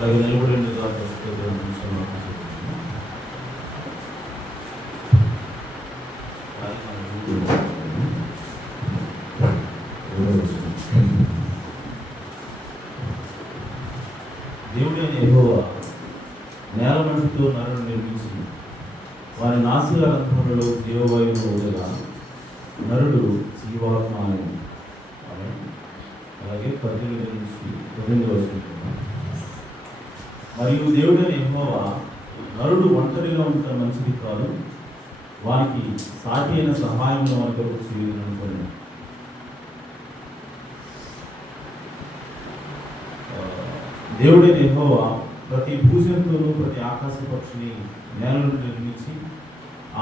అలాగే నిలబడిన దేవుడైన యెహోవా నేల మట్టితో నరుని నిర్మించి వారి నాసిక రంధ్రములలో జీవవాయువును వదలగా నరుడు జీవాత్మ అని. అలాగే 18 నుంచి 9 వస్తున్నాం. మరియు దేవుడైన యెహోవా నరుడు ఒంటరిగా ఉంటే మంచిది కాదు, వానికి సాటి అయిన సహాయం వారికి చేయనుకోండి. దేవుడైన యెహోవా ప్రతి భూజంతువును ప్రతి ఆకాశ పక్షిని నేల నుండి నిర్మించి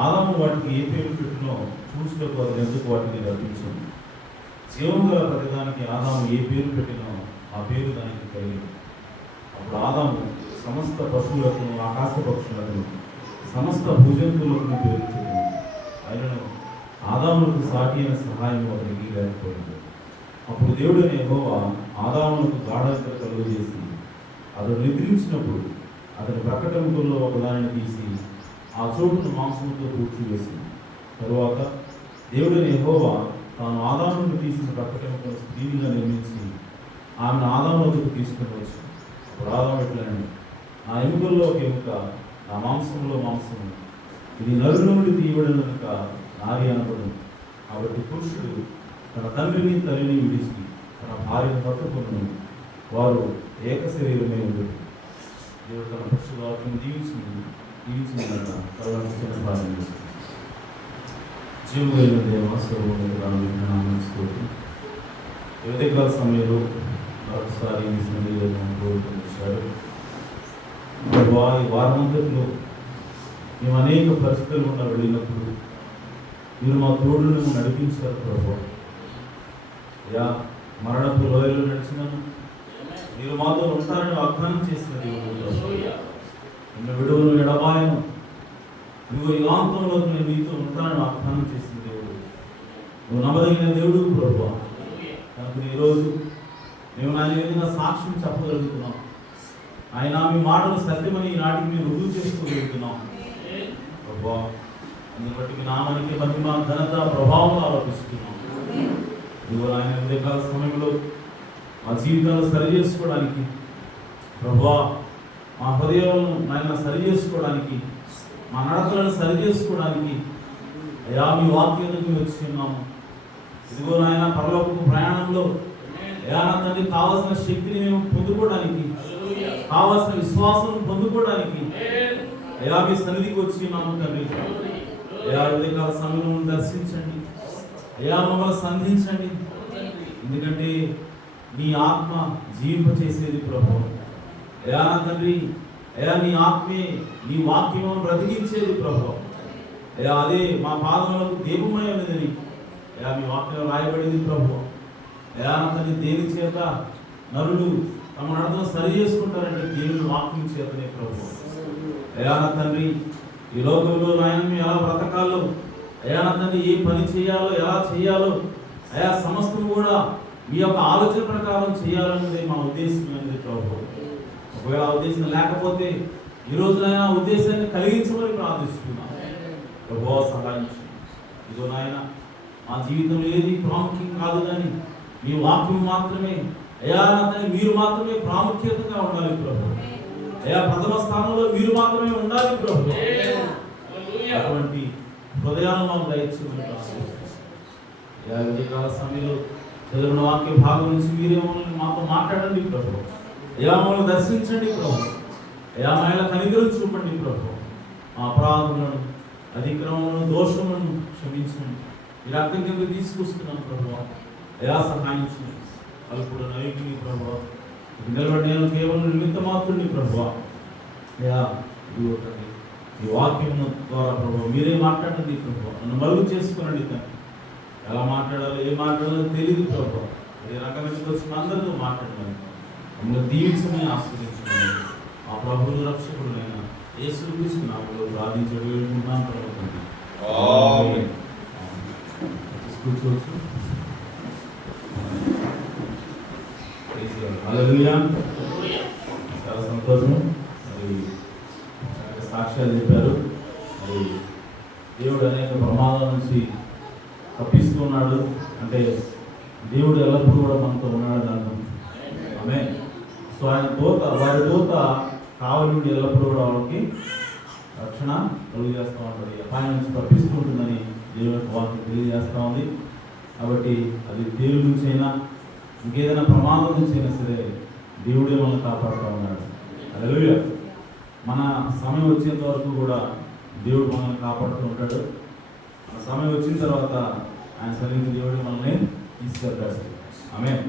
ఆదాము వాటికి ఏ పేరు పెట్టినో చూసులకు అది ఎందుకు వాటిని రప్పించింది. జీవం గల ప్రతిదానికి ఆదాము ఏ పేరు పెట్టినో ఆ పేరు దానికి కలిగింది. అప్పుడు ఆదాము సమస్త పశువులకు ఆకాశ పక్షులకు సమస్త భూజంతువులకు పేరు పెట్టింది. ఆయనను ఆదాములకు సాటి అయిన సహాయం అతనికి లేకపోయింది. అప్పుడు దేవుడైన యెహోవా ఆదాములకు గాఢంగా కలుగు చేసి అతడు నిద్రించినప్పుడు అతని ప్రకటనలో ఒకదానిని తీసి ఆ చోటును మాంసంతో పూడ్చివేసింది. తరువాత దేవుడైన యెహోవా తాను ఆదామును తీసిన ప్రకటనకు స్త్రీనిగా నిర్మించి ఆమెను ఆదాములకు తీసుకుని వచ్చి అప్పుడు ఆదాము ఎట్లని, నా ఎముకల్లో ఒక ఎముక, నా మాంసంలో మాంసము, ఇది నరుల నుండి తీయబడిన కనుక నారి అనబడు. కాబట్టి పురుషుడు తన తండ్రిని తల్లిని విడిచి తన భార్యను పట్టుకుని వారు ఏక శరీరమే ఉండదు. దేవుడు తన పురుషుల వాక్యం దీవించిందన్న తర్వాత చిన్న ప్రార్థన చేస్తుంది. జీవులైన దేవాస్తోకాల సమయంలో మరొకసారి ఈ సందేహం కోరుకుంటున్నాడు. ఈ వారమంతట్లో మేము అనేక పరిస్థితులు గుండా వెళ్ళినప్పుడు మీరు మా తోడును నడిపించారు ప్రభు. యా మరణపు లోయలో నడిచినాను, మీరు మాతో ఉంటారని వాగ్దానం చేసిన దేవుడు. నిన్ను విడువను ఎడబాయను, నువ్వు ఈ ఆంతంలో నేను నీతో ఉంటానని వాగ్దానం చేసిన దేవుడు. నువ్వు నమ్మదగిన దేవుడు ప్రభు. కనుక ఈరోజు మేము నా విధంగా సాక్ష్యం చెప్పగలుగుతున్నాం. ఆయన మీ మాటలు సత్యమని ఈనాటికి మేము రుజువు చేసుకోగలుగుతున్నాం ప్రభు. అందుబట్టి మీ నామానికి మహిమ ఘనత ప్రభావం ఆరోపిస్తున్నాం. ఇదిగో ఆయన ఉదయకాల సమయంలో మా జీవితాలను సరి చేసుకోవడానికి ప్రభువా, మా హృదయాలను ఆయన సరి చేసుకోవడానికి, మా నడకలను సరి చేసుకోవడానికి అయా మీ వాక్యానికి వచ్చి ఉన్నాము. ఇదిగో నాయన పరలోకపు ప్రయాణంలో అయా నా తండ్రి కావలసిన శక్తిని మేము పొందుకోవడానికి, కావలసిన విశ్వాసం పొందుకోవడానికి అయా మీ సన్నిధికి వచ్చి ఉన్నాము తండ్రి. అయా ఉదయకాల సమయంలో దర్శించండి, అయా మమ్మల్ని సంధించండి. ఎందుకంటే నీ ఆత్మ జీవింపచేసేది ప్రభు. అయా నా తండ్రి, అయా నీ ఆత్మే నీ వాక్యము బ్రతికించేది ప్రభు. అయా అదే మా పాదములకు దీపమైనదని అయా మీ వాక్యం రాయబడింది ప్రభు. అయా నా తండ్రి దేని చేత నరులు తమ నడతను సరి చేసుకుంటారంటే దేవుని వాక్యం చేతనే ప్రభు. అయా నా తండ్రి ఈ లోకంలో నాయన మేము ఎలా బ్రతకాలో, అయా నా తండ్రి ఏ పని చేయాలో, ఎలా చేయాలో, అయా సమస్తం కూడా మీ యొక్క ఆలోచన ప్రకారం చేయాలన్నది మా ఉద్దేశం అనేది ప్రభు. ఒకవేళ ఉద్దేశం లేకపోతే ఈ రోజునైనా ఉద్దేశాన్ని కలిగించమని ప్రార్థిస్తున్నాం ప్రభు. సహాయం ఇదో నాయన మా జీవితంలో ఏది ప్రాముఖ్యం కాదు కానీ మీ వాక్యం మాత్రమే, అయా నా తండ్రి మీరు మాత్రమే ప్రాముఖ్యతగా ఉండాలి ప్రభు. అయా ప్రథమ స్థానంలో మీరు మాత్రమే ఉండాలి ప్రభు. అటువంటి హృదయాలను మాకు దయచేయమని ప్రార్థిస్తున్నాం. ఉదయకాల సమయంలో చదివిన వాక్య భాగం నుంచి మీరే మాతో మాట్లాడండి ప్రభు. అయా మమ్మల్ని దర్శించండి ప్రభు. అయా మా కనికరం చూపండి ప్రభు. మా అపరాధములను, అతిక్రమములను, దోషములను క్షమించండి. ఈ రక్తం కింద తీసుకొస్తున్నాను ప్రభు. అయా సహాయించండి. అల్పుడు నైపుణి ప్రభు. నిలబడి నేను కేవలం నిమిత్త మాత్రుని ప్రభు. అయా ఈ వాక్యం ద్వారా ప్రభు మీరే మాట్లాడండి ప్రభు. నన్ను మరుగు చేసుకునండి తండ్రి. ఎలా మాట్లాడాలో, ఏ మాట్లాడాలో తెలియదు ప్రభు. ఏ రకమైన వచ్చిన అందరితో మాట్లాడమని మమ్మల్ని దీవించమని ఆస్వాదించమని ఆ ప్రభువులు రక్షకుడునైనా యేసుక్రీస్తు నామములో ప్రార్థించి వేడుకుంటున్నాం ప్రభు. కూర్చోవచ్చు. హల్లెలూయా. చాలా సంతోషం. మరి సాక్ష్యాలు చెప్పారు. మరి దేవుడు అనేక ప్రమాదాల నుంచి తప్పిస్తూ ఉన్నాడు. అంటే దేవుడు ఎల్లప్పుడూ కూడా మనతో ఉన్నాడు అర్థం. ఆమె సో ఆయన దూత, వారి దూత కావలి నుండి ఎల్లప్పుడూ కూడా వాళ్ళకి రక్షణ కలుగు చేస్తూ ఉంటుంది. అపాయం నుంచి తప్పిస్తూ ఉంటుందని దేవుని వాక్యం తెలియజేస్తూ ఉంది. కాబట్టి అది దేవుడి నుంచి అయినా ఇంకేదైనా ప్రమాదం నుంచి అయినా సరే దేవుడే మనల్ని కాపాడుతూ ఉన్నాడు. హల్లెలూయా. మన సమయం వచ్చేంత వరకు కూడా దేవుడు మనల్ని కాపాడుతూ ఉంటాడు. మన సమయం వచ్చిన తర్వాత ఆయన సన్నిధికి దేవుడు మనల్ని తీసుకెళ్తాడు. ఆమేన్.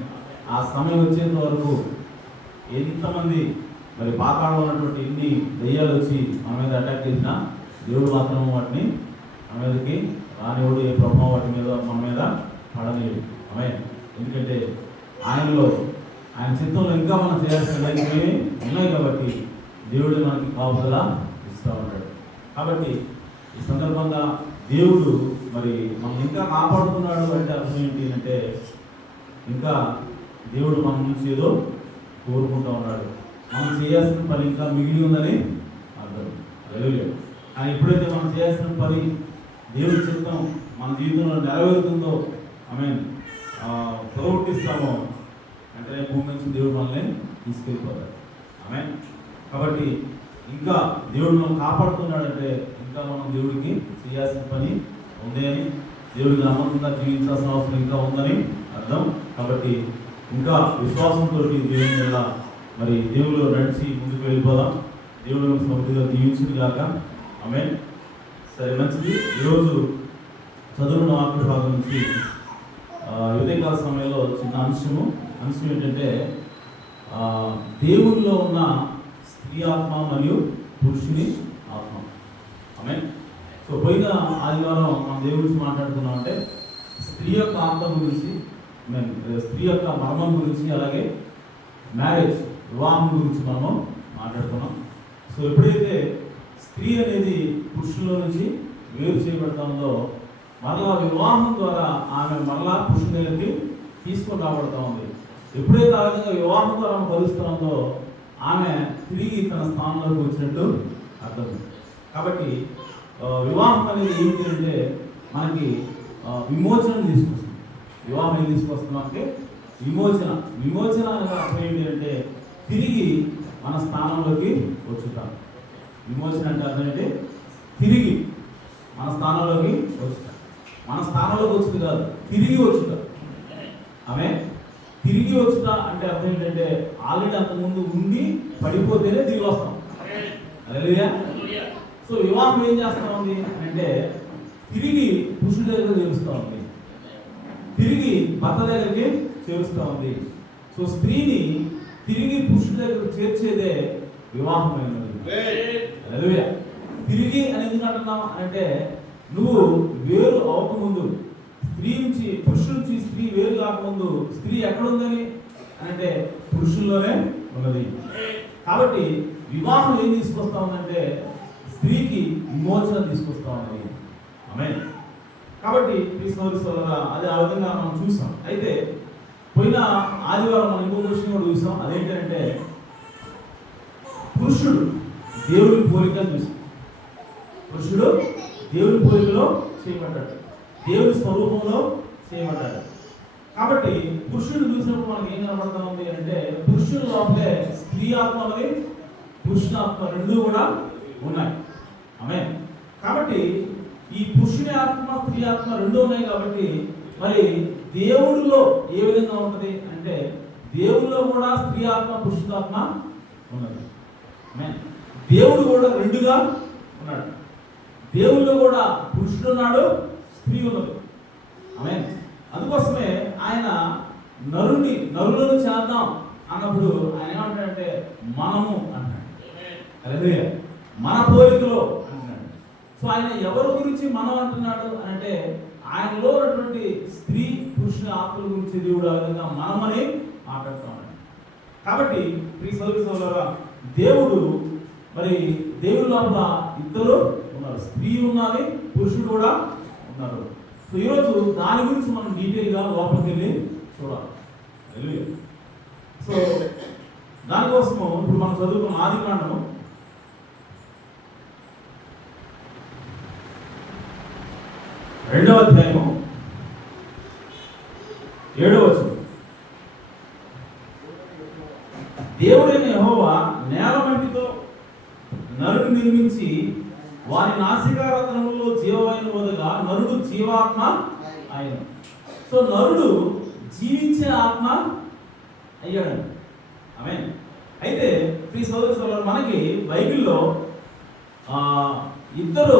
ఆ సమయం వచ్చేంత వరకు ఎంతమంది మరి పాతాళంలో ఉన్నటువంటి ఎన్ని దెయ్యాలు వచ్చి మన మీద అటాక్ చేసినా దేవుడు మాత్రం వాటిని మన మీదకి రానివాడు. ఏ ప్రభావం వాటి మీద మన మీద పడనివాడు. ఆమేన్. ఎందుకంటే ఆయనలో, ఆయన చిత్తంలో ఇంకా మనం చేయాల్సిన లైఫ్లు ఉన్నాయి కాబట్టి దేవుడు మనకి కాపుదల ఇస్తూ ఉంటాడు. కాబట్టి ఈ సందర్భంగా దేవుడు మరి మనం ఇంకా కాపాడుతున్నాడు అంటే అర్థం ఏంటి అంటే ఇంకా దేవుడు మన నుంచి ఏదో కోరుకుంటూ ఉన్నాడు. మనం చేయాల్సిన పని ఇంకా మిగిలి ఉందని అర్థం. హల్లెలూయా. కానీ ఎప్పుడైతే మనం చేయాల్సిన పని దేవుడి చిత్తం మన జీవితంలో నెరవేరుతుందో, ఆమేన్, ప్రవర్తిస్తామో అంటే భూమి నుంచి దేవుడు మనల్ని తీసుకెళ్ళిపోతాడు. ఆమేన్. కాబట్టి ఇంకా దేవుడు మనం కాపాడుతున్నాడంటే ఇంకా మనం దేవుడికి చేయాల్సిన పని ఉంది అని, దేవుడికి నమ్మకంగా జీవించాల్సిన అవసరం ఇంకా ఉందని అర్థం. కాబట్టి ఇంకా విశ్వాసంతో దేవుని మీద మరి దేవుడు నడిచి ముందుకు వెళ్ళిపోదాం. దేవుడు సమృద్ధిగా దీవించింది కాక. ఆమేన్. సరే, మంచిది. ఈరోజు చదువున్న వాక్య భాగం నుంచి ఉదయకాల సమయంలో చిన్న అంశం ఏంటంటే దేవుడిలో ఉన్న స్త్రీ ఆత్మ మరియు పురుషుని ఆత్మ. ఆమేన్. సో పోయిన ఆదివారం మనం దేవుడి గురించి మాట్లాడుతున్నాం. అంటే స్త్రీ యొక్క ఆత్మ గురించి, స్త్రీ యొక్క మర్మం గురించి, అలాగే మ్యారేజ్, వివాహం గురించి మనము మాట్లాడుకున్నాం. సో ఎప్పుడైతే స్త్రీ అనేది పురుషుల నుంచి వేరు చేయబడతాందో మరలా వివాహం ద్వారా ఆమె మరలా పురుషుని దగ్గరికి తీసుకొని రాబడతా ఉంది. ఎప్పుడైతే ఆ విధంగా వివాహం ద్వారా ఆమె కలుస్తుందో ఆమె తిరిగి తన స్థానంలోకి వచ్చినట్టు అర్థం. కాబట్టి వివాహం అనేది ఏంటి అంటే మనకి విమోచన తీసుకొస్తుంది. వివాహం ఏం తీసుకొస్తున్నాం అంటే విమోచన అనే అర్థం ఏంటి అంటే తిరిగి మన స్థానంలోకి వచ్చుతాం. విమోచన అంటే అర్థం ఏంటి? తిరిగి మన స్థానంలోకి వచ్చుతాం. మన స్థానంలోకి వచ్చుట కాదు, తిరిగి వచ్చుట. ఆమె తిరిగి వచ్చుట అంటే అర్థం ఏంటంటే ఆల్రెడీ అంతకుముందు ఉండి పడిపోతేనే తిరిగి వస్తాం. హల్లెలూయా. సో వివాహం ఏం చేస్తా ఉంది అంటే తిరిగి పురుషుడి దగ్గర చేరుస్తూ ఉంది, తిరిగి భర్త దగ్గరికి చేరుస్తూ ఉంది. సో స్త్రీని తిరిగి పురుషుడి దగ్గర చేర్చేదే వివాహమైనది. హల్లెలూయా. తిరిగి అని ఎందుకు అంటున్నాం అంటే నువ్వు వేరు అవ్వకముందు పురుషుల నుంచి స్త్రీ వేరు కాకముందు స్త్రీ ఎక్కడుందని అంటే పురుషుల్లోనే ఉన్నది. కాబట్టి వివాహం ఏం తీసుకొస్తా ఉందంటే స్త్రీకి విమోచన తీసుకొస్తా ఉన్నది. ఆమేన్. కాబట్టి అది ఆ విధంగా మనం చూసాం. అయితే పోయిన ఆదివారం మనం ఇంకో విషయం కూడా చూసాం. అదేంటంటే పురుషుడు దేవుని పోలికను చూసాం. పురుషుడు దేవుని పోలికలో చేయబడ్డాడు, దేవుని స్వరూపంలో చేయబడ్డాడు. కాబట్టి పురుషుడిని చూసినప్పుడు మనకి ఏం కనబడతా ఉంది అంటే పురుషుడు లోపలే స్త్రీ ఆత్మ అనేది పురుషుని ఆత్మ రెండు కూడా ఉన్నాయి. ఆమేన్. కాబట్టి ఈ పురుషుని ఆత్మ స్త్రీ ఆత్మ రెండు ఉన్నాయి. కాబట్టి మరి దేవుడిలో ఏ విధంగా ఉంటుంది అంటే దేవుడిలో కూడా స్త్రీ ఆత్మ పురుషుడాత్మ ఉన్నది. ఆమేన్. దేవుడు కూడా రెండుగా ఉన్నాడు. దేవుడిలో కూడా పురుషుడు ఉన్నాడు, స్త్రీ ఉన్నది. ఆమేన్. అందుకోసమే ఆయన నరులను చేద్దాం అన్నప్పుడు ఆయన ఏమంటాడంటే మనము అంటాడు. హల్లెలూయా. మన పోలికలో అంటున్నాడు. సో ఆయన ఎవరి గురించి మనం అంటున్నాడు అంటే ఆయనలో ఉన్నటువంటి స్త్రీ పురుషుని ఆత్మల గురించి దేవుడు ఆ విధంగా మనమని మాట్లాడుతూ ఉన్నాడు. కాబట్టి దేవుడు మరి దేవుడి లోపల ఇద్దరు ఉన్నారు, స్త్రీ ఉన్నది, పురుషుడు కూడా ఉన్నారు. సో ఈరోజు దాని గురించి మనం డీటెయిల్గా లోపలికి వెళ్ళి చూడాలి. హల్లెలూయా. సో దానికోసము ఇప్పుడు మనం చదువుకున్న ఆదికాండము 2వ అధ్యాయము 7వ వచనం. దేవుడైన యెహోవా నేల మట్టితో నరుడు నిర్మించి వారి నాసికారత్నములలో జీవమైన వదగా నరుడు జీవాత్మ ఆయన. సో నరుడు జీవించే ఆత్మ అయ్యాడు. ఆమేన్. అయితే ప్రియ సోదరులారా, మనకి బైబిల్లో ఇద్దరు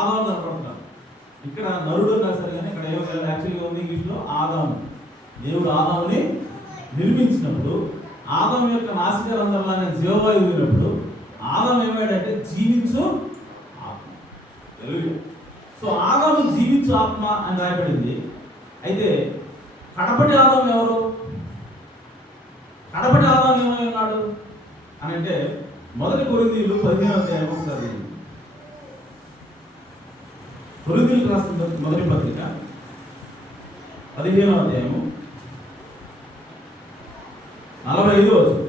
ఆదాము కనపడతారు. ఇక్కడ నరుడు రాశారు కానీ ఇక్కడ ఏమో యాక్చువల్గా ఉంది ఇంగ్లీష్లో ఆదాము. దేవుడు ఆదాముని నిర్మించినప్పుడు ఆదాము యొక్క నాసికారంధ్రాలనే జీవవాయువు ఉన్నప్పుడు ఆదాము ఏమాడంటే జీవించు ఆత్మ. సో ఆదాము జీవించు ఆత్మ అని రాయబడింది. అయితే కడపటి ఆదాము ఎవరు? కడపటి ఆదాము ఏమై ఉన్నాడు అని అంటే 1 కొరింథీయులు 15వ అధ్యాయం ఒకసారి కొరింథీయులకు రాసిన మొదటి పత్రిక 15వ అధ్యాయము 45వ వచనం.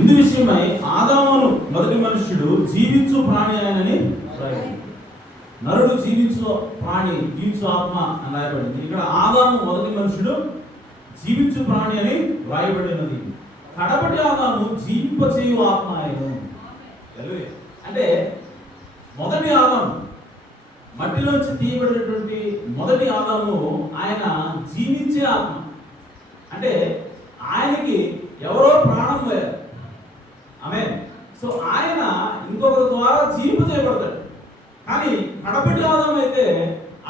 ఇందు విషయమై ఆదామును మొదటి మనుష్యుడు జీవించు ప్రాణి ఆయనని రాయబడింది. నరుడు జీవించు ప్రాణి, జీవించు ఆత్మ అని రాయబడింది. ఇక్కడ ఆదాము మొదటి మనుష్యుడు జీవించు ప్రాణి అని రాయబడినది. కడపటి ఆదాము జీవింపచేయు ఆత్మ ఆయన. అంటే మొదటి ఆదాము మట్టిలోంచి తీయబడినటువంటి మొదటి ఆదాము ఆయన జీవించే ఆత్మ. అంటే ఆయనకి ఎవరో ప్రాణం పోయారు. ఆమేన్. సో ఆయన ఇంకొకరి ద్వారా జీవింపచేయబడతాడు. కానీ కడపటి ఆదాము అయితే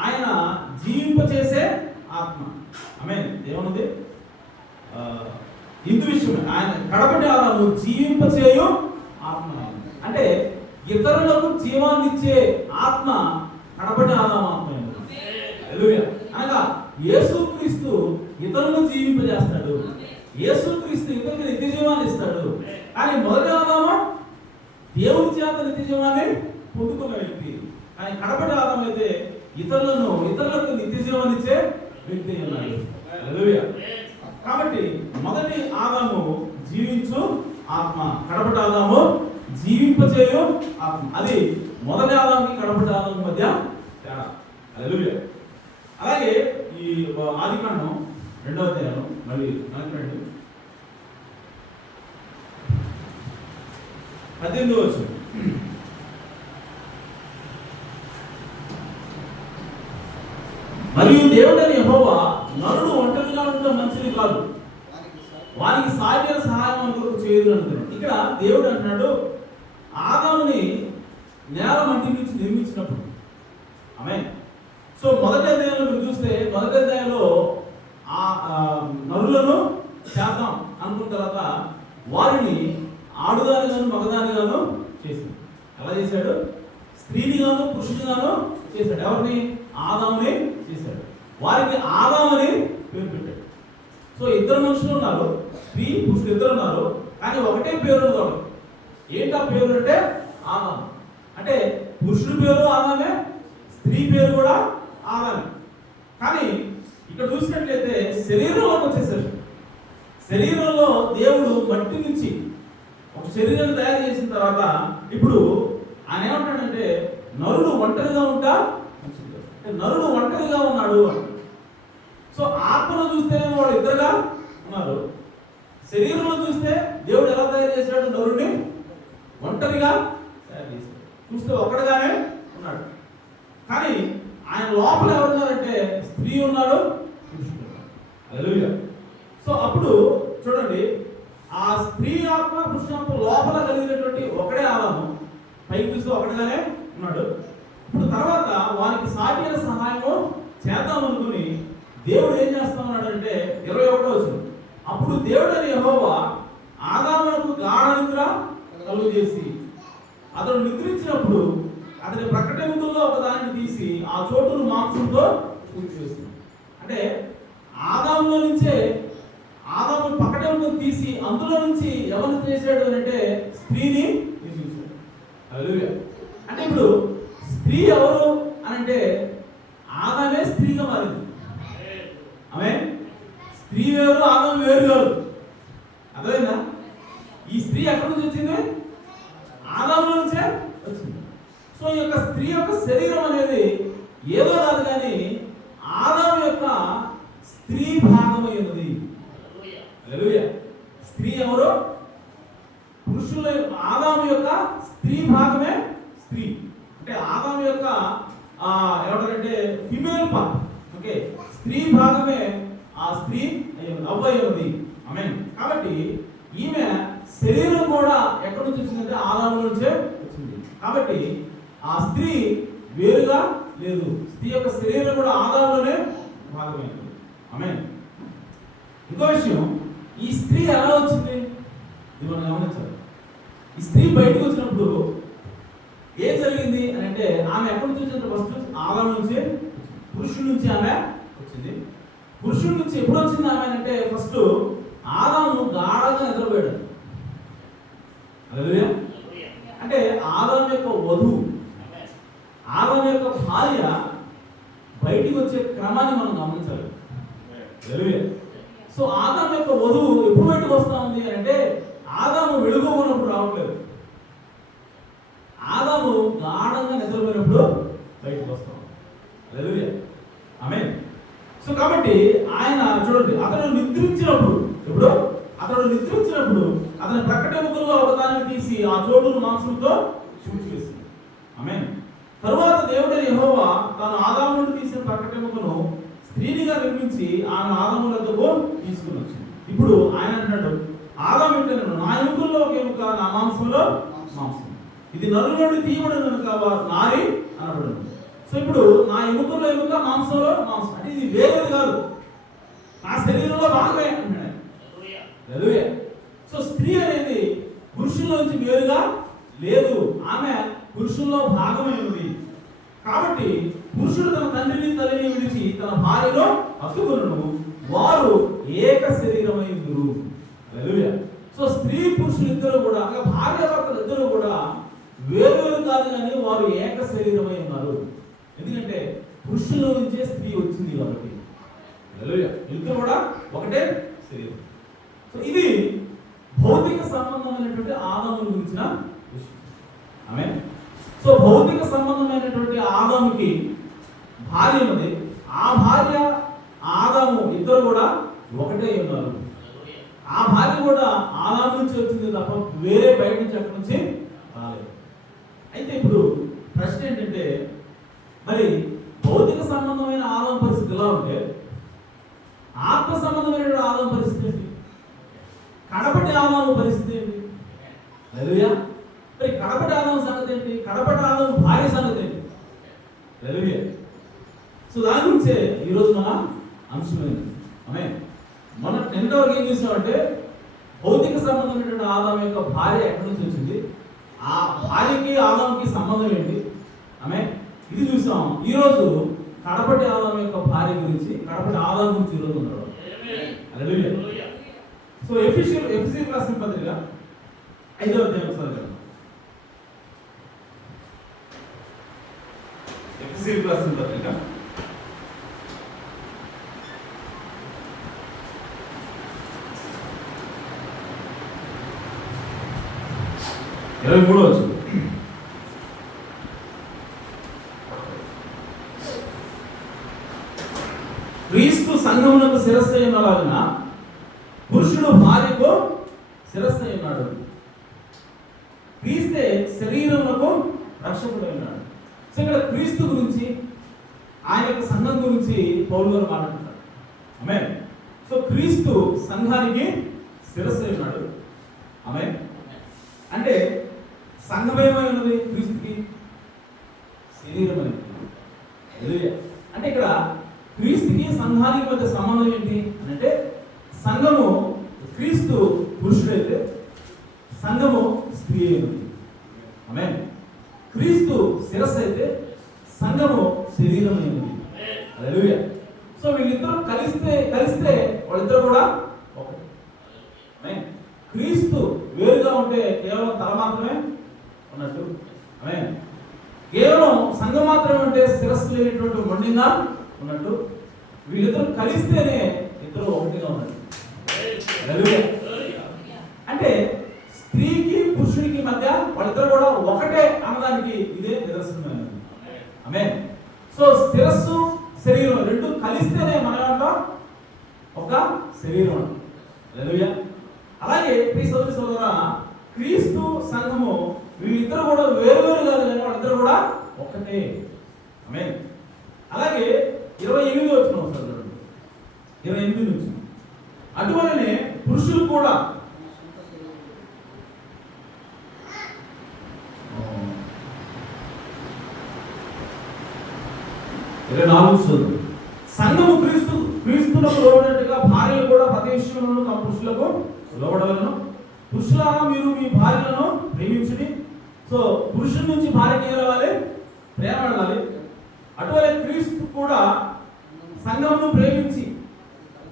ఆయన జీవింపచేసే ఆత్మ. ఆమేన్. ఏమన్నది? ఇందు విషయం ఆయన కడపటి ఆదాము జీవింపచేయు ఆత్మ. అంటే ఇతరులకు జీవాన్ని ఇచ్చే ఆత్మ కడపటి ఆదాము ఆత్మ. హల్లెలూయా. అనగా యేసుక్రీస్తు ఇతరులను జీవింపజేస్తాడు, యేసుక్రీస్తు ఇతరులకు నిత్య జీవాన్ని ఇస్తాడు. కానీ మొదటి ఆదాము దేవుని చేత నిత్య జీవాన్ని పొందుకున్న వ్యక్తి. కానీ కడపటి ఆదాము అయితే ఇతరులకు నిత్య జీవాన్ని ఇచ్చే వ్యక్తి అన్నాడు. హల్లెలూయా. కాబట్టి మొదటి ఆదాము జీవించు ఆత్మ, కడపటి ఆదాము జీవింపచేయు ఆత్మ. అది మొదటి ఆదాముకి కడపటి ఆదాము మధ్య తేడా. హల్లెలూయా. అలాగే ఈ ఆదికాండం 2వ అధ్యాయం మళ్ళీ కనెక్ట్ 18వ వచనం. మరియు దేవుడైన యెహోవా నరుడు ఒంటరిగా ఉండడం మంచిది కాదు, వారికి సాధ్య సహాయం కొరకు చేయదు అంటున్నాడు. ఇక్కడ దేవుడు అంటున్నాడు ఆదాముని నేల మట్టి నుంచి నిర్మించినప్పుడు. ఆమేన్. సో మొదటి అధ్యాయంలో మీరు చూస్తే మొదటి అధ్యాయంలో నరులను చేద్దాం అనుకున్న తర్వాత వారిని ఆడుదాని గాను మగదాని గాను చేశాడు. ఎలా చేశాడు? స్త్రీని గాను పురుషుని గాను చేశాడు. ఎవరిని? ఆదాముని చేశాడు. వారికి ఆదామని పేరు పెట్టాడు. సో ఇద్దరు మనుషులు ఉన్నారు, స్త్రీ పురుషులు ఇద్దరు ఉన్నారు, కానీ ఒకటే పేరు ఉన్నవాడు. ఏంటా పేరు అంటే ఆదాము. అంటే పురుషుడి పేరు ఆదామే, స్త్రీ పేరు కూడా ఆదామే. కానీ ఇక్కడ చూసినట్లయితే శరీరంలోకి వచ్చేసరికి శరీరంలో దేవుడు మట్టి నుంచి ఒక శరీరాన్ని తయారు చేసిన తర్వాత ఇప్పుడు ఆయన ఏమంటాడంటే నరుడు ఒంటరిగా ఉంటా, నరుడు ఒంటరిగా ఉన్నాడు. సో ఆత్మలో చూస్తేనేమో వాడు ఇద్దరుగా ఉన్నారు, శరీరంలో చూస్తే దేవుడు ఎలా తయారు చేశాడు? నరుడిని ఒంటరిగా తయారు చేశాడు. చూస్తే ఒక్కడిగానే ఉన్నాడు. కానీ ఆయన లోపల ఎవరున్నారంటే స్త్రీ ఉన్నాడు, పురుషుడు ఉన్నాడు. హల్లెలూయా. సో అప్పుడు చూడండి, ఆ స్త్రీ ఆత్మ పురుషాత్మ లోపల కలిగినటువంటి ఒకడే ఆదాము, పైకి చూస్తే ఒకటిగానే ఉన్నాడు. ఇప్పుడు తర్వాత వారికి సాటి అయిన సహాయము చేద్దామనుకుని దేవుడు ఏం చేస్తా ఉన్నాడు అంటే 21వ వచనం, అప్పుడు దేవుడు అని యెహోవా ఆదామునకు గాఢ నిద్ర కలుగు చేసి అతడు నిద్రించినప్పుడు అతని ప్రకటనలో ఒక దానిని తీసి ఆ చోటును మాంసంతో పూడ్చివేసింది. అంటే ఆదాములో నుంచే ఆదాము ప్రకటనను తీసి అందులో నుంచి ఎవరిని చేశాడు అంటే స్త్రీని తీసేశాడు. హల్లెలూయా. అంటే ఇప్పుడు స్త్రీ ఎవరు అని అంటే ఆదామే స్త్రీగా మారింది. ఆమె స్త్రీ వేరు, ఆదాము వేరు కాదు. అర్థమైందా? ఈ స్త్రీ ఎక్కడి నుంచి వచ్చింది? ఆదాములో నుంచే వచ్చింది. సో ఈ యొక్క స్త్రీ యొక్క శరీరం అనేది ఏదో కాదు, కానీ ఆదాము యొక్క స్త్రీ భాగమై ఉన్నది. హల్లెలూయా. స్త్రీ ఎవరు? పురుషుల ఆదాము యొక్క స్త్రీ భాగమే స్త్రీ. అంటే ఆదాము యొక్క ఏమంటారంటే ఫిమేల్ పార్ట్. ఓకే, స్త్రీ భాగమే ఆ స్త్రీ అవ్వై ఉంది. ఆమేన్. కాబట్టి ఈమె శరీరం కూడా ఎక్కడి నుంచి వచ్చిందంటే ఆదాము నుంచే వచ్చింది. కాబట్టి ఆ స్త్రీ వేరుగా లేదు, స్త్రీ యొక్క శరీరం కూడా ఆదాములోనే భాగమైంది. ఆమేన్. ఇంకో విషయం, ఈ స్త్రీ ఎలా వచ్చింది ఇది మనం గమనించాలి. ఈ స్త్రీ బయటకు వచ్చినప్పుడు ఏం జరిగింది అని అంటే ఆమె ఎక్కడి నుంచి వచ్చిందంటే ఫస్ట్ ఆదాము నుంచి, పురుషుడి నుంచి ఆమె వచ్చింది. పురుషుడి నుంచి ఎప్పుడు వచ్చింది ఆమె అంటే ఫస్ట్ ఆదాము గాఢంగా నిద్రపోయాడు. హల్లెలూయా. అంటే ఆదాము యొక్క వధువు, ఆదాము యొక్క భార్య బయటికి వచ్చే క్రమాన్ని మనం గమనించాలి. హల్లెలూయా. సో ఆదాము యొక్క వధువు ఎప్పుడు బయటకు వస్తా ఉంది అని అంటే ఆదాము వెలుగున్నప్పుడు రావట్లేదు, ఆదాము గాఢంగా నిద్రపోయినప్పుడు బయటకు వస్తాం. హల్లెలూయా. ఆమేన్. సో కాబట్టి ఆయన చూడండి, అతడు నిద్రించినప్పుడు, ఇప్పుడు అతడు నిద్రించినప్పుడు అతని ప్రకటనలో ఒక దానిని తీసి ఆ చోటును మాంసంతో చూపివేసింది. ఆమేన్. తరువాత దేవుడు యెహోవా తాను ఆదాము నుండి తీసిన ప్రకటనను స్త్రీనిగా నిర్మించి ఆమె ఆదాము వద్దకు తీసుకుని వచ్చింది. ఇప్పుడు ఆయన అంటున్నాడు, ఆదాము ఇంటేను నా ఎముకల్లో ఒక ఎముక, నా మాంసంలో మాంసం, ఇది నరుల నుండి తీయబడిన కనుక నారి అనబడింది. సో ఇప్పుడు నా ఎముకల్లో ఎముక, మాంసంలో మాంసం, అంటే ఇది వేరేది కాదు, నా శరీరంలో భాగమే అంటున్నాడు. హల్లెలూయా. సో స్త్రీ అనేది పురుషుల్లోంచి వేరుగా లేదు, ఆమె పురుషుల్లో భాగమైనది. కాబట్టి పురుషుడు తన తండ్రిని తల్లిని విడిచి తన భార్యలో హత్తుకొనును, వారు ఏక శరీరమైందురు. హల్లెలూయా. సో స్త్రీ పురుషులు ఇద్దరు కూడా, భార్య భర్తలు ఇద్దరు కూడా వేరు కాదు, కానీ వారు ఏక శరీరమై ఉన్నారు. ఎందుకంటే పురుషుల నుంచే స్త్రీ వచ్చింది కాబట్టి. హల్లెలూయా. ఇద్దరు కూడా ఒకటే శరీరం. సో ఇది భౌతిక సంబంధమైనటువంటి ఆదాము గురించిన విషయం. ఆమేన్. సో భౌతిక సంబంధమైనటువంటి ఆదాముకి భార్య ఉన్నది, ఆ భార్య ఆదాము ఇద్దరు కూడా ఒకటే ఉన్నారు. ఆ భార్య కూడా ఆదాము నుంచి వచ్చింది తప్ప వేరే బయట నుంచి అక్కడి నుంచి రాలేదు. అయితే ఇప్పుడు ప్రశ్న ఏంటంటే, మరి భౌతిక సంబంధమైన ఆదాము పరిస్థితి ఎలా ఉంటే ఆత్మ సంబంధమైన ఆదాము పరిస్థితి ఏంటి? కడపటి ఆదాము పరిస్థితి ఏంటి? హల్లెలూయా. మరి కడపటి ఆదాము సంగతి ఏంటి? కడపటి ఆదాము భార్య సంగతి ఏంటి? హల్లెలూయా. సో దాని గురించే ఈరోజు మన అంశమైంది. ఆమేన్. నిన్న వరకు ఏం చూసామంటే భౌతిక సంబంధమైనటువంటి ఆదాము యొక్క భార్య ఎక్కడి నుంచి వచ్చింది, ఆ భార్యకి ఆదాముకి సంబంధం ఏంటి, ఆమె ఇది చూసాం. ఈరోజు కడపటి ఆదాము యొక్క భార్య గురించి, కడపటి ఆదాము గురించి ఈరోజు ఉన్నాడు. సో ఎఫెసీయులకు రాసిన పత్రిక 5వ అధ్యాయం చదువుదాం. ఎఫెసీయులకు రాసిన పత్రిక 23వ వచనం. క్రీస్తు సంఘమునకు శిరస్సు అయిన లాగున పురుషుడు భార్యకు శిరస్సు అయి ఉన్నాడు. క్రీస్తే శరీరమునకు రక్షకుడు అయినాడు. సో ఇక్కడ క్రీస్తు గురించి, ఆయన యొక్క సంఘం గురించి పౌలు గారు మాట్లాడుతున్నారు. ఆమేన్. సో క్రీస్తు సంఘానికి శిరస్సు అయి ఉన్నాడు. ఆమేన్. అంటే సంఘం ఏమై ఉన్నది? క్రీస్తుకి శరీరం అనేది. అంటే ఇక్కడ క్రీస్తుకి సంఘానికి మధ్య సంబంధం ఏంటి అని అంటే, సంఘము క్రీస్తు పురుషుడైతే సంఘము స్త్రీ అయినది. ఆమేన్. క్రీస్తు శిరస్సు అయితే సంఘము శరీరం అయినది. హల్లెలూయా. సో వీళ్ళిద్దరూ కలిస్తే వాళ్ళిద్దరు కూడా ఒకటి. ఆమేన్. క్రీస్తు వేరుగా ఉంటే కేవలం తల మాత్రమే ఉన్నట్టు. ఆమేన్. కేవలం సంఘం మాత్రమే ఉంటే శిరస్సు లేనటువంటి మొండిగా ఉన్నట్టు. వీళ్ళిద్దరూ కలిస్తేనే ఇద్దరు ఒకటిగా ఉన్నట్టు. అంటే స్త్రీకి పురుషుడికి మధ్య వాళ్ళిద్దరు కూడా ఒకటే అన్నదానికి ఇదే నిదర్శనమైనది. ఆమేన్. సో శిరస్సు శరీరం రెండు కలిస్తేనే మన అంటాం ఒక శరీరం అంటాం. హల్లెలూయా. అలాగే ప్రియ సోదరి సోదరా, క్రీస్తు సంఘము వీళ్ళిద్దరు కూడా వేరు కాదు కానీ వాళ్ళిద్దరు కూడా ఒకటే. ఆమేన్. అలాగే 28 వచ్చిన చదువు. 28 నుంచి అటువలనే పురుషులు కూడా 24 చదువు. సంఘము క్రీస్తులకు లోబడినట్టుగా భార్యలు కూడా ప్రతి విషయంలో తమ పురుషులకు లోబడవలను. పురుషులారా మీరు మీ భార్యలను ప్రేమించుడి. సో పురుషుల నుంచి భార్యకి ఏం రావాలి? ప్రేమ వెళ్ళాలి. అటువలే క్రీస్తు కూడా సంఘమును ప్రేమించి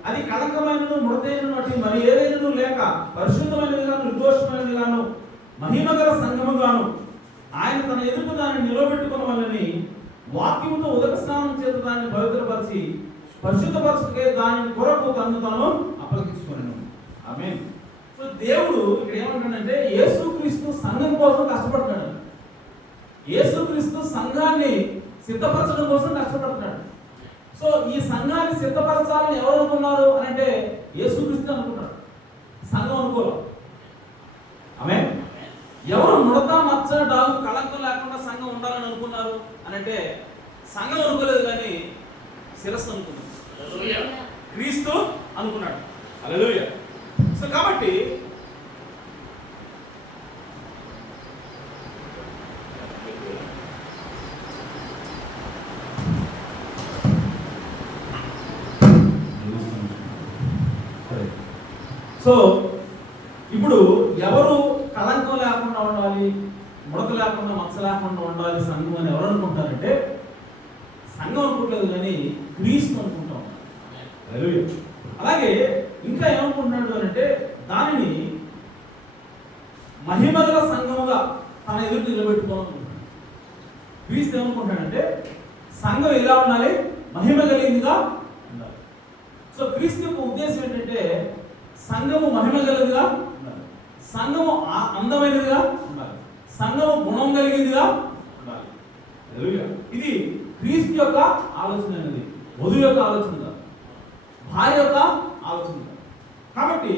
అది కళంకమైనను ముడతైనను అటు మరి ఏదైనను లేక పరిశుద్ధమైనది గాను నిర్దోషమైనది గాను మహిమగల సంఘము గాను ఆయన తన ఎదుట దాన్ని నిలబెట్టుకున్నవాళ్ళని వాక్యముతో ఉదక స్నానం చేత దాన్ని పవిత్రపరిచి పరిశుద్ధపరచుకే దాని కొరకు తను తాను అప్పగించుకున్నాను. ఆమేన్. సో దేవుడు ఇక్కడ ఏమంటాడంటే యేసుక్రీస్తు సంఘం కోసం కష్టపడుతున్నాడు. యేసుక్రీస్తు సంఘాన్ని సిద్ధపరచడం కోసం కష్టపడుతున్నాడు. సో ఈ సంఘాన్ని సిద్ధపరచాలని ఎవరు అనుకున్నారు అని అంటే యేసుక్రీస్తు అనుకున్నాడు. సంఘం అనుకోవాలి. ఆమేన్. ఎవరు ముడత మచ్చ డాగు కళంకం లేకుండా సంఘం ఉండాలని అనుకున్నారు అని అంటే సంఘం అనుకోలేదు కానీ శిరస్సు అనుకున్నాడు. క్రీస్తు అనుకున్నాడు. హల్లెలూయా. సో కాబట్టి సో ఇప్పుడు ఎవరు కళంకం లేకుండా ఉండాలి, ముడత లేకుండా మచ్చ లేకుండా ఉండాలి సంఘం అని ఎవరు అనుకుంటారంటే సంఘం అనుకోవట్లేదు కానీ క్రీస్తు అనుకుంటాం. అలాగే ఇంకా ఏమనుకుంటున్నాడు అని అంటే దానిని మహిమగల సంఘముగా తన ఎదురు నిలబెట్టుకోవాలనుకుంటున్నాడు. క్రీస్తు ఏమనుకుంటాడంటే సంఘం ఎలా ఉండాలి? మహిమ కలిగిందిగా ఉండాలి. సో క్రీస్తు యొక్క ఉద్దేశం ఏంటంటే సంఘము మహిమ కలిగినదిగా ఉండాలి, సంఘము అందమైనదిగా ఉండాలి, సంఘము గుణం కలిగిందిగా ఉండాలి. ఇది క్రీస్తు యొక్క ఆలోచన అనేది, వధువు యొక్క ఆలోచన, భార్య యొక్క ఆలోచన. కాబట్టి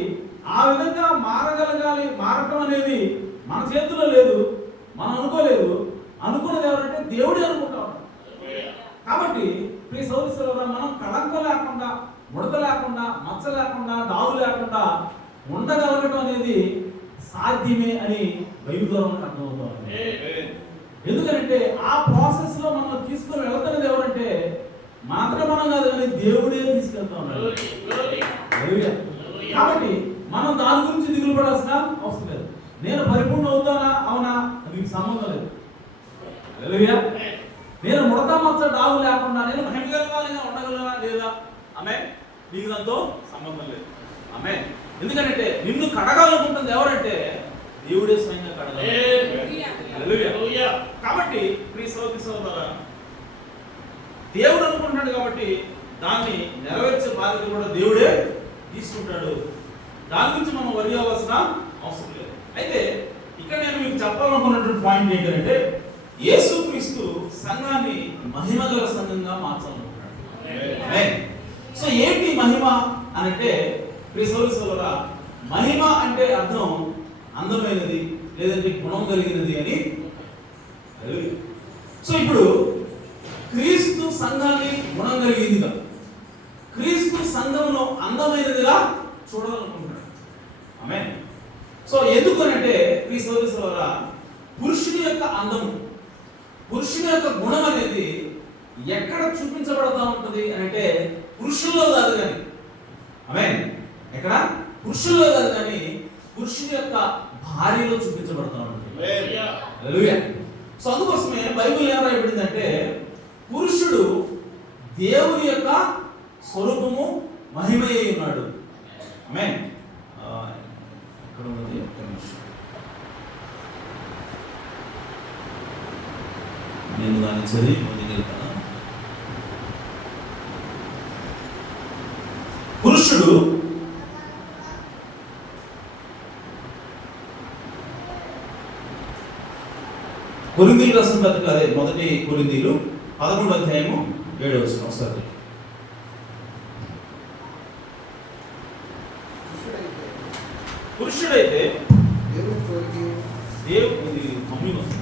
ఆ విధంగా మారగలగాలి. మారటం అనేది మన చేతుల్లో లేదు, మనం అనుకోలేదు. అనుకున్నది ఎవరంటే దేవుడే అనుకుంటాం. కాబట్టి ప్రియ సోదరి సోదరులారా, మనం కళంకం లేకుండా, ముడత లేకుండా, మచ్చ లేకుండా, దాగు లేకుండా ఉండగలగటం అనేది సాధ్యమే అని బైబిల్ ద్వారా మనకు అర్థమవుతుంది. ఎందుకంటే ఆ ప్రాసెస్ లో మనం తీసుకొని వెళ్తున్నది ఎవరంటే మాత్రం మనం కాదు కానీ దేవుడే తీసుకెళ్తా ఉన్నాడు. కాబట్టి మనం దాని గురించి దిగులు సిగ్గుపడాల్సిన అవసరం లేదు. నేను పరిపూర్ణ అవుతానా అవునా నీకు సంబంధం లేదు. హల్లెలూయా. నేను ముడత మచ్చ డాగు లేకుండా నేను మహిమగలవానిగా ఉండగలనా లేదా? ఆమేన్. నీకు దాంతో సంబంధం లేదు. ఆమేన్. ఎందుకంటే నిన్ను కడగాలనుకుంటుంది ఎవరంటే దేవుడే స్వయంగా కడగాలి. హల్లెలూయా. కాబట్టి ప్రియ సోదరి సోదరులారా, దేవుడు అనుకుంటున్నాడు కాబట్టి దాన్ని నెరవేర్చే బాధ్యత కూడా దేవుడే తీసుకుంటాడు. దాని గురించి మనం వరి అవ్వాల్సిన అవసరం లేదు. అయితే ఇక్కడ నేను మీకు చెప్పాలనుకున్నటువంటి పాయింట్ ఏంటంటే యేసుక్రీస్తు సంఘాన్ని మహిమగల సంఘంగా మార్చాలనుకుంటున్నాడు. సో ఏంటి మహిమ అని అంటే ప్రియ సోదరి సోదరులారా, మహిమ అంటే అర్థం అందమైనది లేదంటే గుణం కలిగినది అని. సో ఇప్పుడు క్రీస్తు సంఘాన్ని గుణం కలిగిందిగా, క్రీస్తు సంఘంలో అందమైనదిగా చూడాలనుకుంటున్నాడు. ఆమేన్. సో ఎందుకనంటే ప్రియ సోదరి సోదరులారా, పురుషుని యొక్క అందము, పురుషుని యొక్క గుణం అనేది ఎక్కడ చూపించబడతా ఉంటుంది అని అంటే పురుషుల్లో కాదు కానీ. ఆమేన్. ఎక్కడ? పురుషుల్లో కాదు కానీ పురుషుని యొక్క భార్యలో చూపించబడతా ఉంటుంది. హల్లెలూయా. సో అందుకోసమే బైబిల్ ఏం రాయబడిందంటే పురుషుడు దేవుని యొక్క స్వరూపము మహిమయ్య ఉన్నాడు. ఆమేన్. ఎక్కడ ఉన్నది? నేను దాన్ని చదివి ముందుకెళ్తాను. పురుషుడు కొరింథీయులకు రాసిన పత్రిక, అదే మొదటి కొరింథీయులు 11వ అధ్యాయము 7వ వచనం. ఒకసారి పురుషుడైతే దేవుడి మమ్మీ వస్తుంది.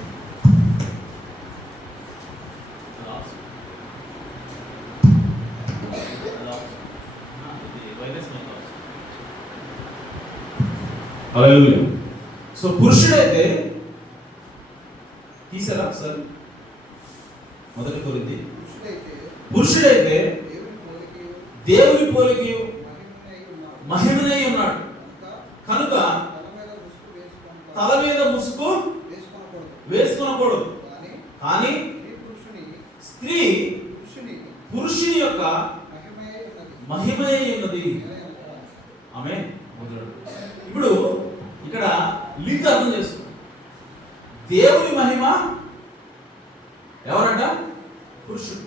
హల్లెలూయా. సో పురుషుడైతే తీసారా సార్? మొదటి కొరింథీ. పురుషుడైతే దేవుని పోలికయు మహిమనై ఉన్నాడు కనుక తల మీద ముసుగు వేసుకొనకూడదు. కానీ స్త్రీ పురుషుని యొక్క మహిమయే ఉన్నది. ఆమేన్. ఇప్పుడు ఇక్కడ లింక్ అర్థం చేసుకో. దేవుని మహిమ ఎవరంట? పురుషుడు.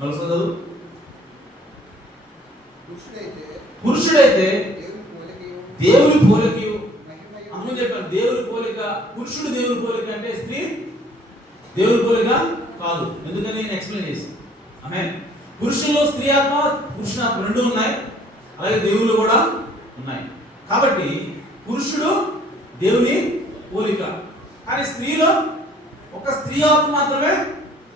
చదువు. పురుషుడైతే దేవుని పోలికయు, అమ్మ చెప్పాను దేవుని పోలిక. పురుషుడు దేవుని పోలిక అంటే స్త్రీ దేవుని పోలిక కాదు. ఎందుకని నేను ఎక్స్ప్లెయిన్ చేసి. ఆమేన్. పురుషుల్లో స్త్రీ ఆత్మ పురుషునాత్మ రెండు ఉన్నాయి, అలాగే దేవుళ్ళు కూడా ఉన్నాయి. కాబట్టి పురుషుడు దేవుని పోలిక, కానీ స్త్రీలో ఒక స్త్రీ ఆత్మ మాత్రమే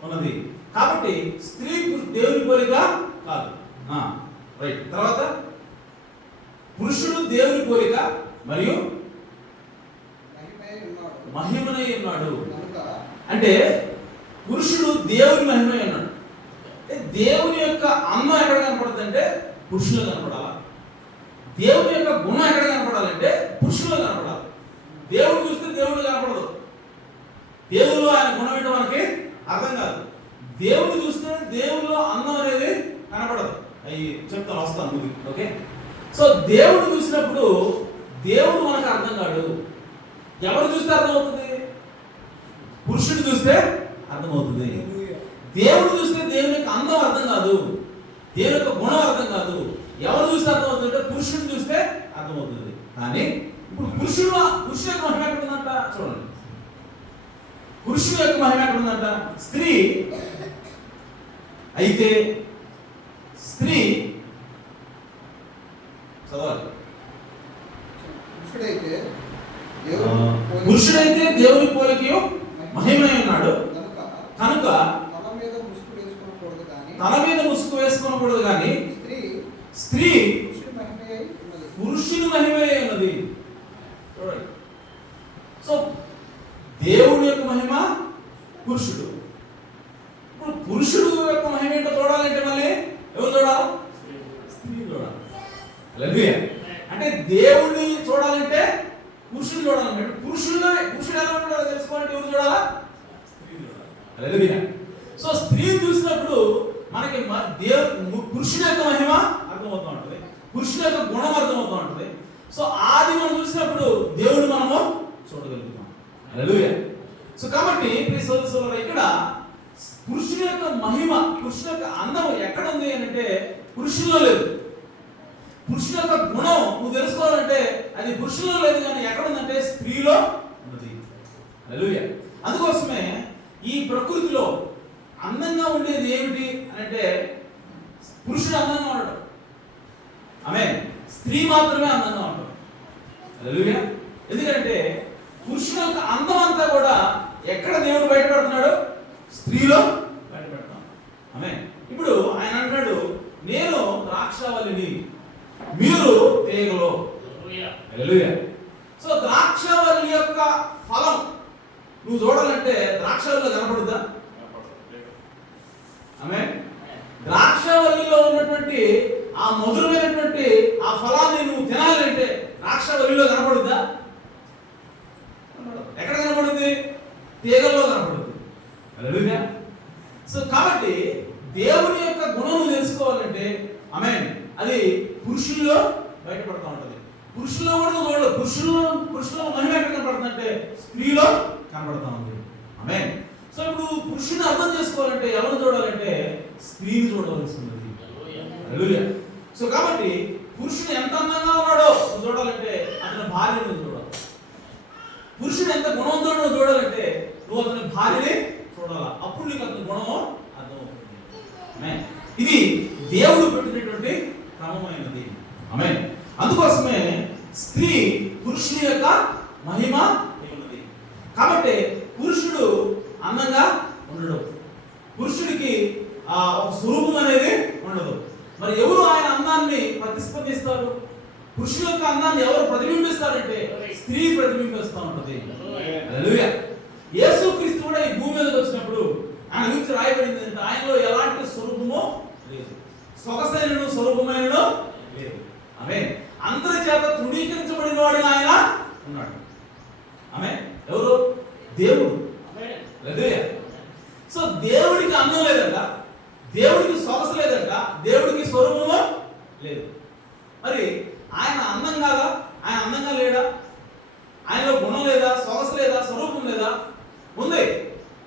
ఉన్నది. కాబట్టి స్త్రీ దేవుని పోలిక కాదు. రైట్. తర్వాత పురుషుడు దేవుని పోలిక మరియు మహిమనై ఉన్నాడు. అంటే పురుషుడు దేవుని మహిమనై ఉన్నాడు. దేవుని యొక్క అందం ఎక్కడ కనపడుతుంది అంటే పురుషులో కనపడాలా. దేవుని యొక్క గుణం ఎక్కడ కనపడాలంటే పురుషులో కనపడాలి. దేవుడు చూస్తే దేవుడు కనపడదు. దేవుల్లో ఆయన గుణం ఏంటో మనకి అర్థం కాదు. దేవుడు చూస్తే దేవుల్లో అందం అనేది కనపడదు. అవి చెప్తాను, వస్తాను ముందు. ఓకే. సో దేవుడు చూసినప్పుడు దేవుడు మనకు అర్థం కాడు. ఎవరు చూస్తే అర్థమవుతుంది? పురుషుడు చూస్తే అర్థమవుతుంది. దేవుడు చూస్తే దేవుని యొక్క అందం అర్థం కాదు, దేవుని యొక్క గుణం అర్థం కాదు. ఎవరు చూస్తే అర్థమవుతుంది అంటే పురుషుడిని చూస్తే అర్థమవుతుంది. కానీ ఇప్పుడు పురుషుడు యొక్క మహిమ ఎక్కడ ఉందంట చూడండి. పురుషుడు యొక్క మహిమ ఎక్కడ ఉందంట? స్త్రీ అయితే స్త్రీ చదవాలి. పురుషుడైతే దేవుని పోలికయు మహిమై ఉన్నాడు కనుక తల మీద ముసుగు వేసుకోకూడదు. కానీ స్త్రీ పురుషుని మహిమై ఉన్నది. చూడండి. సో దేవుని యొక్క మహిమ పురుషుడు. ఇప్పుడు పురుషుడు యొక్క మహిమ ఏంటో చూడాలంటే మళ్ళీ ఎవరు చూడాలి? స్త్రీ చూడాలి. అంటే దేవుడిని చూడాలంటే పురుషుడు చూడాలి. పురుషుడు ఎలా ఉంటాడో తెలుసుకోవాలంటే ఎవరు చూడాలా? సో స్త్రీని చూసినప్పుడు మనకి పురుషుడు యొక్క మహిమ అర్థమవుతూ ఉంటుంది, పురుషుడు యొక్క గుణం అర్థమవుతూ ఉంటుంది. సో అది మనం చూసినప్పుడు దేవుడు మనము చూడగలుగుతాం. హల్లెలూయా. సో కాబట్టి ఇక్కడ పురుషుని యొక్క మహిమ, పురుషుని యొక్క అందం ఎక్కడ ఉంది అంటే పురుషుల్లో లేదు. పురుషుని యొక్క గుణం నువ్వు తెలుసుకోవాలంటే అది పురుషుల్లో లేదు, కానీ ఎక్కడ ఉందంటే స్త్రీలో ఉన్నది. హల్లెలూయా. అందుకోసమే ఈ ప్రకృతిలో అందంగా ఉండేది ఏమిటి అంటే పురుషుడు అందంగా ఉండడం, స్త్రీ మాత్రమే అందంగా ఉంటాడు. హల్లెలూయా. ఎందుకంటే పురుషుడు యొక్క అందం అంతా కూడా ఎక్కడ దేవుడు బయటపెడుతున్నాడు? స్త్రీలో బయటపెడతాం. ఇప్పుడు ఆయన అంటాడు, నేను ద్రాక్షావల్లిని, మీరు తీగలో. హల్లెలూయా. సో ద్రాక్షావల్లి యొక్క ఫలం నువ్వు చూడాలంటే ద్రాక్షావల్లిలో కనపడుద్దా? ద్రాక్షావల్లిలో ఉన్నటువంటి ఆ మధురమైనటువంటి ఆ ఫలాన్ని నువ్వు తినాలంటే ద్రాక్షావల్లిలో కనపడుద్దా? ఎక్కడ కనపడుద్ది? తీగల్లో కనపడుద్ది. హల్లెలూయా. సో కాబట్టి దేవుని యొక్క గుణం నువ్వు తెలుసుకోవాలంటే అది పురుషుల్లో బయటపడతా ఉంటుంది. పురుషుల్లో కూడా నువ్వు చూడలేదు. పురుషుల్లో మహిమ ఎక్కడ కనపడుతుందంటే స్త్రీలో కనపడతా ఉంది. సో ఇప్పుడు పురుషుని అర్థం చేసుకోవాలంటే ఎవరు చూడాలంటే స్త్రీని చూడవలసి ఉన్నది. హల్లెలూయా. సో కాబట్టి పురుషుడు ఎంత అందంగా ఉన్నాడో నువ్వు చూడాలంటే అతని భార్యను చూడాలి. పురుషుడు ఎంత గుణవంతుడో చూడాలంటే నువ్వు అతని భార్యని చూడాలా. అప్పుడు నీకు అతని గుణమో అర్థమవుతుంది. ఇది దేవుడు పెట్టినటువంటి క్రమమైనది. అందుకోసమే స్త్రీ పురుషుని యొక్క మహిమ ఉన్నది. కాబట్టి పురుషుడు అందంగా ఉండడు, పురుషుడికి ఒక స్వరూపం అనేది ఉండదు. మరి ఎవరు ఆయన అందాన్ని ప్రతిస్పందిస్తారు? పురుషుల యొక్క అందాన్ని ఎవరు ప్రతిబింబిస్తారంటే స్త్రీ ప్రతిబింబిస్తూ ఉంటుంది. హల్లెలూయా. యేసుక్రీస్తు కూడా ఈ భూమి మీదకి వచ్చినప్పుడు ఆయన గురించి రాయబడింది అంటే ఆయనలో ఎలాంటి స్వరూపమో లేదు, సొగసైనను స్వరూపమైనను లేదు. అందరి చేత తృణీకరించబడిన వాడిగా ఆయన ఉన్నాడు. ఎవరు? దేవుడు. సో దేవుడికి అందం లేదంట, దేవుడికి సొగసు లేదంట, దేవుడికి స్వరూపము లేదు. మరి ఆయన అందం కాదా? ఆయన అందంగా లేడా? ఆయనలో గుణం లేదా? సొగసు లేదా? స్వరూపం లేదా? ఉంది.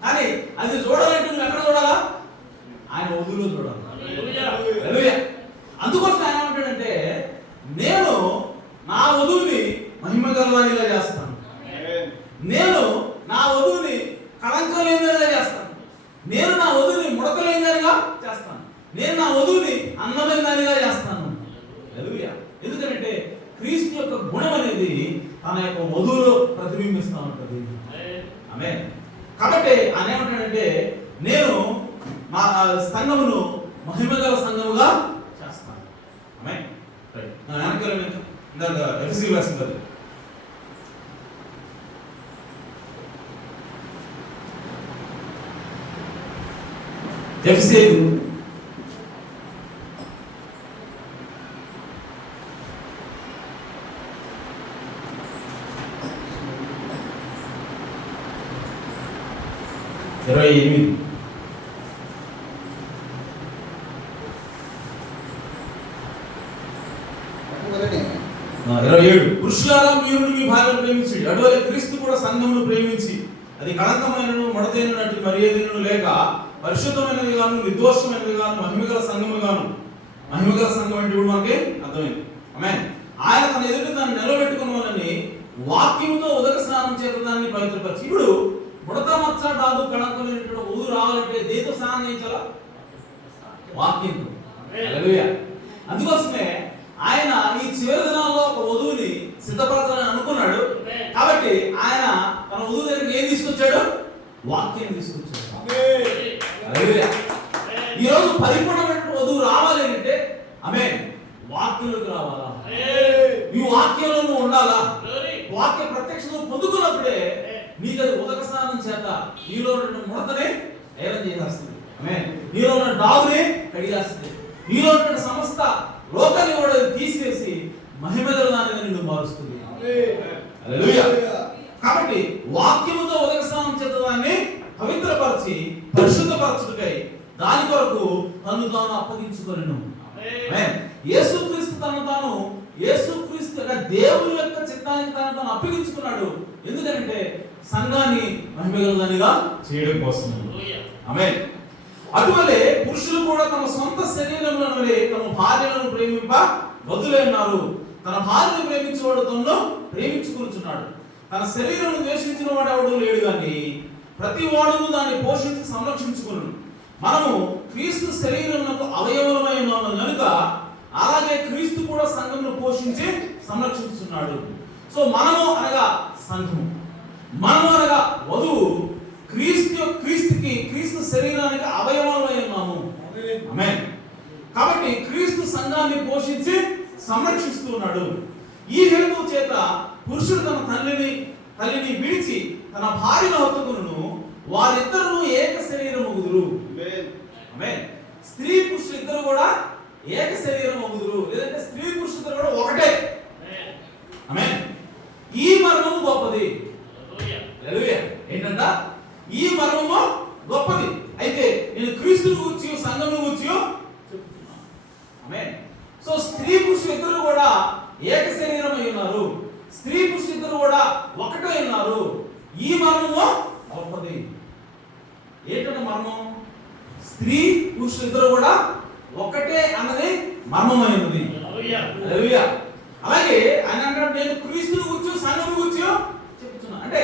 కానీ అది చూడాలంటే నువ్వు ఎక్కడ చూడాలా? ఆయన వధువులో చూడాలి. అందుకోసం ఆయన ఏమంటాడంటే, నేను నా వధువుని మహిమ గలవానిగా చేస్తాను, నేను నా వధువుని కళంకం లేనిదిగా చేస్తాను, నేను నా వధువుని ముడత లేనిదిగా చేస్తాను, నేను నా వధువుని అందమైన దానిగా చేస్తాను. హల్లెలూయా. ఎందుకంటే క్రీస్తు యొక్క గుణం అనేది తన యొక్క వధువులో ప్రతిబింబిస్తూ ఉంటుంది. కాబట్టి ఆయన ఏమంటాడంటే, నేను మా సంఘమును మహిమగల సంఘముగా చేస్తాను. ఎఫెసీయులకు రాసిన పత్రిక ఎఫెసీయులకు 28. పురుషులారా మీరు మీ భార్యను ప్రేమించి అటువలే క్రీస్తు కూడా సంఘమును ప్రేమించి అది కళంకమైనను ముడతైనటువంటి మర్యాదను లేక పరిశుద్ధమైనది గాను నిర్దోషమైనది గాను మహిమగల సంఘము గాను. మహిమగల సంఘం అంటే ఇప్పుడు మనకి అర్థమైంది. ఆయన తన ఎదుట దాన్ని నిలబెట్టుకున్నానని వాక్యముతో ఉదక స్నానం చేత దాన్ని పవిత్రపరిచి. ఇప్పుడు ముడత మచ్చ డాగు కళంకమైనటువంటి ఊరు రావాలంటే దేంతో స్నానం చేయించాలా? వాక్యంతో. హల్లెలూయా. అందుకోసమే ఆయన ఈ చివరి దినాల్లో ఒక వధువుని సిద్ధపరచాలని అనుకున్నాడు. కాబట్టి ఆయన తన వధువు దగ్గరికి ఏం తీసుకొచ్చాడు? వాక్యాన్ని తీసుకొచ్చాడు. ఈ రోజు పరిపూర్ణమైన వధువు రావాలి అంటే వాక్యంలోకి రావాలా? ఈ వాక్యంలో నువ్వు ఉండాలా? వాక్య ప్రత్యక్షత పొందుకున్నప్పుడే నీకు అది ఉదక స్నానం చేత నీలో ఉన్న ముడతనే ఏలం చేసేస్తుంది. నీలో ఉన్న డాగుని కడిగేస్తుంది. నీలో ఉన్న సమస్త లోకాన్ని కూడా తీసివేసి మహిమగల దానిగా నిన్ను మారుస్తుంది. హల్లెలూయా. కాబట్టి వాక్యముతో ఉదక స్నానం చేత దాన్ని పవిత్రపరిచి పరిశుద్ధపరచుటకై దాని కొరకు తను తాను అప్పగించుకొనెను. యేసుక్రీస్తు యేసుక్రీస్తు యొక్క దేవుని యొక్క చిత్తానికి తను అప్పగించుకున్నాడు. ఎందుకంటే సంఘాన్ని మహిమగలదానిగా చేయడం కోసం. ఆమేన్. అటువలే పురుషులు కూడా తమ సొంత శరీరంలో తమ భార్యలను ప్రేమింప వదులే ఉన్నారు. తన భార్యను ప్రేమించేవాడు తనను ప్రేమించుకుంటున్నాడు. తన శరీరం ద్వేషించిన వాడు ఎవడు లేడు కానీ ప్రతి వాడును దాన్ని పోషించి సంరక్షించుకున్నాడు. మనము క్రీస్తు శరీరమునకు అవయవమై ఉన్నాము కనుక అలాగే క్రీస్తు కూడా సంఘమును పోషించి సంరక్షించున్నాడు. సో మనము అనగా సంఘము, మనము అనగా వధువు క్రీస్తు శరీరానికి అవయవమై ఉన్నాము. ఆమేన్. కాబట్టి క్రీస్తు సంఘాన్ని పోషించి సంరక్షిస్తూ ఉన్నాడు. ఈ హేతువు చేత పురుషుడు తన తల్లిని విడిచి తన భార్యను హత్తుకును, వారిద్దరూ ఏక శరీరం అగుదురు. ఆమేన్. స్త్రీ పురుషులు ఇద్దరు కూడా ఏక శరీరం అగుదురు, లేదంటే స్త్రీ పురుషులు కూడా ఒకటే. ఆమేన్. ఈ మర్మము గొప్పది. హల్లెలూయా. ఏంటంట? ఈ మర్మము గొప్పది. అయితే నేను క్రీస్తును గురించి సంఘమును గురించి చెప్తున్నాను. ఆమేన్. సో స్త్రీ పురుషులు ఇద్దరు కూడా ఏక శరీరమై ఉన్నారు. స్త్రీ పురుషులు ఇద్దరు కూడా ఒకటే ఉన్నారు. ఈ మర్మము గొప్పది. ఏంటంటే మర్మం? స్త్రీ పురుషులు ఇద్దరు కూడా ఒకటే అన్నది మర్మమైనది. హల్లెలూయా. అలాగే ఆయన అంటాడు నేను క్రీస్తును గురించి సంఘమును గురించి చెప్తున్నా. అంటే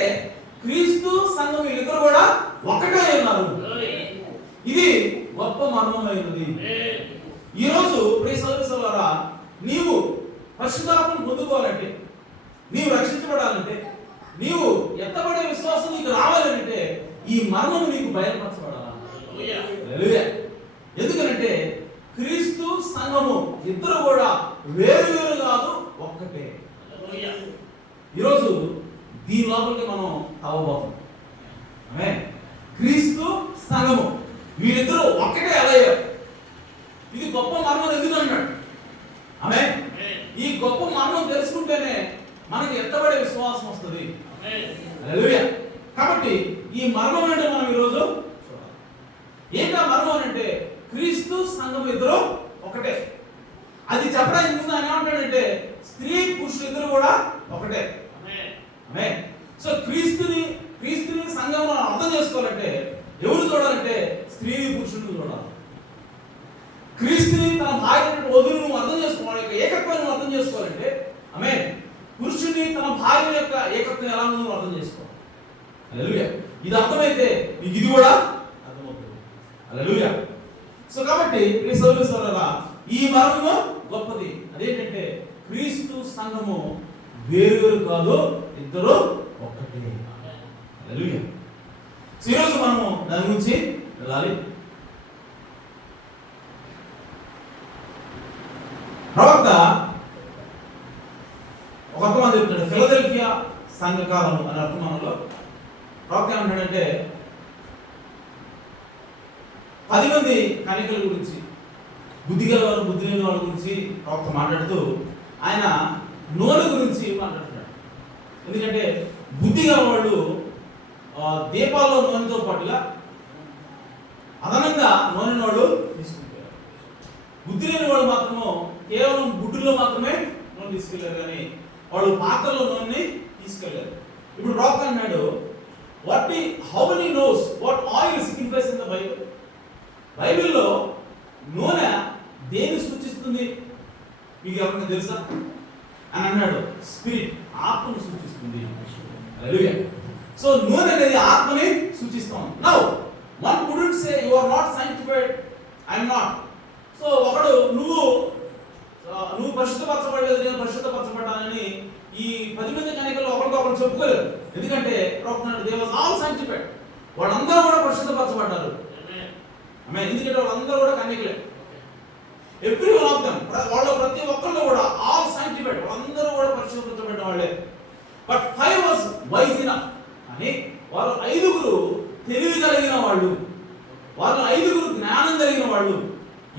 క్రీస్తు సంఘం వీళ్ళిద్దరు కూడా ఒకటే ఉన్నారు. ఇది గొప్ప మర్మమైనది. ఈ రోజు ప్రియ సహోదరులారా, నీవు పరిశుద్ధాత్మను పొందుకోవాలంటే, నీవు రక్షించబడాలంటే, నీవు ఎత్తబడే విశ్వాసం నీకు రావాలంటే ఈ మర్మము నీకు బయలుపరచబడాలి. హల్లెలూయా. ఎందుకంటే క్రీస్తు సంఘము ఇద్దరు కూడా వేరు వేరు కాదు, ఒక్కటే. ఈరోజు దీని లోపలికి మనం తావబోతాం. ఆమేన్. క్రీస్తు సంఘము వీళ్ళిద్దరూ ఒక్కటే అలయ్యారు. ఇది గొప్ప మర్మం ఎందుకు అన్నాడు? ఆమేన్. ఈ గొప్ప మర్మం తెలుసుకుంటేనే మనకి ఎత్తబడే విశ్వాసం వస్తుంది. హల్లెలూయా. కాబట్టి ఈ మర్మం అంటే మనం ఈరోజు చూడాలి. ఏంటా మర్మం అంటే క్రీస్తు సంఘం ఇద్దరు ఒకటే. అది చెప్పడానికి ముందు ఆయన ఏమంటాడంటే స్త్రీ పురుషులు ఇద్దరు కూడా ఒకటే. ఆమేన్. సో క్రీస్తుని సంఘంలో అర్థం చేసుకోవాలంటే ఎవరు చూడాలంటే స్త్రీని పురుషుని చూడాలి. క్రీస్తుని తన భార్య వధువును అర్థం చేసుకోవాలి, ఏకత్వాన్ని అర్థం చేసుకోవాలంటే ఆమేన్ పురుషుని తన భార్య యొక్క ఏకత్వం ఎలా ఉందో అర్థం చేసుకోవాలి. హల్లెలూయా. ఇది అర్థమైతే నీకు ఇది కూడా అర్థమవుతుంది. హల్లెలూయా. సో కాబట్టి ఈ సోదరులారా, ఈ మర్మము గొప్పది. అదేంటంటే క్రీస్తు సంఘము వేరు కాదు, ఇద్దరు ఒక్కటే. హల్లెలూయా. సో ఈరోజు మనము దాని గురించి వెళ్ళాలి. ప్రవక్త ఒక అర్థం చెప్తాడు, ఫిలదెల్ఫియా సంఘకాలము అనే అర్థమానంలో ప్రవక్త ఏమంటాడంటే 10 మంది కన్యకల గురించి, బుద్ధి గల వారు బుద్ధి లేని వాళ్ళ గురించి ప్రవక్త మాట్లాడుతూ ఆయన నూనె గురించి మాట్లాడుతున్నాడు. ఎందుకంటే బుద్ధి గల వాళ్ళు దీపాల్లో నూనెతో పాటుగా అదనంగా నూనె వాళ్ళు తీసుకుంటారు. బుద్ధి లేని వాళ్ళు మాత్రము కేవలం గుడ్డులో మాత్రమే నూనె తీసుకెళ్లారు, కానీ వాళ్ళు పాత్రలో నూనెని తీసుకెళ్లారు. ఇప్పుడు ప్రవక్త అన్నాడు, how many knows what oil signifies in the Bible? బైబిల్లో నూనె దేన్ని సూచిస్తుంది మీకు ఎవరైనా తెలుసా అని అన్నాడు. స్పిరిట్, ఆత్మను సూచిస్తుంది. హల్లెలూయా. సో నూనె అనేది ఆత్మని సూచిస్తాం. Now one couldn't say you are not sanctified, I am not. So ఒకడు నువ్వు పరిశుద్ధపరచబడలేదు, నేను పరిశుద్ధపరచబడ్డానని ఈ 10 మంది కన్యకల్లో ఒకరికొకరు చెప్పుకోలేరు. ఎందుకంటే ప్రవక్త దే వాస్ ఆల్ sanctified, వాళ్ళందరూ కూడా పరిశుద్ధపరచబడ్డారు. ఆమేన్. ఎందుకంటే వాళ్ళందరూ కూడా కన్యకలే. ఎవ్రీ వన్ ఆఫ్ దెమ్, వాళ్ళ ప్రతి ఒక్కళ్ళు కూడా ఆల్ sanctified, వాళ్ళందరూ కూడా పరిశుద్ధపరచబడ్డ వాళ్ళే. బట్ 5 వాస్ వైజ్ ఇనఫ్ అని వాళ్ళు 5గురు తెలివి కలిగిన వాళ్ళు, వాళ్ళు 5గురు జ్ఞానం కలిగిన వాళ్ళు.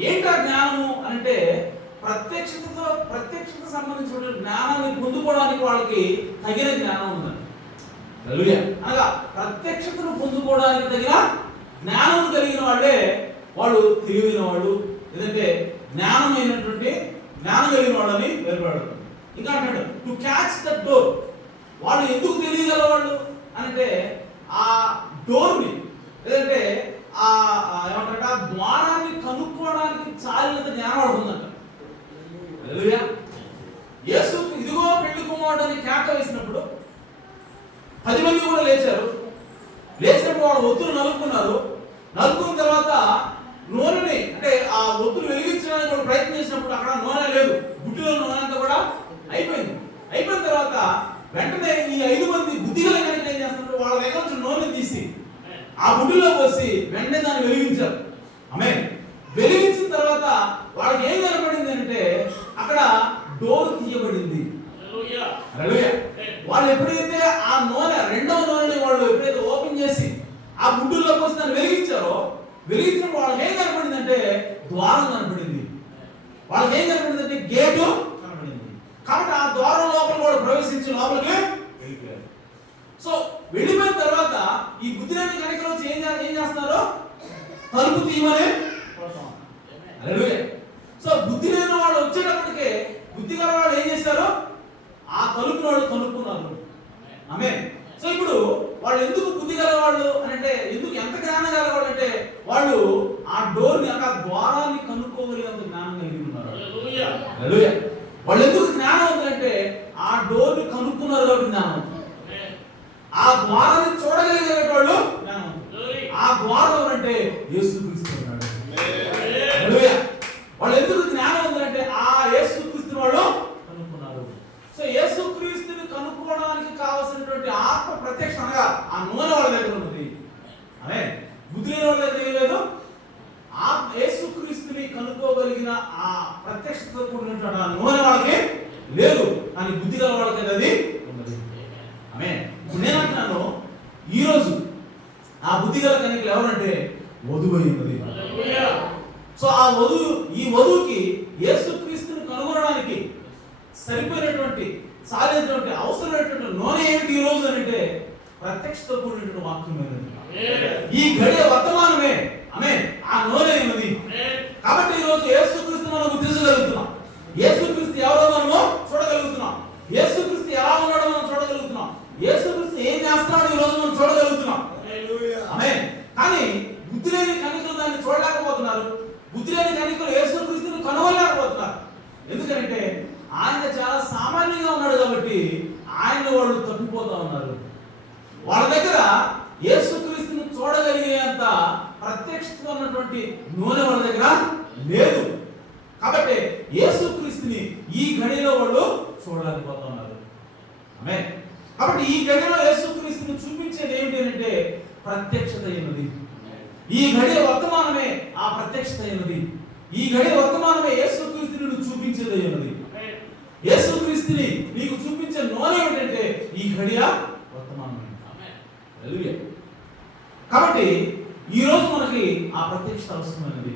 ఏంటా జ్ఞానము అంటే ప్రత్యక్షత సంబంధించిన జ్ఞానాన్ని పొందుకోవడానికి వాళ్ళకి తగిన జ్ఞానం ఉందండి. హల్లెలూయా. అనగా ప్రత్యక్షతను పొందుకోవడానికి తగిన జ్ఞానం కలిగిన వాళ్ళే వాళ్ళు తెలివైన వాళ్ళు, లేదంటే జ్ఞానం కలిగిన వాళ్ళని ఏర్పడతారు. ఇంకా అంటాడు టు క్యాచ్ ద డోర్. వాళ్ళు ఎందుకు తెలియగల వాళ్ళు అంటే ఆ డోర్ని, లేదంటే ఏమంటారు ఆ ద్వారాన్ని కనుక్కోవడానికి చాలినంత జ్ఞానం పడుతుందంట. హల్లెలూయా. యేసు ఇదిగో పెళ్లి కుమారుడని కేక వేసినప్పుడు 10 మంది కూడా లేచారు. లేచినప్పుడు వాళ్ళు ఒత్తులు నలుపుకున్నారు. నలుపుకున్న తర్వాత నూనెని, అంటే ఆ ఒత్తులు వెలిగించడానికి కూడా ప్రయత్నం చేసినప్పుడు అక్కడ నూనె లేదు, గుడ్డిలో నూనె అంతా కూడా అయిపోయింది. అయిపోయిన తర్వాత వెంటనే ఈ 5 మంది బుద్ధిగల కనుక ఏం చేస్తున్నారు, వాళ్ళ దగ్గర నుంచి నూనె తీసి ఆ బుడ్డిలో పోసి వెంటనే దాన్ని వెలిగించారు. ఆమేన్. వెలిగించిన తర్వాత వాళ్ళకి ఏం కనపడింది అంటే అక్కడ డోర్ తీయబడింది. హల్లెలూయా. వాళ్ళు ఎప్పుడైతే ఆ నూనె, రెండవ నూనెని వాళ్ళు ఎప్పుడైతే ఓపెన్ చేసి ఆ బుడ్డుల్లో పోసి దాన్ని వెలిగించారో, వెలిగించిన వాళ్ళకి ఏం కనపడింది అంటే ద్వారం కనపడింది. వాళ్ళకి ఏం కనపడింది అంటే గేటు కనపడింది. కాబట్టి ఆ ద్వారం లోపల కూడా ప్రవేశించి లోపలికి వెళ్ళిపోయారు. సో వెళ్ళిపోయిన తర్వాత ఈ బుద్ధి లేని కనికలు వచ్చి ఏం చేస్తున్నారు, తలుపు తీయమని. హల్లెలూయా. సో బుద్ధి లేని వాళ్ళు వచ్చేటప్పటికే బుద్ధి గల వాళ్ళు ఏం చేశారు, ఆ తలుపుని వాళ్ళు కనుక్కున్నారు. ఆమేన్. సో ఇప్పుడు వాళ్ళు ఎందుకు బుద్ధి గల వాళ్ళు అంటే, ఎందుకు ఎంత జ్ఞానం గల వాళ్ళు అంటే వాళ్ళు ఆ డోర్ని, ఆ ద్వారాన్ని కనుక్కోగలిగినంత జ్ఞానం కలిగి ఉన్నారు. హల్లెలూయా. వాళ్ళు ఎందుకు జ్ఞానవంతులంటే ఆ డోర్ని కనుక్కున్నారు కాబట్టి జ్ఞానవంతులు. ఆ ద్వారాన్ని చూడగలిగే వాళ్ళు జ్ఞానవంతులు. ఆ ద్వారం అంటే యేసుక్రీస్తు ఉన్నాడు. హల్లెలూయా. వాళ్ళు ఎందుకు జ్ఞానవంతులంటే ఆ యేసుక్రీస్తుని వాళ్ళు కనుక్కున్నారు. సో యేసుక్రీస్తుని కనుక్కోవడానికి కావాల్సినటువంటి ఆత్మ ప్రత్యక్ష, అనగా ఆ నూనె వాళ్ళ దగ్గర ఉంది. అదే బుద్ధి లేని వాళ్ళ దగ్గర ఏం లేదు. ఆ యేసుక్రీస్తుని కనుక్కోగలిగిన ఆ ప్రత్యక్షతతో కూడినటువంటి ఆ నూనె వాళ్ళకి లేదు, కానీ బుద్ధి గల వాళ్ళకి అది ఉన్నది. ఆమేన్. ఇప్పుడు నేను అంటున్నాను, ఈరోజు ఆ బుద్ధి గల కన్యకలు ఎవరంటే వధువు అయి ఉన్నది. సో ఆ వధువు, ఈ వధువుకి యేసుక్రీస్తుని కనుగొనడానికి సరిపోయినటువంటి, సాలేటువంటి, అవసరమైనటువంటి నూనె ఏమిటి ఈ రోజు అంటే ప్రత్యక్షతో కూడినటువంటి వాక్యమైనది. ఈ గడియ వర్తమానమే. ఆమేన్. ఆ నూనె ఏమది. కాబట్టి ఈ రోజు యేసుక్రీస్తు మనం గుర్తించగలుగుతున్నాం. యేసుక్రీస్తు ఎవరో మనము చూడగలుగుతున్నాం. యేసుక్రీస్తు ఎలా ఉన్నాడో మనం చూడగలుగుతున్నాం. యేసుక్రీస్తు ఏం చేస్తున్నాడో ఈ రోజు మనం చూడగలుగుతున్నాం. ఆమేన్. కానీ బుద్ధి లేని కన్యకలు దాన్ని చూడలేకపోతున్నారు. బుద్ధి లేని కన్యకలు యేసుక్రీస్తుని కనుగొనలేకపోతున్నారు. ఎందుకంటే ఆయన చాలా సామాన్యంగా ఉన్నాడు కాబట్టి ఆయన వాళ్ళు తప్పిపోతా ఉన్నారు. వాళ్ళ దగ్గర యేసుక్రీస్తుని చూడగలిగేంత ప్రత్యక్షత ఉన్నటువంటి నూనె వాళ్ళ దగ్గర లేదు. కాబట్టి యేసుక్రీస్తుని ఈ గడిలో వాళ్ళు చూడలేకపోతా ఉన్నారు. ఆమేన్. కాబట్టి ఈ గడిలో యేసుక్రీస్తుని చూపించేది ఏమిటి అంటే ప్రత్యక్షత అయినది. ఈ గడియ వర్తమానమే ఆ ప్రత్యక్షత అయినది. ఈ గడియ వర్తమానమే యేసుక్రీస్తుని నువ్వు చూపించేది అయినది. యేసుక్రీస్తుని నీకు చూపించే నూనె ఏమిటంటే ఈ గడియ వర్తమానమే. హల్లెలూయా. కాబట్టి ఈ రోజు మనకి ఆ ప్రత్యక్షత అవసరమైనది.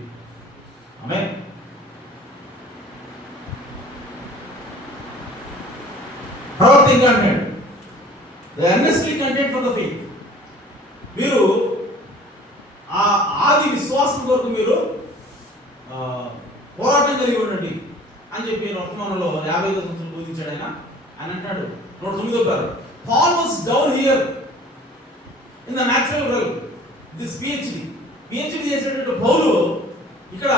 ఆమేన్. ప్రవక్త ఇంకా అంటాడు, they earnestly contend for the faith. మీరు ఆ ఆది విశ్వాసం కొరకు మీరు పోరాటం కలిగి ఉండండి అని చెప్పి వర్తమానంలో 55 సంవత్సరాలు బోధించాడు ఆయన. ఆయన అంటాడు 109 Paul was down here in the natural realm. This PhD చేసేటువంటి పౌలు ఇక్కడ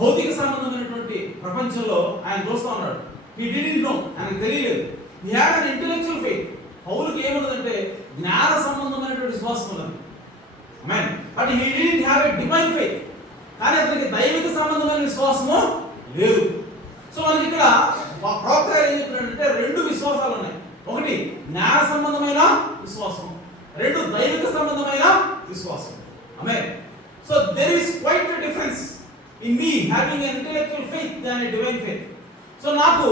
భౌతిక సంబంధమైనటువంటి ప్రపంచంలో ఆయన చూస్తూ ఉన్నాడు. He didn't know, ఆయనకు తెలియలేదు. He had an intellectual faith. పౌలుకి ఏమన్నదంటే జ్ఞాన సంబంధమైనటువంటి విశ్వాసం ఉన్నది. Amen. But he didn't have a divine faith. కానీ అతనికి దైవిక సంబంధమైన విశ్వాసము లేదు. సో మనకి ఇక్కడ ప్రవక్త ఏం చెప్తున్నాడంటే 2 విశ్వాసాలు ఉన్నాయి. ఒకటి జ్ఞాన సంబంధమైన విశ్వాసం, 2 దైవిక సంబంధమైన విశ్వాసం. Amen. So there is quite a difference in me having an intellectual faith than a divine faith. So నాకు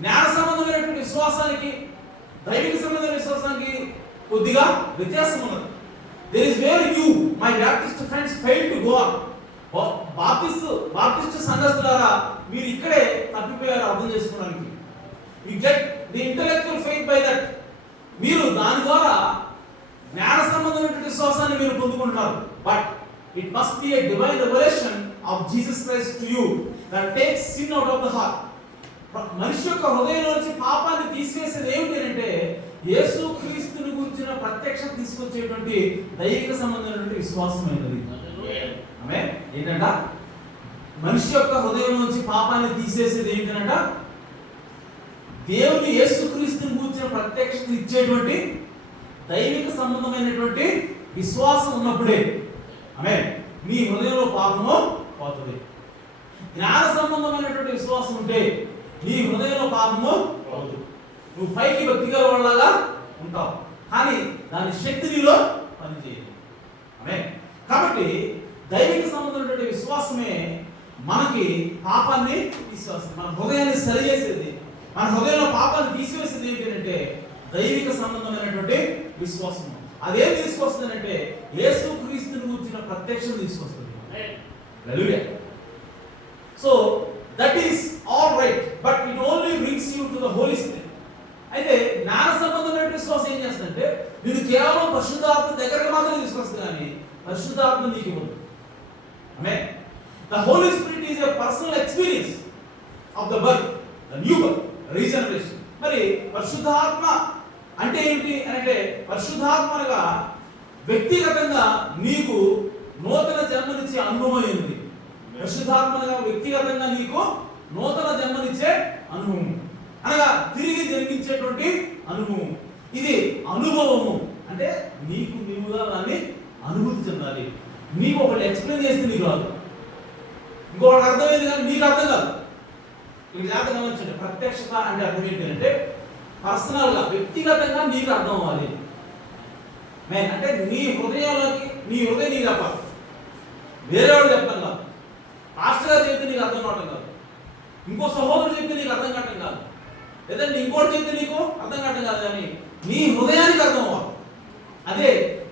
జ్ఞాన సంబంధమైనటువంటి విశ్వాసానికి దైవిక సంబంధమైన విశ్వాసానికి కొద్దిగా వ్యత్యాసం ఉన్నది. There is where you, my Baptist friends, fail to go on. Baptist సంఘస్థులారా, మీరు ఇక్కడే తప్పిపోయారు అర్థం చేసుకోవడానికి. You get the intellectual faith by that. మీరు దాని ద్వారా జ్ఞాన సంబంధమైనటువంటి విశ్వాసాన్ని మీరు పొందుకుంటున్నారు. But it must be a divine revolution of Jesus Christ to you that takes sin out of the heart. మనిషి యొక్క హృదయంలోంచి పాపాన్ని తీసివేసేది ఏమిటి అంటే యేసు క్రీస్తుని గురించిన ప్రత్యక్షత తీసుకొచ్చేటువంటి దైవిక సంబంధమైనటువంటి విశ్వాసమైనది. ఆమేన్. ఏంటంట? మనిషి యొక్క హృదయంలోంచి పాపాన్ని తీసేసేది ఏంటంట? దేవుని యేసు క్రీస్తుని గురించిన ప్రత్యక్షత ఇచ్చేటువంటి దైవిక సంబంధమైనటువంటి విశ్వాసం ఉన్నప్పుడే ఆమేన్ నీ హృదయంలో పాపము పోతుంది. జ్ఞాన సంబంధమైనటువంటి విశ్వాసం ఉంటే నీ హృదయంలో పాపము పోదు. నువ్వు పైకి భక్తి గల వాళ్ళగా ఉంటావు, కానీ దాని శక్తి నీలో పనిచేయదు. ఆమేన్. కాబట్టి దైవిక సంబంధమైనటువంటి విశ్వాసమే మనకి పాపాన్ని తీసివేస్తుంది, మన హృదయాన్ని సరిచేసేది, మన హృదయంలో పాపాన్ని తీసివేసేది ఏంటంటే దైవిక సంబంధమైనటువంటి విశ్వాసం. అదేం తీసుకొస్తుంది అంటే యేసు క్రీస్తుని గురించిన ప్రత్యక్షత తీసుకొస్తుంది. Hallelujah. So that is all right, but it only brings you to the holy spirit. అయితే జ్ఞాన సంబంధమైన విశ్వాసం ఏం చేస్తుందంటే నేను కేవలం పరిశుద్ధాత్మ దగ్గరకు మాత్రమే తీసుకొస్తుంది, కానీ పరిశుద్ధాత్మ నీకు ఇవ్వదు. Amen. The holy spirit is a personal experience of the birth, the new birth, regeneration. మరి పరిశుద్ధాత్మ అంటే ఏంటి అంటే పరిశుద్ధాత్మ అనగా వ్యక్తిగతంగా నీకు నూతన జన్మనిచ్చే అనుభవం ఉంది. పరిశుద్ధాత్మగా వ్యక్తిగతంగా నీకు నూతన జన్మనిచ్చే అనుభవం అనగా తిరిగి జన్మించేటువంటి అనుభవం. ఇది అనుభవము అంటే నీకు నీవుగా దాన్ని అనుభూతి చెందాలి. నీకు ఒకటి ఎక్స్ప్లెయిన్ చేస్తే నీకు రాదు, ఇంకొకటి అర్థమైంది కానీ నీకు అర్థం కాదు. ఇది జాగ్రత్త గమనించండి. ప్రత్యక్షత అంటే అర్థం ఏంటి అంటే పర్సనల్గా వ్యక్తిగతంగా నీకు అర్థం అవ్వాలి. మెయిన్ అంటే నీ హృదయంలోకి నీ హృదయం నీకు చెప్పాలి, వేరేవాడు చెప్పడం కాదు. పాస్టర్ గారు చెప్తే నీకు అర్థం కావటం కాదు, ఇంకో సహోదరుడు చెప్తే నీకు అర్థం కావటం కాదు, లేదంటే ఇంకోటి చెప్తే నీకు అర్థం కావటం కాదు, కానీ నీ హృదయానికి అర్థం అవ్వాలి. అదే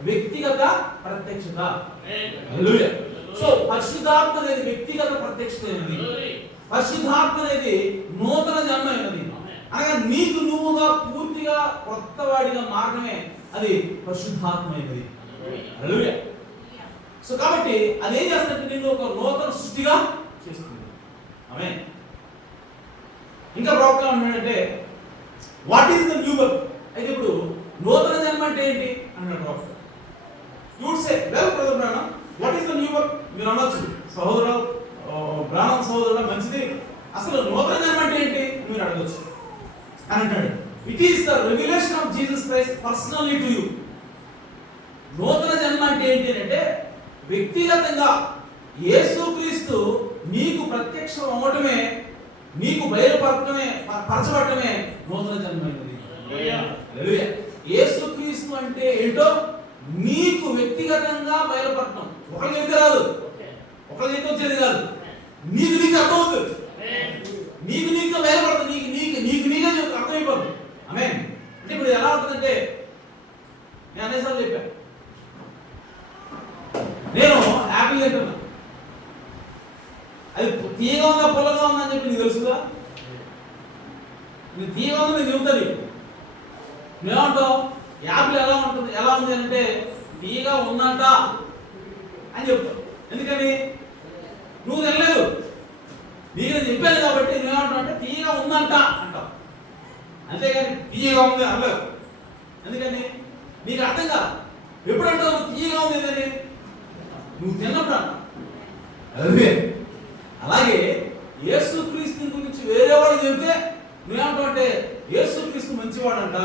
వ్యక్తిగత ప్రత్యక్షత. హల్లెలూయా. సో పరిశుద్ధాత్మ అనేది వ్యక్తిగత ప్రత్యక్షత అనేది, పరిశుద్ధాత్మ అనేది నూతన జన్మ అయినది. అనగా నీకు నువ్వుగా పూర్తిగా కొత్త వాడిగా మారడమే అది పరిశుద్ధాత్మ అయినది. హల్లెలూయా. సో కాబట్టి అదేం చేస్తుందంటే నిన్ను ఒక నూతన సృష్టిగా చేస్తుంది. ఆమేన్. ఇంకా ప్రవక్త ఏమంటాడంటే what is the new birth. అయితే ఇప్పుడు నూతన జన్మ అంటే ఏంటి అన్నాడు ప్రవక్త. You would say well brother Branham, what is the new birth. మీరు అనొచ్చు సహోదరుడు బ్రాహ్మణ సహోదరుడు మంచిది, అసలు నూతన జన్మ అంటే ఏంటి మీరు అడగచ్చు అని అంటాడు. It is the revolution of Jesus Christ personally to you. నూతన జన్మ అంటే ఏంటి అంటే వ్యక్తిగతంగా యేసుక్రీస్తు నీకు ప్రత్యక్షం అవ్వటమే, నీకు పరచబడటమే నూతన జన్మైనది. హల్లెలూయా. యేసుక్రీస్తు అంటే ఏంటో నీకు వ్యక్తిగతంగా బయలుపడటం. ఒకరికి అయితే రాదు, ఒకరికి అయితే వచ్చేది కాదు, నీకు నీకు అర్థమవుతుంది, నీకు నీకు బయలుపడుతుంది, నీకే అర్థమైపోతుంది. ఆమేన్. అంటే ఇప్పుడు ఎలా ఉంటుందంటే నేను అనేసార్లు చెప్పాను, నేను యాపిల్ తింటున్నా, అది తీయగా ఉందా పుల్లగా ఉందా అని చెప్పి నీకు తెలుసుదా? నీకు తీయగా ఉందా నీకు చెబుతుంది. నువ్వేమంటావు యాపిల్ ఎలా ఉంది అంటే తీయగా ఉందంట అని చెప్తావు. ఎందుకని? నువ్వు తినలేదు, నీకు నేను చెప్పాను కాబట్టి నువ్వేమంటావు అంటే తీయగా ఉందంట అంటావు, అంతేగాని తీయగా ఉంది అనలేవు. ఎందుకని? నీకు అర్థం కాదు. ఎప్పుడంటావు నువ్వు తీయగా ఉంది అని? నువ్వు తిన్నప్పుడు అంట. అలాగే యేసుక్రీస్తు గురించి వేరేవాడు చెబితే నువ్వేమంటావు అంటే యేసుక్రీస్తు మంచివాడంట,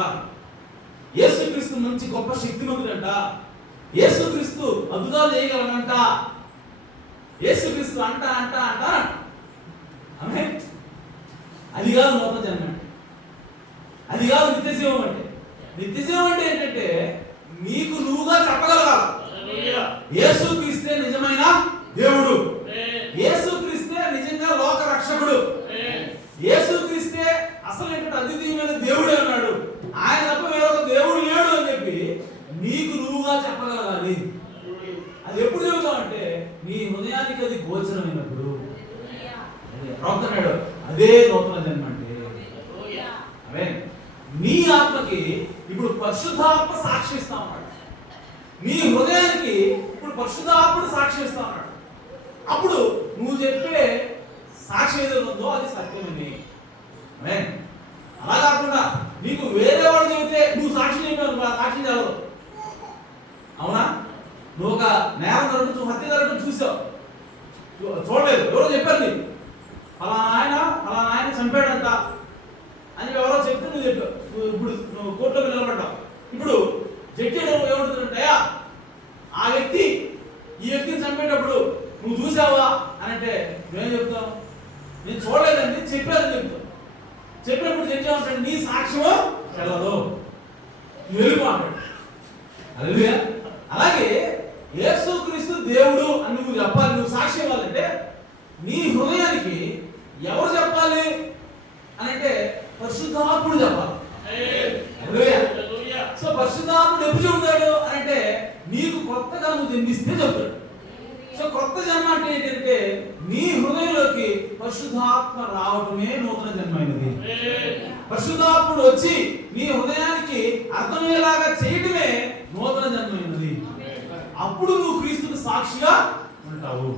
యేసుక్రీస్తు మంచి గొప్ప శక్తిమంతుడంట, యేసుక్రీస్తు అద్భుతాలు చేయగలడంట, యేసుక్రీస్తు అంట అంట అంట. ఆమేన్. అది కాదు నూతన జన్మ అంటే, అది కాదు నిత్యజీవం అంటే. నిత్యజీవం అంటే ఏంటంటే నీకు నువ్వుగా చెప్పగలగాలి యేసుక్రీస్తే నిజమైన దేవుడు, యేసుక్రీస్తే నిజంగా లోక రక్షకుడు, యేసుక్రీస్తే అసలు అద్వితీయమైన దేవుడే అన్నాడు, ఆయన తప్ప వేరొక దేవుడు లేడు అని చెప్పి నీకు నువ్వుగా చెప్పగలగాలి. అది ఎప్పుడు చెబుతావు అంటే నీ హృదయానికి అది గోచరమైన అదే నూతన జన్మ అంటే. ఆమేన్. నీ ఆత్మకి ఇప్పుడు పరిశుద్ధాత్మ సాక్షిస్తా ఉన్నాడు. నీ హృదయానికి ఇప్పుడు పరిశుద్ధాత్ముడు సాక్షిస్తా ఉన్నాడు. అప్పుడు నువ్వు చెప్పే సాక్షి ఏదో ఉందో అది సత్యమని. ఆమేన్. అలా కాకుండా నీకు వేరే వాడు చెబితే నువ్వు సాక్షి చెప్పావు, సాక్షి చదవదు. అవునా? నువ్వు ఒక నేరం జరగడం, హత్య జరగడం చూసావు, చూడలేదు, ఎవరో చెప్పారు నీకు, అలా ఆయన చంపాడంట అని ఎవరో చెప్తే నువ్వు చెప్పావు. ఇప్పుడు నువ్వు కోర్టులోకి నిలబడ్డావు. ఇప్పుడు జడ్జి ఏమంటుందంటయా, ఆ వ్యక్తి ఈ వ్యక్తిని చంపేటప్పుడు నువ్వు చూసావా అని అంటే నువ్వేం చెప్తావు? నేను చూడలేదండి, చెప్పాలని చెప్తావు. చెప్పినప్పుడు జడ్జి ఏమంటాడు, నీ సాక్ష్యమో చెల్లదు, నువ్వు వెళ్ళిపో అంటాడు. హల్లెలూయా. అలాగే యేసుక్రీస్తు దేవుడు అని నువ్వు చెప్పాలి, నువ్వు సాక్ష్యం ఇవ్వాలంటే నీ హృదయానికి ఎవరు చెప్పాలి అని అంటే పరిశుద్ధాత్ముడు చెప్పాలి. సో పరిశుద్ధాత్ముడు ఎప్పుడు చెబుతాడు అని అంటే నీకు కొత్తగా నువ్వు జన్మిస్తే చెబుతాడు. సో కొత్త జన్మ అంటే ఏంటంటే నీ హృదయంలోకి పరిశుద్ధాత్మ రావటమే నూతన జన్మైనది. పరిశుద్ధాత్ముడు వచ్చి నీ హృదయానికి అర్థమయ్యేలాగా చేయటమే నూతన జన్మైనది. అప్పుడు నువ్వు క్రీస్తుకు సాక్షిగా ఉంటావు.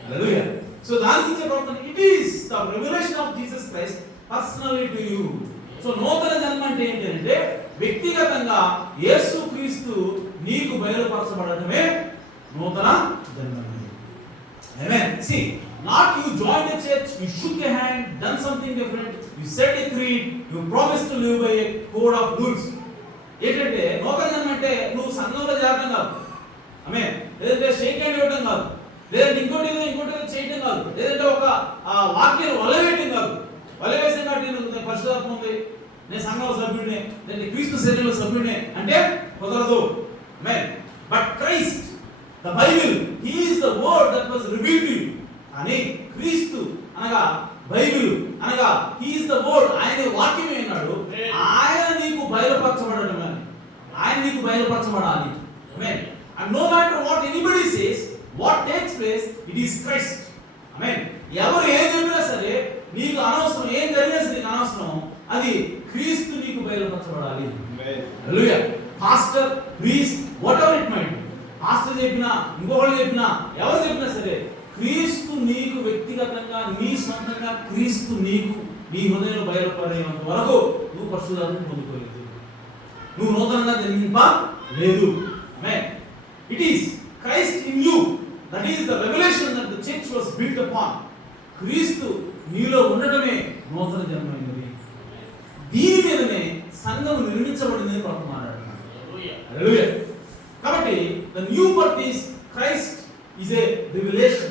హల్లెలూయా. సో దాని గురించి ప్రవర్తన, it is the revolution of Jesus Christ personally to you. So నూతన జన్మ అంటే ఏంటంటే వ్యక్తిగతంగా యేసు క్రీస్తు నీకు బయలుపరచబడటమే నూతన జన్మ. ఆమేన్. See, not you joined a church, you shook a hand, done something different, you said a creed, you promised to live by a code of rules. ఏంటంటే నూతన జన్మ అంటే నువ్వు సంఘంలో చేరడం కాదు, ఆమేన్, లేదంటే షేక్ హ్యాండ్ ఇవ్వడం కాదు, లేదంటే ఇంకోటి చేయడం కాదు, లేదంటే ఒక వాక్యాన్ని వలవేయడం కాదు. వలవేసిన కాబట్టి పరిశుద్ధాత్మ ఉంది, నేను సంఘంలో సభ్యుడినే, లేదంటే క్రీస్తు శరీరంలో సభ్యుడినే అంటే కుదరదు. Amen. But Christ, the Bible, he is the word that was revealed to you. అని క్రీస్తు అనగా బైబిల్ అనగా హి ఈస్ ద వర్డ్, ఆయన వాక్యమే అన్నాడు. ఆయన నీకు బయలుపరచబడడం, ఆయన నీకు బయలుపరచబడాలి. ఆమేన్. And no matter what anybody says, what takes place, it is Christ. Amen. ఎవరు ఏం చెప్పినా సరే నీకు అనవసరం, ఏం జరిగినా సరే నీకు అనవసరం, అది క్రీస్తు నీకు బయలుపరచబడాలి. Hallelujah. Pastor, priest, whatever it might be, pastor చెప్పినా, ఇంకొకళ్ళు చెప్పినా, ఎవరు చెప్పినా సరే క్రీస్తు నీకు వ్యక్తిగతంగా నీ సొంతంగా క్రీస్తు నీకు నీ హృదయంలో బయలుపడేంత వరకు నువ్వు పరిశుద్ధాత్మను పొందుకోలేదు, నువ్వు నూతనంగా జన్మింపలేదు. ఆమేన్. It is Christ in you, that is the revelation that the church was built upon. క్రీస్తు నీలో ఉండటమే నూతన జన్మైనది. దీని మీదనే సంఘం నిర్మించబడిందని ప్రభువు మాట్లాడుతున్నాడు. హల్లెలూయా. కాబట్టి the new birth is Christ is a revelation.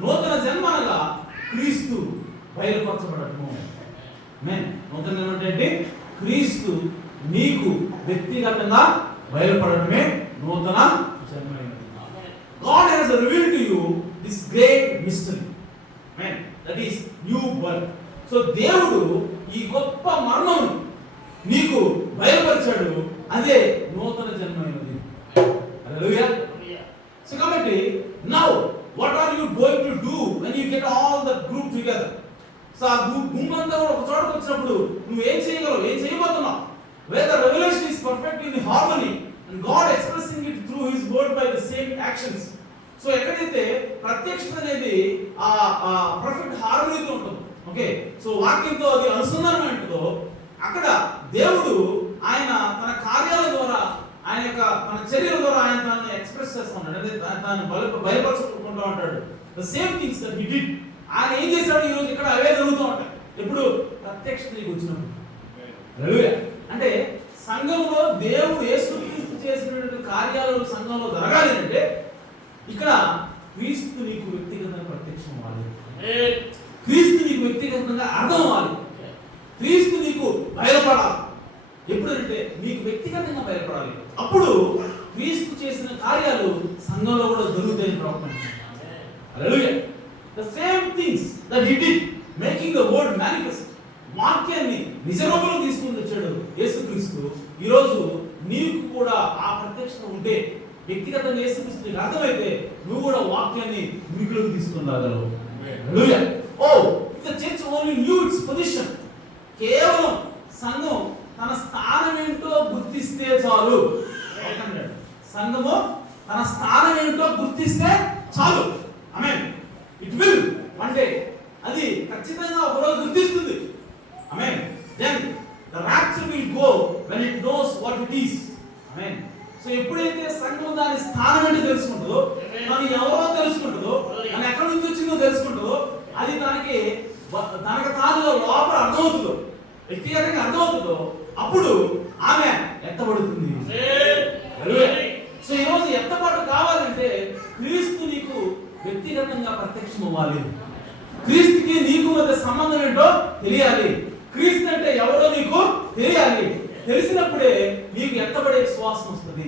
నూతన జన్మ అనగా క్రీస్తు బయలుపరచబడటము. ఆమేన్. నూతన జన్మ అంటే క్రీస్తు నీకు వ్యక్తిగతంగా బయలుపడటమే నూతన జన్మైనది. God has revealed to you this great mystery. Amen. That is new birth. So దేవుడు ఈ గొప్ప మరణమును నీకు బయలుపరిచాడు, అదే నూతన జన్మైనది. హల్లెలూయా. సో కాబట్టి now what are you going to do when you get all the group together? So ఆ గుంపంతా ఒక చోటకు వచ్చినప్పుడు నువ్వు ఏం చేయగలవు, ఏం చేయబోతున్నావు? Where the revelation is perfect in harmony and God expressing it through his word by the same actions. So ఎక్కడైతే ప్రత్యక్షత అనేది ఆ పర్ఫెక్ట్ హార్మనీతో ఉంటుంది, ఓకే, సో వాక్యంతో అది అనుసంధానం ఉంటుందో అక్కడ దేవుడు ఆయన తన కార్యాల ద్వారా, ఆయన యొక్క తన చర్యల ద్వారా ఆయన తనని ఎక్స్ప్రెస్ చేస్తా ఉన్నాడు, అంటే తాను బయలుపరచుకుంటూ ఉంటాడు. The same things that he did. ఆయన ఏం చేశాడు ఈ రోజు ఇక్కడ అవే జరుగుతూ ఉంటాయి. ఎప్పుడు ప్రత్యక్షత నీకు వచ్చినప్పుడు. హల్లెలూయా. అంటే సంఘంలో దేవుడు యేసుక్రీస్తు చేసినటువంటి కార్యాలు సంఘంలో జరగాలి అంటే ఇక్కడ క్రీస్తు నీకు వ్యక్తిగతంగా ప్రత్యక్షం అవ్వాలి, క్రీస్తు నీకు వ్యక్తిగతంగా అర్థం అవ్వాలి, క్రీస్తు నీకు బయలుపడాలి. ఎప్పుడంటే నీకు వ్యక్తిగతంగా బయలుపడాలి. అప్పుడు క్రీస్తు చేసిన కార్యాలు సంఘంలో కూడా జరుగుతాయని ప్రవచించాడు. హల్లెలూయా. The same things that he did, making the word manifest. వాక్యాన్ని నిజ రూపంలో తీసుకుని వచ్చాడు యేసుక్రీస్తు. ఈరోజు నీకు కూడా ఆ ప్రత్యక్షత ఉంటే, వ్యక్తిగతంగా యేసుక్రీస్తు నీకు అర్థమైతే నువ్వు కూడా వాక్యాన్ని ఉనికిలోకి తీసుకుని రాగలవు. హల్లెలూయా. Oh, if the church only new it's position. కేవలం సంఘం తన స్థానం ఏంటో గుర్తిస్తే చాలు. సంఘము తన స్థానం ఏంటో గుర్తిస్తే చాలు. ఆమేన్. ఇట్ విల్ వన్ డే, అది ఖచ్చితంగా ఒకరోజు గుర్తిస్తుంది. ఆమేన్. Then the rapture will go when it knows what it is. ఆమేన్. సో ఎప్పుడైతే సంఘం దాని స్థానం ఏంటో తెలుసుకుంటుందో, తను ఎవరో తెలుసుకుంటుందో, తను ఎక్కడి నుంచి వచ్చిందో తెలుసుకుంటుందో, అది తనకు తానుగా లోపల అర్థమవుతుందో, వ్యక్తిగతంగా అర్థమవుతుందో, అప్పుడు ఆమె ఎత్తబడుతుంది. సో ఈరోజు ఎత్తబాటు కావాలంటే క్రీస్తు నీకు వ్యక్తిగతంగా ప్రత్యక్షం అవ్వాలి. క్రీస్తుకి నీకు మధ్య సంబంధం ఏంటో తెలియాలి. క్రీస్తు అంటే ఎవరో నీకు తెలియాలి. తెలిసినప్పుడే నీకు ఎత్తబడే విశ్వాసం వస్తుంది.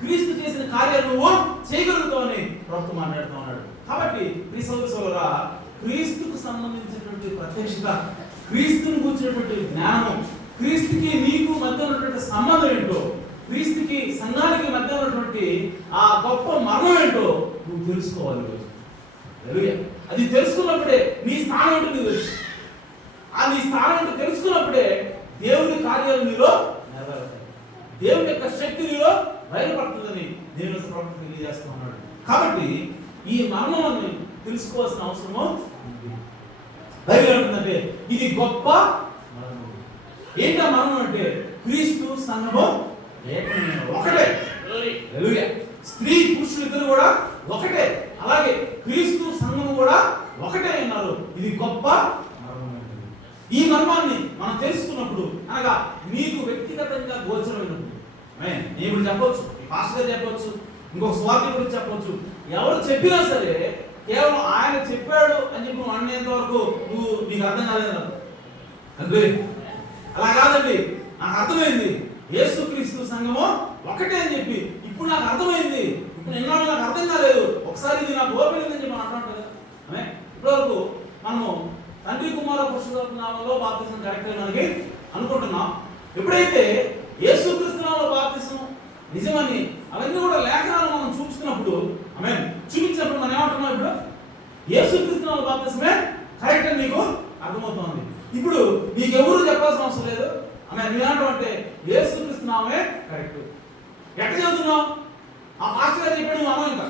క్రీస్తు చేసిన కార్యాలు నువ్వు చేయగలుగుతావని ప్రభుత్వం మాట్లాడుతూ ఉన్నాడు. కాబట్టి ప్రియ సోదరులారా, క్రీస్తుకు సంబంధించినటువంటి ప్రత్యక్షత, క్రీస్తుని కూర్చున్నటువంటి జ్ఞానం, క్రీస్తుకి నీకు మధ్య ఉన్నటువంటి సంబంధం ఏంటో, క్రీస్తుకి సంఘానికి మధ్య ఉన్నటువంటి ఆ గొప్ప మర్మం ఏంటో నువ్వు తెలుసుకోవాలి. అది తెలుసుకున్నప్పుడే నీ స్థానం ఏంటో నీకు తెలుసు. ఆ నీ స్థానం ఏంటో తెలుసుకున్నప్పుడే దేవుని కార్యాలు నీలో నెరవేరుతాయి. దేవుని యొక్క శక్తి నీలో బయలుపడుతుందని దేవుని ప్రభుత్వం తెలియజేస్తూ ఉన్నాడు. కాబట్టి ఈ మర్మాన్ని తెలుసుకోవాల్సిన అవసరము ఉంది. బైబిల్ అంటుందంటే ఇది గొప్ప మర్మం. ఏంటా మర్మం అంటే క్రీస్తు సంఘము ఒకటే. స్త్రీ పురుషులు ఇద్దరు కూడా ఒకటే. అలాగే క్రీస్తు సంఘము కూడా ఒకటే ఉన్నారు. ఇది గొప్ప మర్మం. ఈ మర్మాన్ని మనం తెలుసుకున్నప్పుడు, అనగా నీకు వ్యక్తిగతంగా గోచరమైనప్పుడు, నేను ఇప్పుడు చెప్పొచ్చు, పాస్టర్ చెప్పొచ్చు, ఇంకొక స్వార్థి గురించి చెప్పొచ్చు, ఎవరు చెప్పినా సరే కేవలం ఆయన చెప్పాడు అని చెప్పి నువ్వు అనేంత వరకు నీకు అర్థం కాలేదు అంటే అలా కాదండి. నాకు అర్థమైంది యేసుక్రీస్తు సంఘము ఒకటే అని చెప్పి ఇప్పుడు నాకు అర్థమైంది. ఇప్పుడు ఎన్నాళ్ళు నాకు అర్థం కాలేదు, ఒకసారి ఇది నాకు ఓపెన్ అయిందని చెప్పి మనం అంటాం కదా. ఇప్పటివరకు మనము తండ్రి కుమార పరిశుద్ధాత్మ నామములో బాప్తిసం కరెక్ట్ మనకి అనుకుంటున్నాం. ఎప్పుడైతే యేసుక్రీస్తు నామములో బాప్తిసం నిజమని అవన్నీ కూడా లేఖనాలు మనం చూపిస్తున్నప్పుడు, చూపించినప్పుడు మనం ఏమంటున్నాం, ఇప్పుడు యేసుక్రీస్తు నామములో బాప్తిసమే కరెక్ట్ అని నీకు అర్థమవుతుంది. ఇప్పుడు నీకెవరు చెప్పాల్సిన అవసరం లేదు. నువ్వేంటంటే యేసుక్రీస్తు నామమే కరెక్ట్. ఎట్లా చదువుతున్నావు? ఆ పాస్టర్ గారు చెప్పాడు నువ్వు అనవు, ఇంకా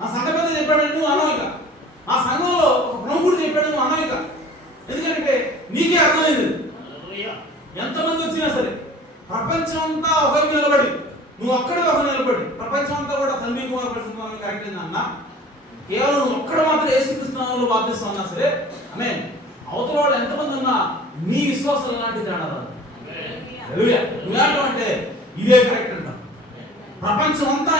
ఆ సంఘ పెద్ద చెప్పాడు నువ్వు అనవు, ఇంకా ఆ సంఘంలో ఒక ప్రముఖుడు చెప్పాడు నువ్వు అనవు, ఇంకా ఎందుకంటే నీకే అర్థమైంది. ఎంతమంది వచ్చినా సరే ప్రపంచం అంతా ఒక నిలబడి, నువ్వు ఒక్కడే ఒక నిలబడి, ప్రపంచం అంతా కూడా తండ్రి కుమార పరిశుద్ధాత్మ కరెక్ట్ అన్న, కేవలం నువ్వు ఒక్కడ మాత్రం యేసుక్రీస్తు నామములో బాప్తిసం అన్నా సరే, అవతల వాళ్ళు ఎంతమంది ఉన్నా నీ విశ్వాసం ఎలాంటి తేడా రాదు. నువ్వేంటంటే ఇదే కరెక్ట్ అంటాం. ప్రపంచం అంతా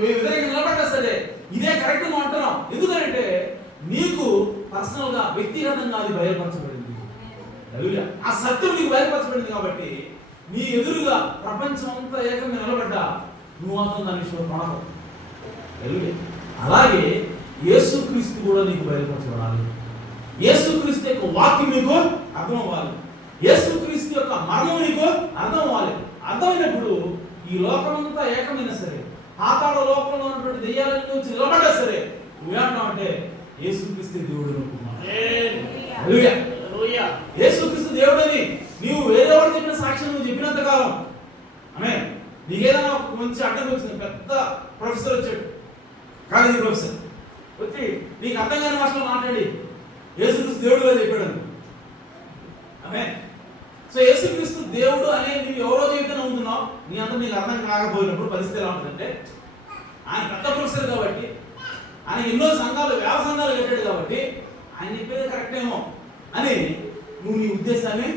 వ్యతిరేకంగా నిలబడ్డా సరే ఇదే కరెక్ట్ నువ్వు అంటున్నావు. ఎందుకంటే నీకు పర్సనల్ గా వ్యక్తిగతంగా అది బయలుపరచబడింది. ఆ సత్యం నీకు బయలుపరచబడింది కాబట్టి నీ ఎదురుగా ప్రపంచం అంతా ఏకంగా నిలబడ్డా నువ్వు మాత్రం దాని విషయంలో పడవు. అలాగే యేసుక్రీస్తు కూడా నీకు బయలుపరచబడాలి. యేసుక్రీస్తు యొక్క వాక్యం నీకు అర్థం అవ్వాలి. యేసుక్రీస్తు యొక్క మర్మం నీకు అర్థం అవ్వాలి. అర్థమైనప్పుడు ఈ లోకమంతా ఏకమైనా సరే, పాతాళ లోకంలో ఉన్నటువంటి దెయ్యాలన్నీ వచ్చి నిలబడ్డా సరే నువ్వేంటావు అంటే యేసుక్రీస్తు దేవుడు అనుకున్నావు. యేసుక్రీస్తు దేవుడని నీవు వేరేవాడు చెప్పిన సాక్ష్యం నువ్వు చెప్పినంత కాలం నీకేదైనా మంచి అడ్డం వచ్చింది, పెద్ద ప్రొఫెసర్ వచ్చాడు, కాలేజీ ప్రొఫెసర్ వచ్చి నీకు అర్థం కాని భాషలో మాట్లాడి యేసుక్రీస్తు దేవుడుగా చెప్పాడు. సో యేసుక్రీస్తు దేవుడు అనే నువ్వు ఎవరో చెబితే నమ్ముతున్నావు. నీ అంతా నీకు అర్థం కాకపోయినప్పుడు పరిస్థితి ఎలా ఉంటుందంటే, ఆయన పెద్ద ప్రొఫెసర్ కాబట్టి, ఆయన ఎన్నో సంఘాలు వేల సంఘాలు కట్టాడు కాబట్టి ఆయన చెప్పేది కరెక్ట్ ఏమో అని నువ్వు నీ ఉద్దేశాన్ని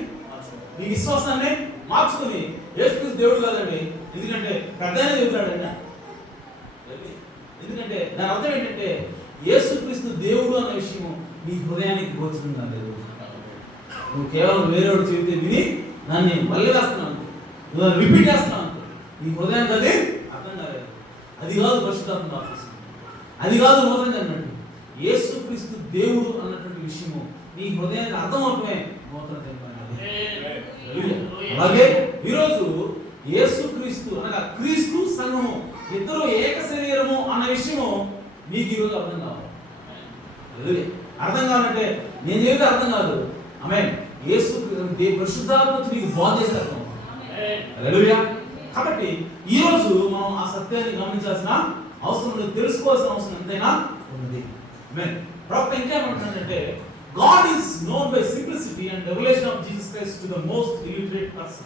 నీ విశ్వాసాన్ని మార్చుకుని యేసుక్రీస్తు దేవుడు కాదండి, ఎందుకంటే పెద్దనే చెబుతాడండి. ఎందుకంటే దాని అర్థం ఏంటంటే యేసుక్రీస్తు దేవుడు అన్న విషయం నీ హృదయానికి గోచరం కాలేదు. నువ్వు కేవలం వేరేవాడు చెబితే విని దాన్ని మళ్ళీ రాస్తున్నాను, నువ్వు దాన్ని రిపీట్ చేస్తున్నావు, నీ హృదయానికి అది అర్థం కాలేదు. అది కాదు పరిశుద్ధాత్మ బాప్తిసం, అది కాదు నూతన అన్నట్టు. యేసుక్రీస్తు దేవుడు అన్నటువంటి విషయము నీ హృదయానికి అర్థం అవటమే నూతన జన్మ. అలాగే ఈరోజు యేసుక్రీస్తు అనగా క్రీస్తు సంఘము ఇద్దరు ఏక శరీరము అన్న విషయము నీకు ఈరోజు అర్థం కావాలి. అర్థం కావాలంటే నేను చెబితే అర్థం కాదు. ఆమేన్. యేసు పరిశుద్ధాత్మ నీకు బోధ చేస్తారు. హల్లెలూయా. కాబట్టి ఈ రోజు మనం ఆ సత్యాన్ని గమనించాల్సిన అవసరం లేదు, తెలుసుకోవాల్సిన అవసరం ఎంతైనా ఉంది. ఆమేన్. ప్రవక్త ఇంకేమంటున్నాడంటే God is known by simplicity and revelation of Jesus Christ to the most illiterate person.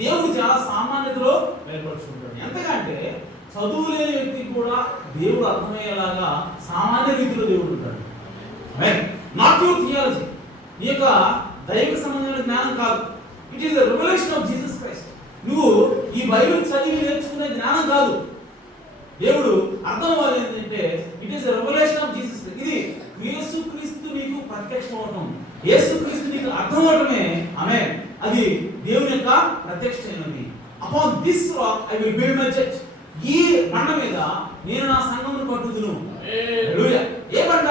దేవుడు చాలా సామాన్యతలో బయలుపరుచుకుంటాడు. ఎంతకంటే చదువు లేని వ్యక్తికి కూడా దేవుడు అర్థమయ్యేలాగా సామాన్య రీతిలో దేవుడు ఉంటాడు. ఆమేన్. నాట్ యువర్ థియాలజీ, నీ యొక్క దైవిక సంబంధమైన జ్ఞానం కాదు. It is the revolution of Jesus Christ. నువ్వు ఈ బైబిల్ చదివి నేర్చుకునే జ్ఞానం కాదు. దేవుడు అర్థం అవ్వాలి ఏంటంటే it is the revolution of Jesus Christ. ఇది యేసుక్రీస్తు నీకు ప్రత్యక్షం అవటం, యేసుక్రీస్తు నీకు అర్థం అవటమే. ఆమేన్. అది దేవుని యొక్క ప్రత్యక్షమైనది. Upon this rock I will build my church. ఈ బండ మీద నేను నా సంఘమును కట్టుదును. హల్లెలూయా. ఏ బండ?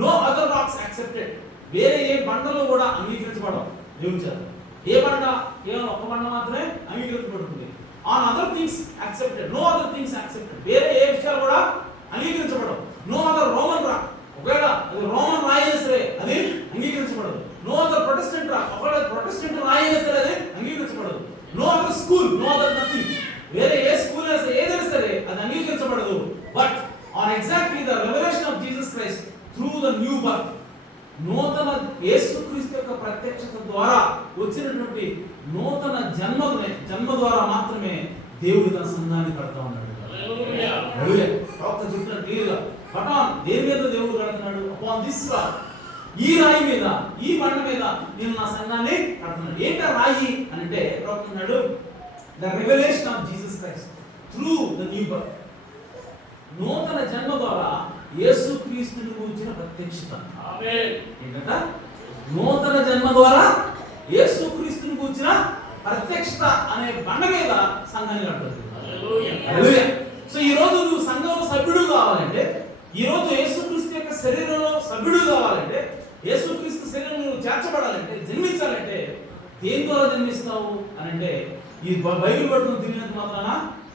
No other rocks accepted. వేరే ఏ బండలు కూడా అంగీకరించబడవు దేవుని చేత. ఏ బండ? కేవలం ఒక బండ మాత్రమే అంగీకరించబడుతుంది. On other things accepted, no other things accepted. వేరే ఏ విషయాలు కూడా అంగీకరించబడవు. నో అదర్ రోమన్ రాక్, ఒకవేళ అది రోమన్ రాయి అయినా సరే అది అంగీకరించబడదు. నో అదర్ ప్రొటెస్టెంట్ రాక్, ఒకవేళ ప్రొటెస్టెంట్ రాయి అయినా సరే అది అంగీకరించబడదు. No other school, no other nothing. వేరే ఏ స్కూల్ అయినా సరే ఏదైనా సరే అది అంగీకరించబడదు. But on exactly the revolution of Jesus Christ through the new birth, నూతన యేసుక్రీస్తు యొక్క ప్రత్యక్షత ద్వారా వచ్చినటువంటి నూతన జన్మ ద్వారా మాత్రమే దేవుడు తన సంఘాన్ని కడతా ఉన్నాడు. హల్లెలూయా. ప్రవక్త చెప్తున్నాడు క్లియర్గా, బట్ ఆన్ దేని మీద దేవుడు కడుతున్నాడు? అపాన్ దిస్ రాక్, ఈ రాయి మీద, ఈ బండ మీద నేను నా సంఘాన్ని కడుతున్నాడు. ఏంటా రాయి అని అంటే ప్రవక్త అన్నాడు the revolution of Jesus Christ through the new birth. నూతన జన్మ ద్వారా యేసుక్రీస్తుని గురించిన ప్రత్యక్షత. ఆమేన్. ఏంటంట? నూతన జన్మ ద్వారా యేసుక్రీస్తుని గురించిన ప్రత్యక్షత అనే బండ మీద సంఘాన్ని కడతాడు. హల్లెలూయా. హల్లెలూయా. సో ఈ రోజు నువ్వు సంఘంలో సభ్యుడు కావాలంటే, ఈ రోజు యేసుక్రీస్తు యొక్క శరీరంలో సభ్యుడు కావాలంటే, యేసుక్రీస్తు శరీరంలో నువ్వు చేర్చబడాలంటే, జన్మించాలంటే దేని ద్వారా జన్మిస్తావు అని అంటే ఈ బైబిల్ పట్టుకుని తిరిగినంత మాత్రాన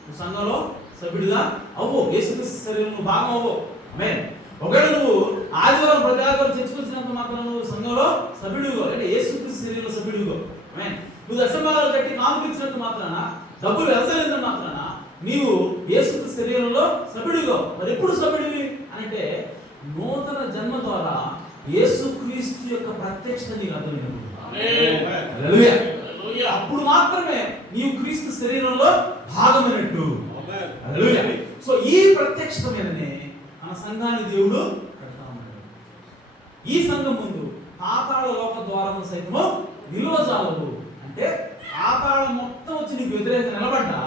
నువ్వు సంఘంలో సభ్యుడిగా అవ్వు. యేసుక్రీస్తు శరీరంలో భాగం అవ్వు. ఆమేన్. ఒకవేళ నువ్వు ఆదివారం ప్రతి ఆదివారం చర్చకొచ్చినంత మాత్రం నువ్వు సంఘంలో సభ్యుడిగా, అంటే యేసుక్రీస్తు శరీరంలో సభ్యుడిగా. ఆమేన్. నువ్వు దశమాలు కట్టి కానుపించినంత మాత్రాన, డబ్బులు వెలసలేనంత మాత్రాన నీవు యేసుక్రీస్తు శరీరంలో సభ్యుడిగా. మరి ఎప్పుడు సభ్యుడివి అంటే నూతన జన్మ ద్వారా యేసుక్రీస్తు యొక్క ప్రత్యక్షత నీకు అర్థమైనప్పుడు. ఆమేన్. హల్లెలూయా. హల్లెలూయా. అప్పుడు మాత్రమే నీవు క్రీస్తు శరీరంలో భాగమైనట్టు. ఆమేన్. హల్లెలూయా. సో ఈ ప్రత్యక్షత మీదనే మన సంఘాన్ని దేవుడు కడతా ఉన్నాడు. ఈ సంఘం ముందు పాతాళ లోక ద్వారము సైతము నిలువజాలవు. అంటే పాతాళం మొత్తం వచ్చి నీకు వ్యతిరేకంగా నిలబడ్డా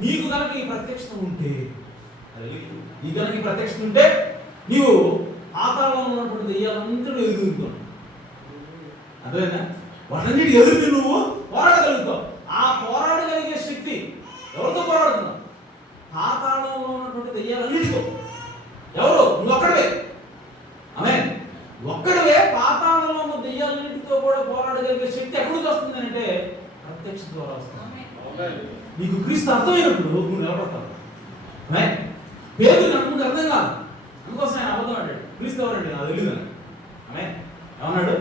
నీకు కనుక ఈ ప్రత్యక్షత ఉంటే, నీకు కనుక ఈ ప్రత్యక్షత ఉంటే నీవు పాతాళంలో ఉన్నటువంటి దెయ్యాలందరూ ఎదుర్కొంటావు. అర్థమైందా? వాటన్నిటి ఎదురు నువ్వు పోరాడగలుగుతావు. ఆ పోరాడగలిగే శక్తి ఎవరితో పోరాడుతున్నావు? పాతాళంలో ఉన్నటువంటి దెయ్యాలన్నిటితో. ఎవరు? నువ్వు ఒక్కడవే. ఆమేన్. ఒక్కడవే పాతాళంలో ఉన్న దెయ్యాలన్నిటితో కూడా పోరాడగలిగే శక్తి ఎక్కడి నుంచి వస్తుంది అంటే ప్రత్యక్షత ద్వారా వస్తుంది. నీకు క్రీస్తు అర్థమైనప్పుడు నువ్వు నిలబడతావు. ఆమేన్. పేదలు నాకు ముందు అర్థం కాదు, అందుకోసం ఆయన అబద్ధం అంటాడు. క్రీస్తు ఎవరండి? నాకు తెలియదు అని. ఆమేన్. ఏమన్నాడు?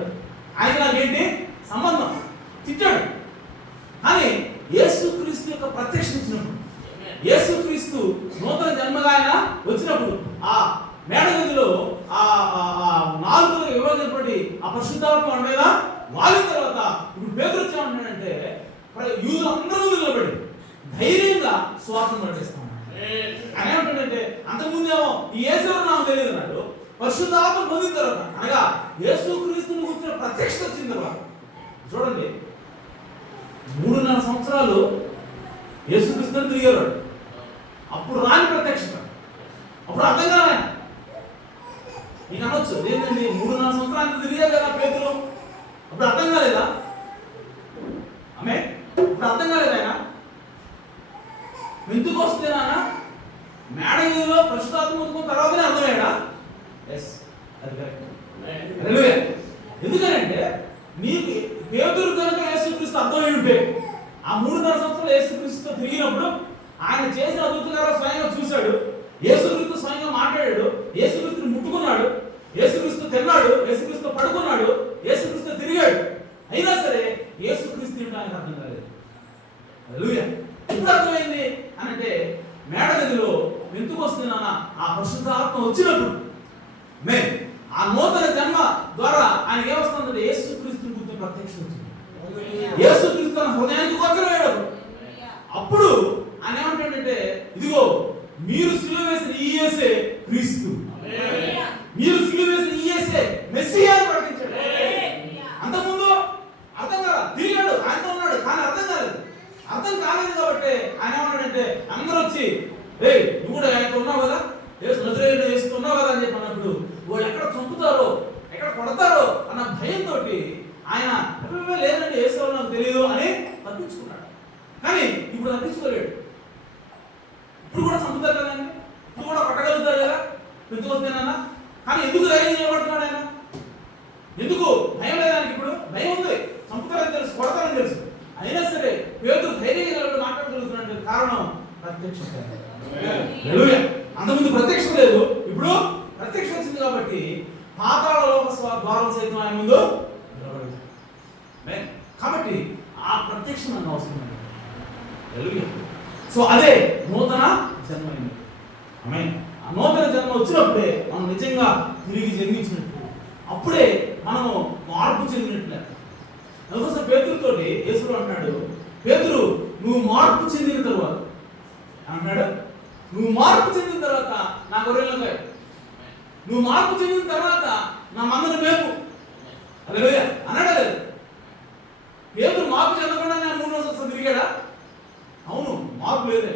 ఆయన నాకేంటి సంబంధం తిట్టాడు. కానీ యేసుక్రీస్తు యొక్క ప్రత్యక్షత ఇచ్చినప్పుడు, యేసుక్రీస్తు నూతన జన్మగా ఆయన వచ్చినప్పుడు ఆ మేడగదిలో ఆ నాలుగులో విభజింపబడి ఆ పరిశుద్ధాత్మ వాడి మీద వాలిన తర్వాత ఇప్పుడు పేతురు వచ్చామంటాడంటే యూదులు అందరూ నిలబడి ధైర్యంగా స్వార్థం ప్రకటిస్తాం. ఆయన ఏమంటాడంటే అంతకుముందేమో ఈ యేసు నాకు తెలియదు అన్నాడు. పరిశుద్ధాత్మ పొందిన తర్వాత, అనగా యేసుక్రీస్తుని గురించిన ప్రత్యక్షత వచ్చిన తర్వాత చూడండి 3.5 సంవత్సరాలు యేసుక్రీస్తుని తిరిగారు. అప్పుడు రాని ప్రత్యక్షత, అప్పుడు అర్థం కాలే. నీకు అనొచ్చు ఏంటండి 3.5 సంవత్సరాలు తిరిగారు కదా పేతురు, అప్పుడు అర్థం కాలేదా? ఆమె ఇప్పుడు అర్థం కాలేదు. ఆయన ఎందుకు వస్తే నాన్న మేడలో పరిశుద్ధాత్మ పొందుకున్న తర్వాతనే అర్థమయ్యాడా? ఎస్, అది కరెక్ట్. ఎందుకనంటే నీకు పేతురు కనుక యేసుక్రీస్తు అర్థమై ఉంటే ఆ 3.5 సంవత్సరాలు యేసుక్రీస్తుతో తిరిగినప్పుడు ఆయన చేసిన అద్భుతకార్యాలు స్వయంగా చూశాడు. యేసుక్రీస్తు స్వయంగా మాట్లాడాడు. యేసుక్రీస్తుని ముట్టుకున్నాడు. యేసుక్రీస్తు తిన్నాడు. యేసుక్రీస్తు పడుకున్నాడు. ఆ పరిశుద్ధాత్మ వచ్చినప్పుడు ఆ నూతన జన్మ ద్వారా ఆయన ఏమొస్తుందంటే యేసుక్రీస్తుని గురించి ప్రత్యక్షం వచ్చింది. యేసుక్రీస్తు తన హృదయానికి గోచరమయ్యాడు. అప్పుడు ఆయన ఏమంటాడంటే, ఇదిగో మీరు సిలువ వేసిన ఈ యేసే క్రీస్తు, మీరు సిలువ వేసిన ఈ యేసే మెస్సియా అని ప్రకటించాడు. అంతకుముందు అర్థం కాదు, తిరిగాడు, ఆయనతో ఉన్నాడు, కానీ అర్థం కాలేదు. అర్థం కాలేదు కాబట్టి ఆయన ఏమన్నాడంటే, అందరూ వచ్చి నువ్వు కూడా ఆయనతో ఉన్నావు కదా, నజరేయుడు వేస్తున్నావు కదా అని చెప్పి అన్నప్పుడు వాళ్ళు ఎక్కడ చంపుతారో ఎక్కడ కొడతారో అన్న భయంతో ఆయన లేదండి యేసు నాకు తెలియదు అని తప్పించుకున్నాడు. కానీ ఇప్పుడు తప్పించుకోలేడు. ఇప్పుడు కూడా చంపుతారు కదండి, ఇప్పుడు కూడా కొట్టగలుగుతారు కదా పెద్దకొస్తేనన్నా. కానీ ఎందుకు ధైర్యం నిలబడుతున్నాడు ఆయన? ఎందుకు భయం లేదానికి? ఇప్పుడు భయం ఉంది, చంపుతారని తెలుసు, కొడతారని తెలుసు, అయినా సరే పేతురు ధైర్యంగా నిలబడి మాట్లాడగలుగుతున్నాడు. కారణం ప్రత్యక్షత. అంతకుముందు ప్రత్యక్షం లేదు, ఇప్పుడు ప్రత్యక్ష వచ్చింది కాబట్టి పాతాళ లోక ద్వారం సైతం ఆయన ముందు నిలబడింది. కాబట్టి ఆ ప్రత్యక్షం అన్న అవసరం. సో అదే నూతన జన్మ అయింది. ఆ నూతన జన్మ వచ్చినప్పుడే మనం నిజంగా తిరిగి జన్మించినట్టు, అప్పుడే మనము మార్పు చెందినట్లే. అందుకోసం పేతురుతోటి యేసు అంటున్నాడు, పేతురు నువ్వు మార్పు చెందిన తర్వాత అంటున్నాడు, నువ్వు మార్పు చెందిన తర్వాత నా గొర్రెలను, నువ్వు మార్పు చెందిన తర్వాత నా మందను మేపు అన్నాడా లేదు? పేతురు మార్పు చెందకుండా నేను 3 రోజులు తిరిగాడా? అవును, మార్పు లేదే.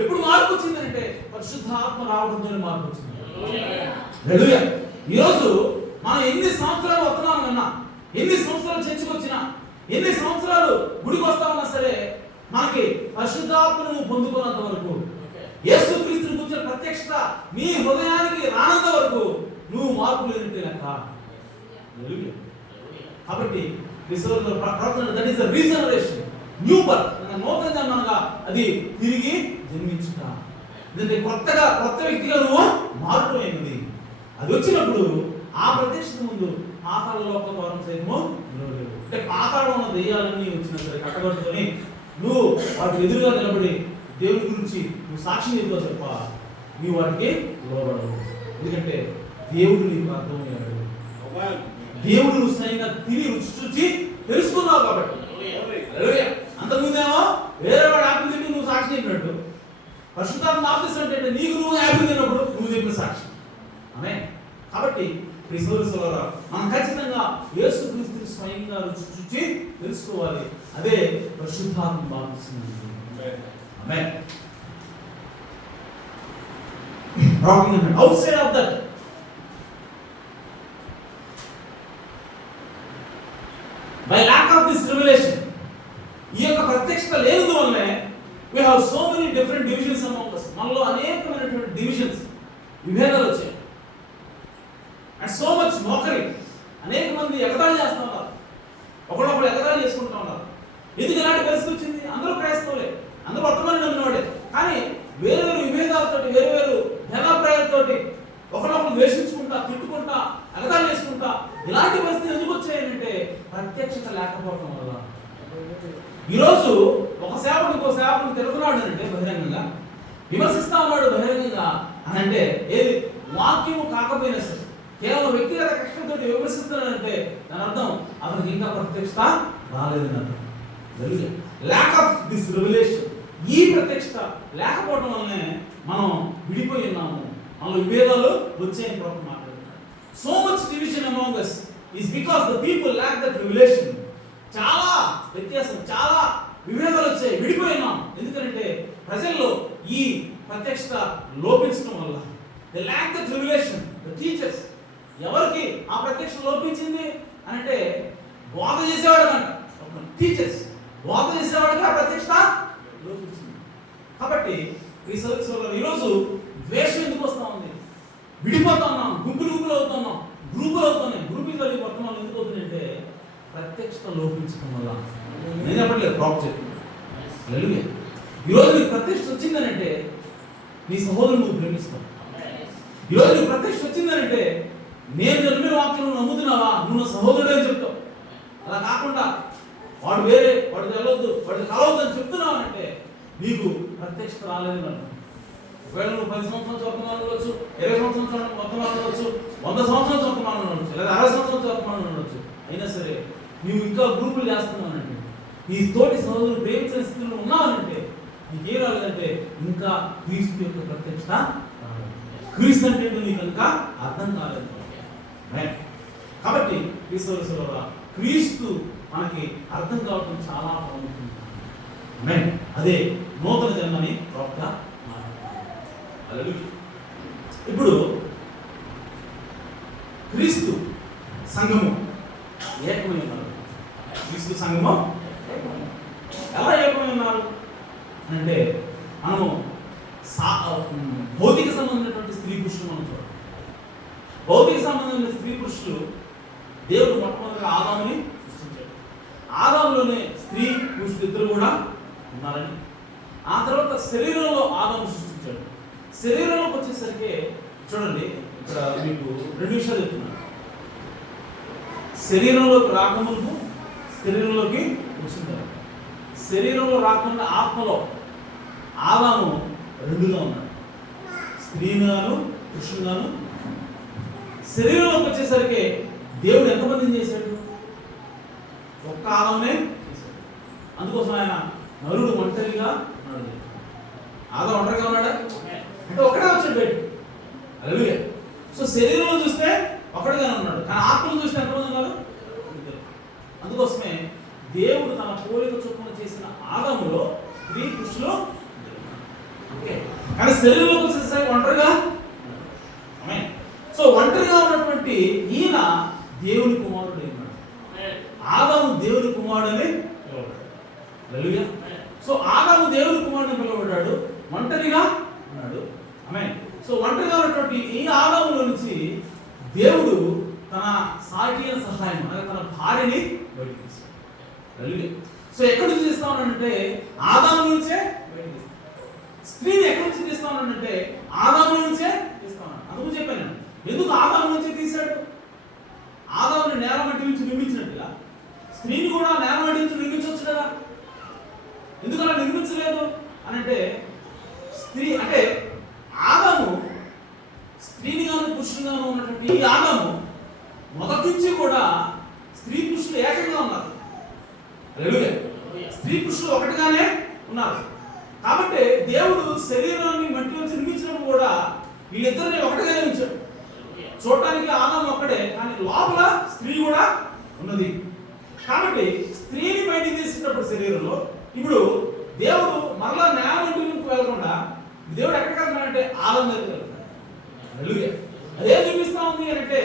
ఎప్పుడు మార్పు వచ్చిందంటే పరిశుద్ధాత్మ రావడంతోనే మార్పు వచ్చింది. ఈరోజు మనం ఎన్ని సంవత్సరాలు వస్తున్నాం అన్నా, ఎన్ని సంవత్సరాలు చర్చికి వచ్చినా, ఎన్ని సంవత్సరాలు గుడికి వస్తా ఉన్నా సరే, మనకి పరిశుద్ధాత్మను పొందుకున్నంత వరకు, యేసుక్రీస్తుని గురించిన ప్రత్యక్షత నీ హృదయానికి రానంత వరకు నువ్వు మార్పు లేనట్టే లెక్క. కాబట్టి that is the regeneration, new birth. నూతన జన్మగా అది తిరిగి జన్మించుట, ఎందుకంటే కొత్త వ్యక్తిగా నువ్వు మారుతమైనది. అది వచ్చినప్పుడు ఆ ప్రత్యక్షత ముందు పాతాళ లోక ద్వారం సైతము నిలవలేవు. అంటే పాతాళంలో ఉన్న దెయ్యాలన్నీ వచ్చినా సరే కట్టగట్టుకొని నువ్వు వాటి ఎదురుగా నిలబడి దేవుని గురించి నువ్వు సాక్షి చెప్తావు తప్ప నీవు వాటికి లోబడవు. ఎందుకంటే దేవుడు నీకు అర్థమయ్యాడు, దేవుడు నువ్వు స్వయంగా తిని రుచి చూచి తెలుసుకున్నావు కాబట్టి. అంతకుముందేమో వేరే వాడు యాపిల్ తింటూ నువ్వు సాక్షి చెప్పినట్టు, పరిశుద్ధాత్మ ఆపిస్తుంటే నీకు నువ్వు యాపిల్ తిన్నప్పుడు నువ్వు చెప్పిన సాక్షి. కాబట్టి మనం ఖచ్చితంగా యేసుక్రీస్తుని స్వయంగా రుచి చూచి తెలుసుకోవాలి. అదే పరిశుద్ధాత్మ బాప్తిస్మం. Outside of that, by lack of this revelation, ఈ యొక్క ప్రత్యక్షత లేనిది వల్లనే we have so many different divisions among us. మనలో అనేకమైనటువంటి డివిజన్స్, విభేదాలు వచ్చాయి. and so much mockery. అనేక మంది ఎగతాళి చేస్తూ ఉన్నారు, ఒకళ్ళొకళ్ళు ఎగతాళి చేసుకుంటూ ఉన్నారు. ఎందుకు ఇలాంటి పరిస్థితి వచ్చింది? అందరూ క్రైస్తవులే, అందరూ వర్తమానం నమ్మినవాడే, కానీ వేరు వేరు విభేదాలతో, వేరు వేరు భేదాభిప్రాయాలతో ఒకళ్ళొకళ్ళు ద్వేషించుకుంటా, తిట్టుకుంటా, ఎగతాళి చేసుకుంటా, ఇలాంటి పరిస్థితి ఎందుకు వచ్చాయంటే ప్రత్యక్షత లేకపోవడం వల్ల. ఈరోజు ఒక సేవకుడు ఇంకో సేవకుడు తిరుగుతున్నాడు అంటే బహిరంగంగా విమర్శిస్తా ఉన్నాడు బహిరంగంగా అని అంటే ఏది వాక్యం కాకపోయినా సరే కేవలం వ్యక్తిగత కష్టంతో విమర్శిస్తున్నాడంటే దాని అర్థం అతనికి ఇంకా ప్రత్యక్షత రాలేదని అర్థం. ల్యాక్ ఆఫ్ దిస్ రెవల్యూషన్, ఈ ప్రత్యక్షత లేకపోవడం వల్లనే మనం విడిపోయి ఉన్నాము, మనలో విభేదాలు వచ్చాయని ప్రభువు మాట్లాడుతున్నాడు. So much division among us is because the people lack that revelation. చాలా వ్యత్యాసం, చాలా విభేదాలు వచ్చాయి, విడిపోయినాం. ఎందుకంటే ప్రజల్లో ఈ ప్రత్యక్షత లోపించడం వల్ల. they lack that revelation. the teachers, ఎవరికి ఆ ప్రత్యక్షత లోపించింది అని అంటే బోధ చేసేవాడు అంట. టీచర్స్ బోధ చేసేవాడికి ఆ ప్రత్యక్షత లోపించింది. కాబట్టి ఈ సర్వీస్లో ఈరోజు ద్వేషం ఎందుకు వస్తూ ఉంది? విడిపోతా ఉన్నాం, గుంపులు అవుతున్నాం, గ్రూపులు అవుతున్నాయి, గ్రూపులు కలిగి వర్తమానం ఎందుకు అవుతుంది అంటే ప్రత్యక్షత లోపించడం వల్ల. నేను చెప్పట్లేదు, ప్రాప్ చెప్తాను. ఈరోజు నీకు ప్రత్యక్షత వచ్చిందనంటే నీ సహోదరుని నువ్వు ప్రేమిస్తావు. ఈరోజు నీకు ప్రత్యక్షత వచ్చిందనంటే నేను చెప్పిన వాక్యం నువ్వు నమ్ముతున్నావా, నువ్వు నా సహోదరుడు అని చెప్తావు. అలా కాకుండా వాడు వేరే, వాడికి వెళ్ళొద్దు, వాడికి కలవద్దు అని చెప్తున్నావు అంటే నీకు ప్రత్యక్షత రాలేదని అర్థం. ఒకవేళ నువ్వు 10 సంవత్సరాల వర్తమానం ఉండొచ్చు, 20 సంవత్సరాల వర్తమానం ఉండొచ్చు, 100 సంవత్సరాల వర్తమానం ఉండొచ్చు, లేదా 60 సంవత్సరాల వర్తమానం ఉండొచ్చు. అయినా సరే నువ్వు ఇంకా గ్రూపులు చేస్తున్నానంటే, నీ తోటి సహోదరులు ప్రేమించిన స్థితిలో ఉన్నావనంటే నీకేం రాలేదంటే ఇంకా క్రీస్తు యొక్క ప్రత్యక్షత క్రీస్తు అంటే నీకు ఇంకా అర్థం కాలేదు. కాబట్టి క్రీస్తు మనకి అర్థం కావడం చాలా ప్రాముఖ్యం. అదే నూతన జన్మని ప్రవక్త. ఇప్పుడు క్రీస్తు సంఘము ఏకమై ఉన్నారు. క్రీస్తు సంఘము ఎలా ఏకమై ఉన్నారు అంటే మనము భౌతిక సంబంధమైనటువంటి స్త్రీ పురుషులు మనం చూడాలి. భౌతిక సంబంధమైన స్త్రీ పురుషులు దేవుడు మొట్టమొదటిగా ఆదాముని సృష్టించాడు. ఆదాములోనే స్త్రీ పురుషులు ఇద్దరు కూడా ఉన్నారని. ఆ తర్వాత శరీరంలో ఆదాము సృష్టించాడు. శరీరంలోకి వచ్చేసరికి చూడండి, ఇక్కడ మీకు 2 విషయాలు చెప్తున్నాను. శరీరంలోకి రాకముందు, శరీరంలోకి వచ్చింటారు. శరీరంలో రాకుండా ఆత్మలో ఆదాము 2గా ఉన్నాడు, స్త్రీగాను పురుషుగాను. శరీరంలోకి వచ్చేసరికి దేవుడు ఎంతమందిని చేశాడు? ఒక్క ఆదామునే చేశాడు. అందుకోసం ఆయన నరుడు ఒంటరిగా ఉన్నాడు. ఆదాము ఒంటరిగా ఉన్నాడా అంటే ఒకటే వచ్చాడు బయట. హల్లెలూయా. సో శరీరంలో చూస్తే ఒకటిగానే ఉన్నాడు, కానీ ఆత్మలో చూస్తే ఎంతమంది ఉన్నారు? అందుకోసమే దేవుడు తన పోలిక చొప్పున చేసిన ఆదాములో స్త్రీ పురుషులు, కానీ శరీరంలోకి వచ్చేసరికి ఒంటరిగా. సో ఒంటరిగా ఉన్నటువంటి ఈయన దేవుని కుమారుడు అయినాడు. ఆదాము దేవుని కుమారుడని పిలువబడ్డాడు. హల్లెలూయా. సో ఆదాము దేవుని కుమారుడని పిలువబడ్డాడు, ఒంటరిగా ఉన్నాడు. ఆమేన్. సో ఒంటరిగా ఉన్నటువంటి ఈ ఆదాములో నుంచి దేవుడు తన సాటి అయిన సహాయం అనగా తన భార్యని బయటికి తీస్తాడు. హల్లెలూయా. సో ఎక్కడి నుంచి తీస్తా ఉన్నాడంటే ఆదాము నుంచే బయటికి తీస్తాడు. స్త్రీని ఎక్కడి నుంచి తీస్తా ఉన్నాడంటే ఆదాము నుంచే తీస్తా ఉన్నాడు. అందుకు చెప్పాను, ఎందుకు ఆదాము నుంచి తీశాడు? ఆదాముని నేల మట్టి నుంచి నిర్మించినట్టుగా స్త్రీని కూడా నేల మట్టి నుంచి నిర్మించవచ్చు కదా. ఎందుకు అలా నిర్మించలేదు అని అంటే, స్త్రీ అంటే ఆదాము స్త్రీని గాను పురుషుని గాను ఉన్నటువంటి ఈ ఆదాము మొదటి నుంచి కూడా స్త్రీ పురుషులు ఏకంగా ఉన్నారు. హల్లెలూయా. స్త్రీ పురుషులు ఒకటిగానే ఉన్నారు. కాబట్టి దేవుడు శరీరాన్ని మట్టి నుంచి నిర్మించినప్పుడు కూడా వీళ్ళిద్దరిని ఒకటిగానే ఉంచాడు. చూడటానికి ఆదాము ఒక్కడే, కానీ లోపల స్త్రీ కూడా ఉన్నది. కాబట్టి స్త్రీని బయటికి తీసినప్పుడు శరీరంలో ఇప్పుడు దేవుడు మరలా నేల ఇంటికి వెళ్ళకుండా దేవుడు ఎక్కడికి వెళ్తున్నాడంటే ఆదాము దగ్గరికి వెళ్తాడు. హల్లెలూయా. అదే చూపిస్తా ఉంది అంటే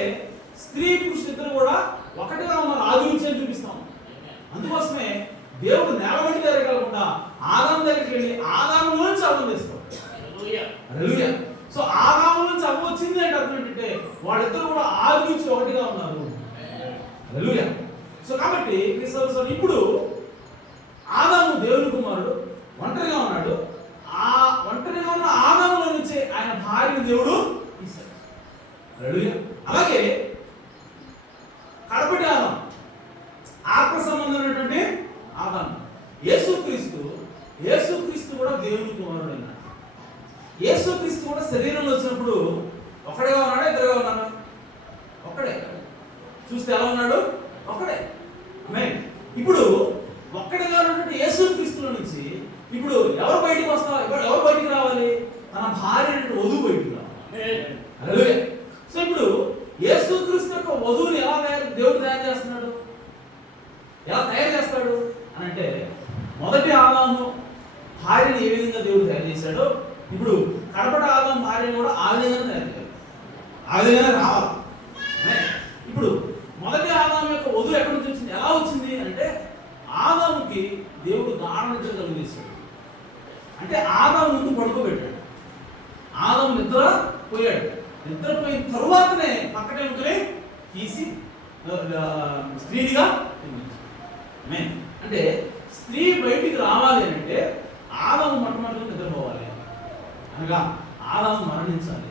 స్త్రీ పురుషులు ఇద్దరు కూడా ఒకటిగా ఉన్నారు, ఆది నుంచి అని చూపిస్తా ఉంది. అందుకోసమే దేవుడు నేల ఇంటి దగ్గరికి వెళ్ళకుండా ఆదాము దగ్గరికి వెళ్ళి ఆదాము నుంచి అవ్వం తెస్తాడు. హల్లెలూయా. సో ఆదాము నుంచి అవ్వ వచ్చింది అంటే అర్థం ఏంటంటే వాళ్ళిద్దరు కూడా ఆది నుంచి ఒకటిగా ఉన్నారు. హల్లెలూయా. సో కాబట్టి ఇప్పుడు ఆదాము దేవుని కుమారుడు ఒంటరిగా ఉన్నాడు. ఆ ఒంటరిగా ఉన్న ఆదాములో నుంచి ఆయన భార్యను దేవుడు తీశాడు. హల్లెలూయా. అలాగే కడపటి ఆదాము, ఆత్మ సంబంధమైనటువంటి ఆదాము యేసుక్రీస్తు కూడా దేవుని కుమారుడు అన్నాడు. యేసుక్రీస్తు కూడా శరీరంలో వచ్చినప్పుడు ఒకటిగా ఉన్నాడా, ఇద్దరుగా ఉన్నాడు? ఒక్కడే. చూస్తే ఎలా ఉన్నాడు? ఒక్కడే. ఆమేన్. ఇప్పుడు ఒక్కడిగా ఉన్నటువంటి యేసుక్రీస్తులో నుంచి ఇప్పుడు ఎవరు బయటికి వస్తారు? ఎవరు బయటికి రావాలి? తన భార్య వధువు బయటికి రావాలి. హల్లెలూయా. సో ఇప్పుడు యేసుక్రీస్తు యొక్క వధువుని ఎలా దేవుడు తయారు చేస్తున్నాడు? ఎలా తయారు చేస్తాడు అని అంటే, మొదటి ఆదాము భార్యని ఏ విధంగా దేవుడు తయారు చేశాడో ఇప్పుడు కడపటి ఆదాము భార్యని కూడా ఆ విధంగా తయారు చేయాలి, ఆ విధంగానే రావాలి. ఇప్పుడు మొదటి ఆదాము యొక్క వధువు ఎక్కడి నుంచి వచ్చింది, ఎలా వచ్చింది అంటే ఆదాముకి దేవుడు గాఢ నిద్ర కలిగజేశాడు. అంటే ఆదాము ముందు పడుకోబెట్టాడు, ఆదాము నిద్ర పోయాడు. నిద్రపోయిన తరువాతనే పక్కనే తీసి స్త్రీనిగా అంటే స్త్రీ బయటికి రావాలి అంటే ఆదాము మొట్టమొదటి నిద్రపోవాలి, అనగా ఆదాము మరణించాలి.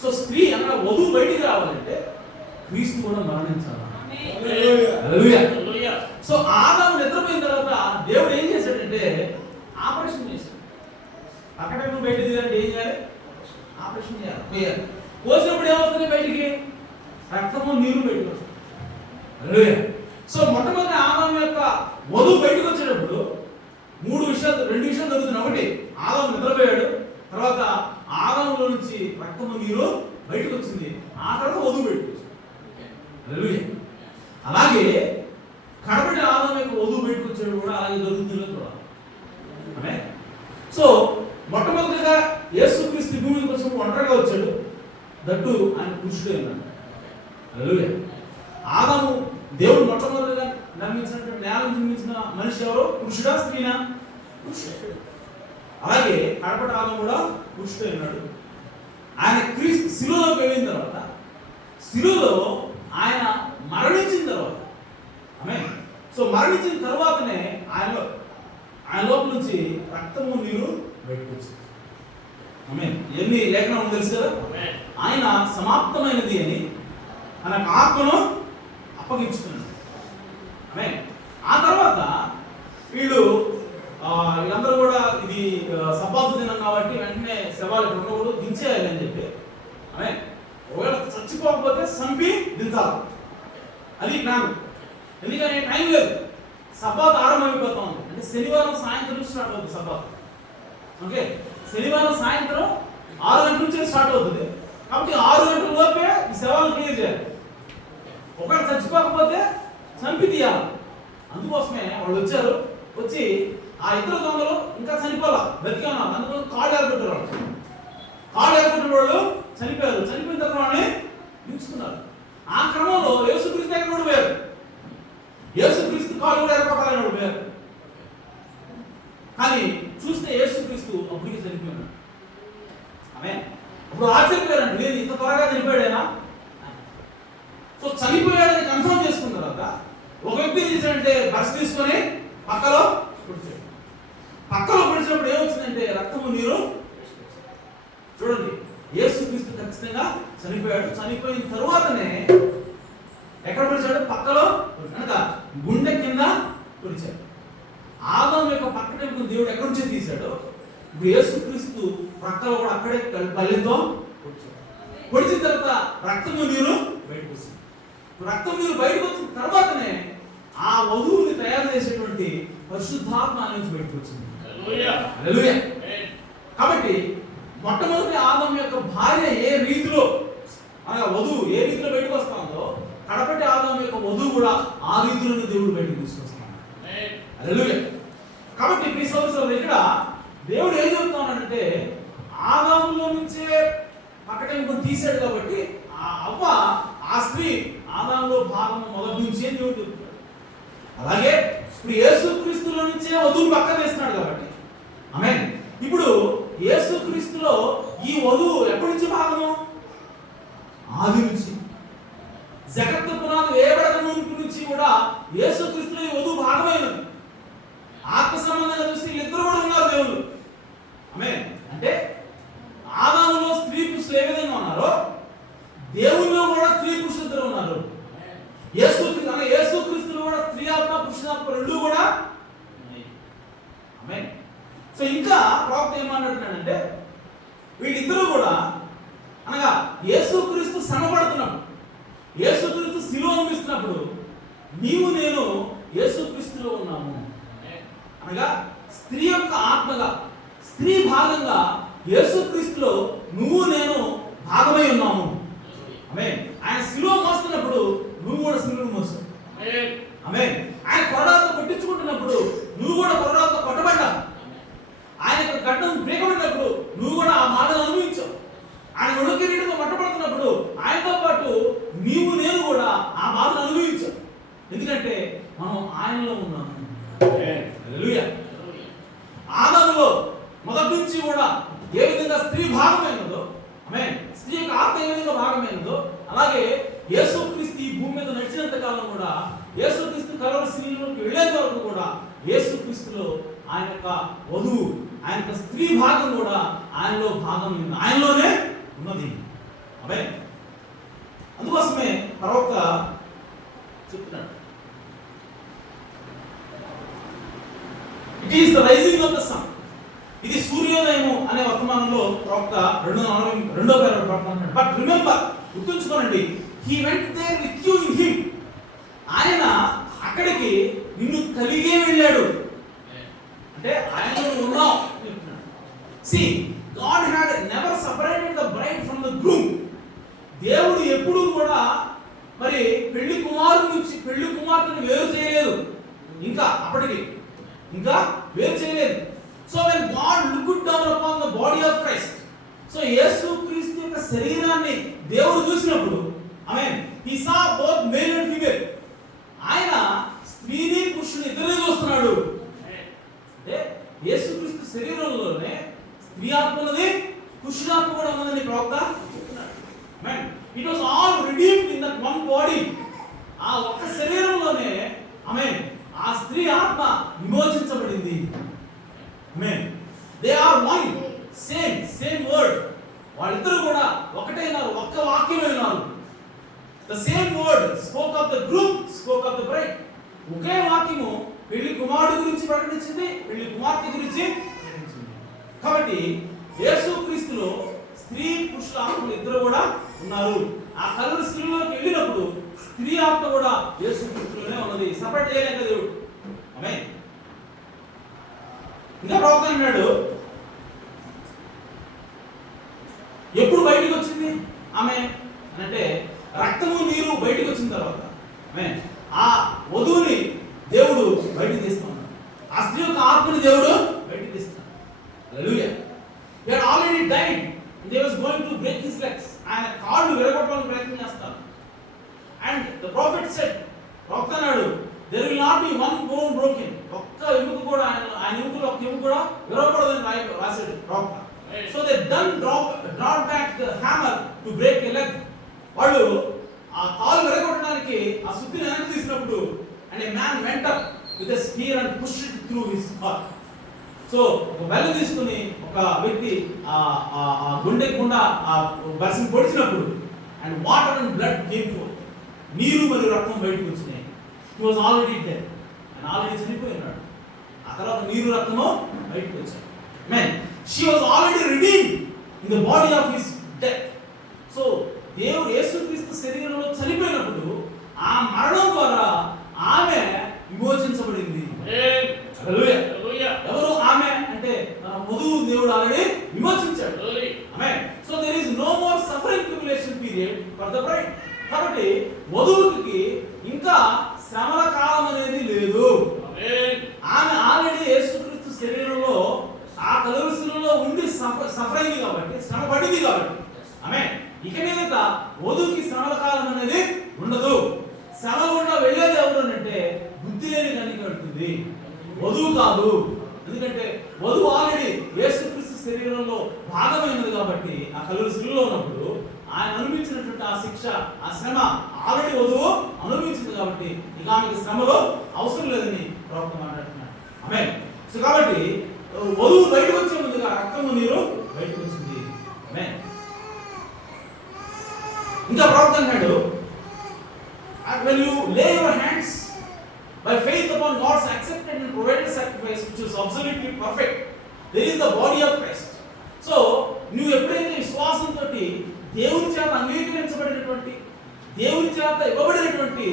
సో స్త్రీ అనగా వధువు బయటికి రావాలంటే క్రీస్తు కూడా మరణించాలి. సో ఆదాము నిద్రపోయిన తర్వాత దేవుడు ఏం చేశాడంటే ఆపరేషన్ చేశాడు. పోయారు. పోసినప్పుడు ఏమవుతుంది? బయటికి రక్తము నీరు బయటకు వస్తుంది. సో మొట్టమొదటి ఆదాము యొక్క వధువు బయటకు వచ్చేటప్పుడు రెండు విషయాలు జరుగుతున్నాయి. ఒకటి, ఆదాము నిద్రపోయాడు, తర్వాత ఆదాములో నుంచి రక్తము నీరు బయటకు వచ్చింది, ఆ తర్వాత వధువు బయటకు వచ్చింది. అలాగే కడపటి ఆదాము యొక్క వధువు బయటకు వచ్చాడు కూడా అలాగే జరుగుతుందో చూడాలి. సో మొట్టమొదటిగా యేసుక్రీస్తు భూమికి వచ్చినప్పుడు ఒంటరిగా వచ్చాడు, దట్టు ఆయన పురుషుడే ఉన్నాడు. ఆదాము దేవుడు మొట్టమొదటిగా నిర్మించినటువంటి నేలను నిర్మించిన మనిషి ఎవరు? పురుషుడా స్త్రీనా? పురుషుడు. అలాగే కడపటి ఆదాము కూడా పురుషుడే ఉన్నాడు. ఆయన క్రీస్తు శిలువలోకి వెళ్ళిన తర్వాత, శిలువలో ఆయన మరణించిన తర్వాత, సో మరణించిన తర్వాతనే ఆయన లోపల నుంచి రక్తము నీరు బయటకు వచ్చింది. ఎన్ని లేఖనం తెలుసు కదా, ఆయన సమాప్తమైనది అని ఆయన ఆత్మను అప్పగించుకున్నాడు. ఆ తర్వాత వీళ్ళందరూ కూడా ఇది సబ్బాతు దినం కాబట్టి వెంటనే శవాలు ఉండకూడదు, దించేయాలి అని చెప్పి ఒకవేళ చచ్చిపోకపోతే సంపి దించాలి. అది జ్ఞానం. ఎందుకని టైం లేదు, సబ్బాతు ఆరంభమైపోతా ఉంది. అంటే శనివారం సాయంత్రం నుంచి స్టార్ట్ అవుతుంది సబ్బాతు. ఓకే, శనివారం సాయంత్రం 6 గంటల నుంచి స్టార్ట్ అవుతుంది. కాబట్టి 6 గంటల లోపే ఈ శవాలను క్లియర్ చేయాలి. ఒకటి చచ్చిపోకపోతే చంపి తీయాలి. అందుకోసమే వాళ్ళు వచ్చి ఆ ఇద్దరు దొంగలు ఇంకా చనిపోలా, బతికే ఉన్నారు. అందుకోసం కాళ్ళు ఏర్పట్టారు. కాళ్ళు ఏర్పట్టిన వాళ్ళు చనిపోయారు. చనిపోయిన తర్వాత వాళ్ళని నిలుచుకున్నారు. ఆ క్రమంలో యేసుక్రీస్తు దగ్గర కూడా పోయారు. యేసుక్రీస్తు కాళ్ళు కూడా ఏర్పడాలని కూడా పోయారు. కానీ చూస్తే యేసుక్రీస్తు అప్పటికి చనిపోయాడు. అప్పుడు ఆశ్చర్యపోయారంట, నేను ఇంత త్వరగా చనిపోయాడేనా? సో చనిపోయాడని కన్ఫర్మ్ చేసుకున్న తర్వాత ఒక వ్యక్తి ఏం చేశాడంటే బస్ తీసుకొని పక్కలో పొడిచినప్పుడు ఏమొచ్చిందంటే రక్తము నీరు. చూడండి, యేసుక్రీస్తు ఖచ్చితంగా చనిపోయాడు. చనిపోయిన తరువాతనే ఎక్కడ పొడిచాడు? పక్కలో, అనగా గుండె కింద పొడిచాడు. ఆదాము యొక్క పక్కన దేవుడు ఎక్కడి నుంచే తీశాడు. ఇప్పుడు యేసుక్రీస్తు పక్కలో కూడా అక్కడే బల్లెంతో పొడిచిన తర్వాత రక్తము నీరు బయటకు వస్తుంది. రక్తం నీరు బయటకు వచ్చిన తర్వాతనే ఆ వధువుని తయారు చేసేటువంటి పరిశుద్ధాత్మ నుంచి బయటకు వచ్చింది. కాబట్టి మొట్టమొదటి ఆదాము యొక్క భార్య ఏ రీతిలో, అనగా వధువు ఏ రీతిలో బయటకు వస్తా ఉందో, కడపటి ఆదాము యొక్క వధువు కూడా ఆ రీతిలోనే దేవుడు బయటకు తీసుకొస్తాడు. కాబట్టి ఈ సంవత్సరం ఇక్కడ దేవుడు ఏం చెప్తా ఉన్నాడంటే, ఆదాములో నుంచే పక్కన తీశాడు కాబట్టి ఆ అవ్వ, ఆ స్త్రీ ఆదాములో భాగం మొదటి నుంచి అని దేవుడు చెప్తున్నాడు. అలాగే ఇప్పుడు యేసుక్రీస్తులో నుంచే వధువుని పక్కన వేస్తున్నాడు కాబట్టి ఇప్పుడు యేసుక్రీస్తులో ఈ వధువు ఎప్పటి నుంచి భాగము? ఆది నుంచి, జగత్తు పునాది వేయబడక నుంచి కూడా యేసుక్రీస్తులో ఈ వధువు భాగమైనది. ఆత్మ సంబంధంగా చూస్తే వీళ్ళిద్దరు కూడా ఉన్నారు దేవుళ్ళు. అంటే ఆదాములో స్త్రీ పురుషులు ఏ విధంగా ఉన్నారో, దేవుల్లో కూడా స్త్రీ పురుషులు ఇద్దరు ఉన్నారు. యేసుక్రీస్తులో కూడా స్త్రీ ఆత్మ పురుషాత్మ రెండు కూడా. సో ఇంకా ప్రవక్త ఏమన్నాడంటే, వీళ్ళిద్దరూ కూడా, అనగా యేసుక్రీస్తు శ్రమపడుతున్నప్పుడు, యేసుక్రీస్తు శిలువ అనిపిస్తున్నప్పుడు నీవు నేను యేసుక్రీస్తులో ఉన్నాము. అనగా స్త్రీ యొక్క ఆత్మగా, స్త్రీ భాగంగా యేసుక్రీస్తులో నువ్వు నేను భాగమై ఉన్నాము. ఆయన శిలువ మోస్తున్నప్పుడు నువ్వు కూడా శిలువను మోస్తావు. ఆయన కొరడాలతో కొట్టించుకుంటున్నప్పుడు నువ్వు కూడా కొరడాలతో కొట్టబడ్డావు. ఆయన యొక్క గడ్డం పీకబడినప్పుడు నువ్వు కూడా ఆ బాధను అనుభవించావు. ఆయన ఉడకిరీటితో పట్టబడుతున్నప్పుడు ఆయనతో పాటు నీవు నేను కూడా ఆ బాధను అనుభవించావు. ఎందుకంటే మనం ఆయనలో ఉన్నాము. ఆదాములో మొదటి నుంచి కూడా ఏ విధంగా స్త్రీ భాగమైనదో, స్త్రీ యొక్క ఆత్మ ఏ విధంగా భాగమైనదో, అలాగే యేసుక్రీస్తు ఈ భూమి మీద నడిచినంత కాలం కూడా, యేసుక్రీస్తు కలవరి శిలువలోకి వెళ్ళేంత వరకు కూడా యేసుక్రీస్తులో ఆయన యొక్క వధువు, ఆయన యొక్క స్త్రీ భాగం కూడా ఆయనలో భాగం ఉంది, ఆయనలోనే ఉన్నది. అందుకోసమే ప్రవక్త చెప్తున్నాడు, it is the rising of the sun. ఇది సూర్యోదయము అనే వర్తమానంలో ప్రవక్త 2:42 పడుతున్నాడు. బట్ రిమెంబర్, గుర్తుంచుకోనండి, he went there with you in him. ఆయన అక్కడికి నిన్ను కలిగే వెళ్ళాడు. అంటే ఆయన ఉన్నావు. See, God had never separated the bride from the groom. దేవుడు ఎప్పుడూ కూడా మరి పెళ్లి కుమారుని నుంచి పెళ్లి కుమార్తెను వేరు చేయలేదు. ఇంకా అప్పటికి ఇంకా వేరు చేయలేదు. So when God looked down upon the body of Christ, so యేసు క్రీస్తు యొక్క శరీరాన్ని దేవుడు చూసినప్పుడు, ఆమేన్, he saw both male and female. ఆయన స్త్రీని పురుషుని ఇద్దరిని చూస్తున్నాడు. అంటే యేసు క్రీస్తు శరీరంలోనే స్త్రీ ఆత్మ ఉన్నది, పురుషుడాత్మ కూడా ఉన్నదని ప్రవక్త చెప్తున్నాడు. ఆమేన్. It was all redeemed in that one body. ఆ ఒక్క శరీరంలోనే ఆమేన్ ఆ స్త్రీ ఆత్మ విమోచించబడింది. ఆమేన్. They are one, same word. వాళ్ళిద్దరూ కూడా ఒకటే ఉన్నారు, ఒక్క వాక్యమే ఉన్నారు. The same word spoke of the groom, spoke of the bride. ఒకే వాక్యము పెళ్లి కుమారుడు గురించి ప్రకటించింది, పెళ్లి కుమార్తె గురించి ప్రకటించింది. కాబట్టి యేసుక్రీస్తులో స్త్రీ పురుషుల ఆత్మలు ఇద్దరు కూడా ఉన్నారు. ఆ కలువరి శిలువలోకి వెళ్ళినప్పుడు స్త్రీ ఆత్మ కూడా యేసుక్రీస్తులోనే ఉన్నది. సెపరేట్ చేయలేక దేవుడు. ఆమేన్. ఇంకా ప్రవక్త అన్నాడు, ఎప్పుడు బయటికి వచ్చింది ఆమె అంటే రక్తము నీరు బయటికి వచ్చిన తర్వాత ఆమేన్ ఆ వధువుని దేవుడు బయటికి తీస్తున్నాడు. ఆ స్త్రీ యొక్క ఆత్మని దేవుడు బయటికి తీస్తున్నాడు. హల్లెలూయా. He had already died and they was going to break his legs. ఆయన కాళ్ళు విరగొట్టడానికి ప్రయత్నం చేస్తారు. And the prophet said, ప్రవక్త అన్నాడు, there will not be one bone broken. ఒక్క ఎముక కూడా ఆయన ఎముకలో ఒక్క ఎముక కూడా విరగకూడదని రాశాడు ప్రవక్త. So they draw back the hammer to break a leg. వాళ్ళు ఆ కాలు విరగొట్టడానికి ఆ సుత్తిని వెనక్కి తీసినప్పుడు and a man went up with a spear and pushed it through his heart. So ఒక బెల్లం తీసుకుని ఒక వ్యక్తి ఆ గుండె గుండా ఆ బస్సుని పొడిచినప్పుడు and water and blood came forth. నీరు మరియు రక్తం బయటకు వచ్చినాయి. He was already dead. ఆయన ఆల్రెడీ చనిపోయి ఉన్నాడు. ఆ తర్వాత నీరు రక్తము బయటకు వచ్చాయి. ఆమేన్. She was already redeemed in the body of his death. So దేవుడు యేసుక్రీస్తు శరీరంలో చనిపోయినప్పుడు ఆ మరణం ద్వారా ఆమె విమోచించబడింది. హల్లెలూయా. ఎవరు ఆమె అంటే వధువు దేవుడు ఆల్రెడీ విమోచించాడు. ఆమేన్. So there is no more suffering tribulation period for the bride. కాబట్టి వధువుకి ఇంకా శ్రమల కాలం అనేది లేదు. ఆమేన్. ఆమె ఆల్రెడీ యేసుక్రీస్తు శరీరంలో ఆ కలువరిలో ఉండి సఫర్ అయింది కాబట్టి, శ్రమ పడింది కాబట్టి. ఆమేన్. ఇక మీదట వధువుకి శ్రమల కాలం అనేది ఉండదు. శ్రమ గుండా వెళ్ళేది ఎవరు అంటే బుద్ధి లేని కన్యక వెళ్తుంది, వధువు కాదు. ఎందుకంటే వధువు ఆల్రెడీ యేసుక్రీస్తు శరీరంలో భాగమైనది కాబట్టి ఆ కలువరి శిలువలో ఉన్నప్పుడు ఆయన అనుభవించినటువంటి ఆ శిక్ష, ఆ శ్రమ ఆల్రెడీ వధువు అనుభవించింది కాబట్టి ఇక ఆమెకి శ్రమలో అవసరం లేదని ప్రవక్త మాట్లాడుతున్నాడు. ఆమేన్. సో కాబట్టి వధువు బయటకు వచ్చే ముందుగా రక్తము నీరు బయటకు వచ్చింది. ఆమేన్. ఇంకా ప్రవక్త అన్నాడు, when you lay your hands by faith upon God's accepted and provided sacrifice which is absolutely perfect, there is the body of Christ. So నువ్వు ఎప్పుడైతే విశ్వాసంతో దేవుని చేత అంగీకరించబడినటువంటి, దేవుని చేత ఇవ్వబడినటువంటి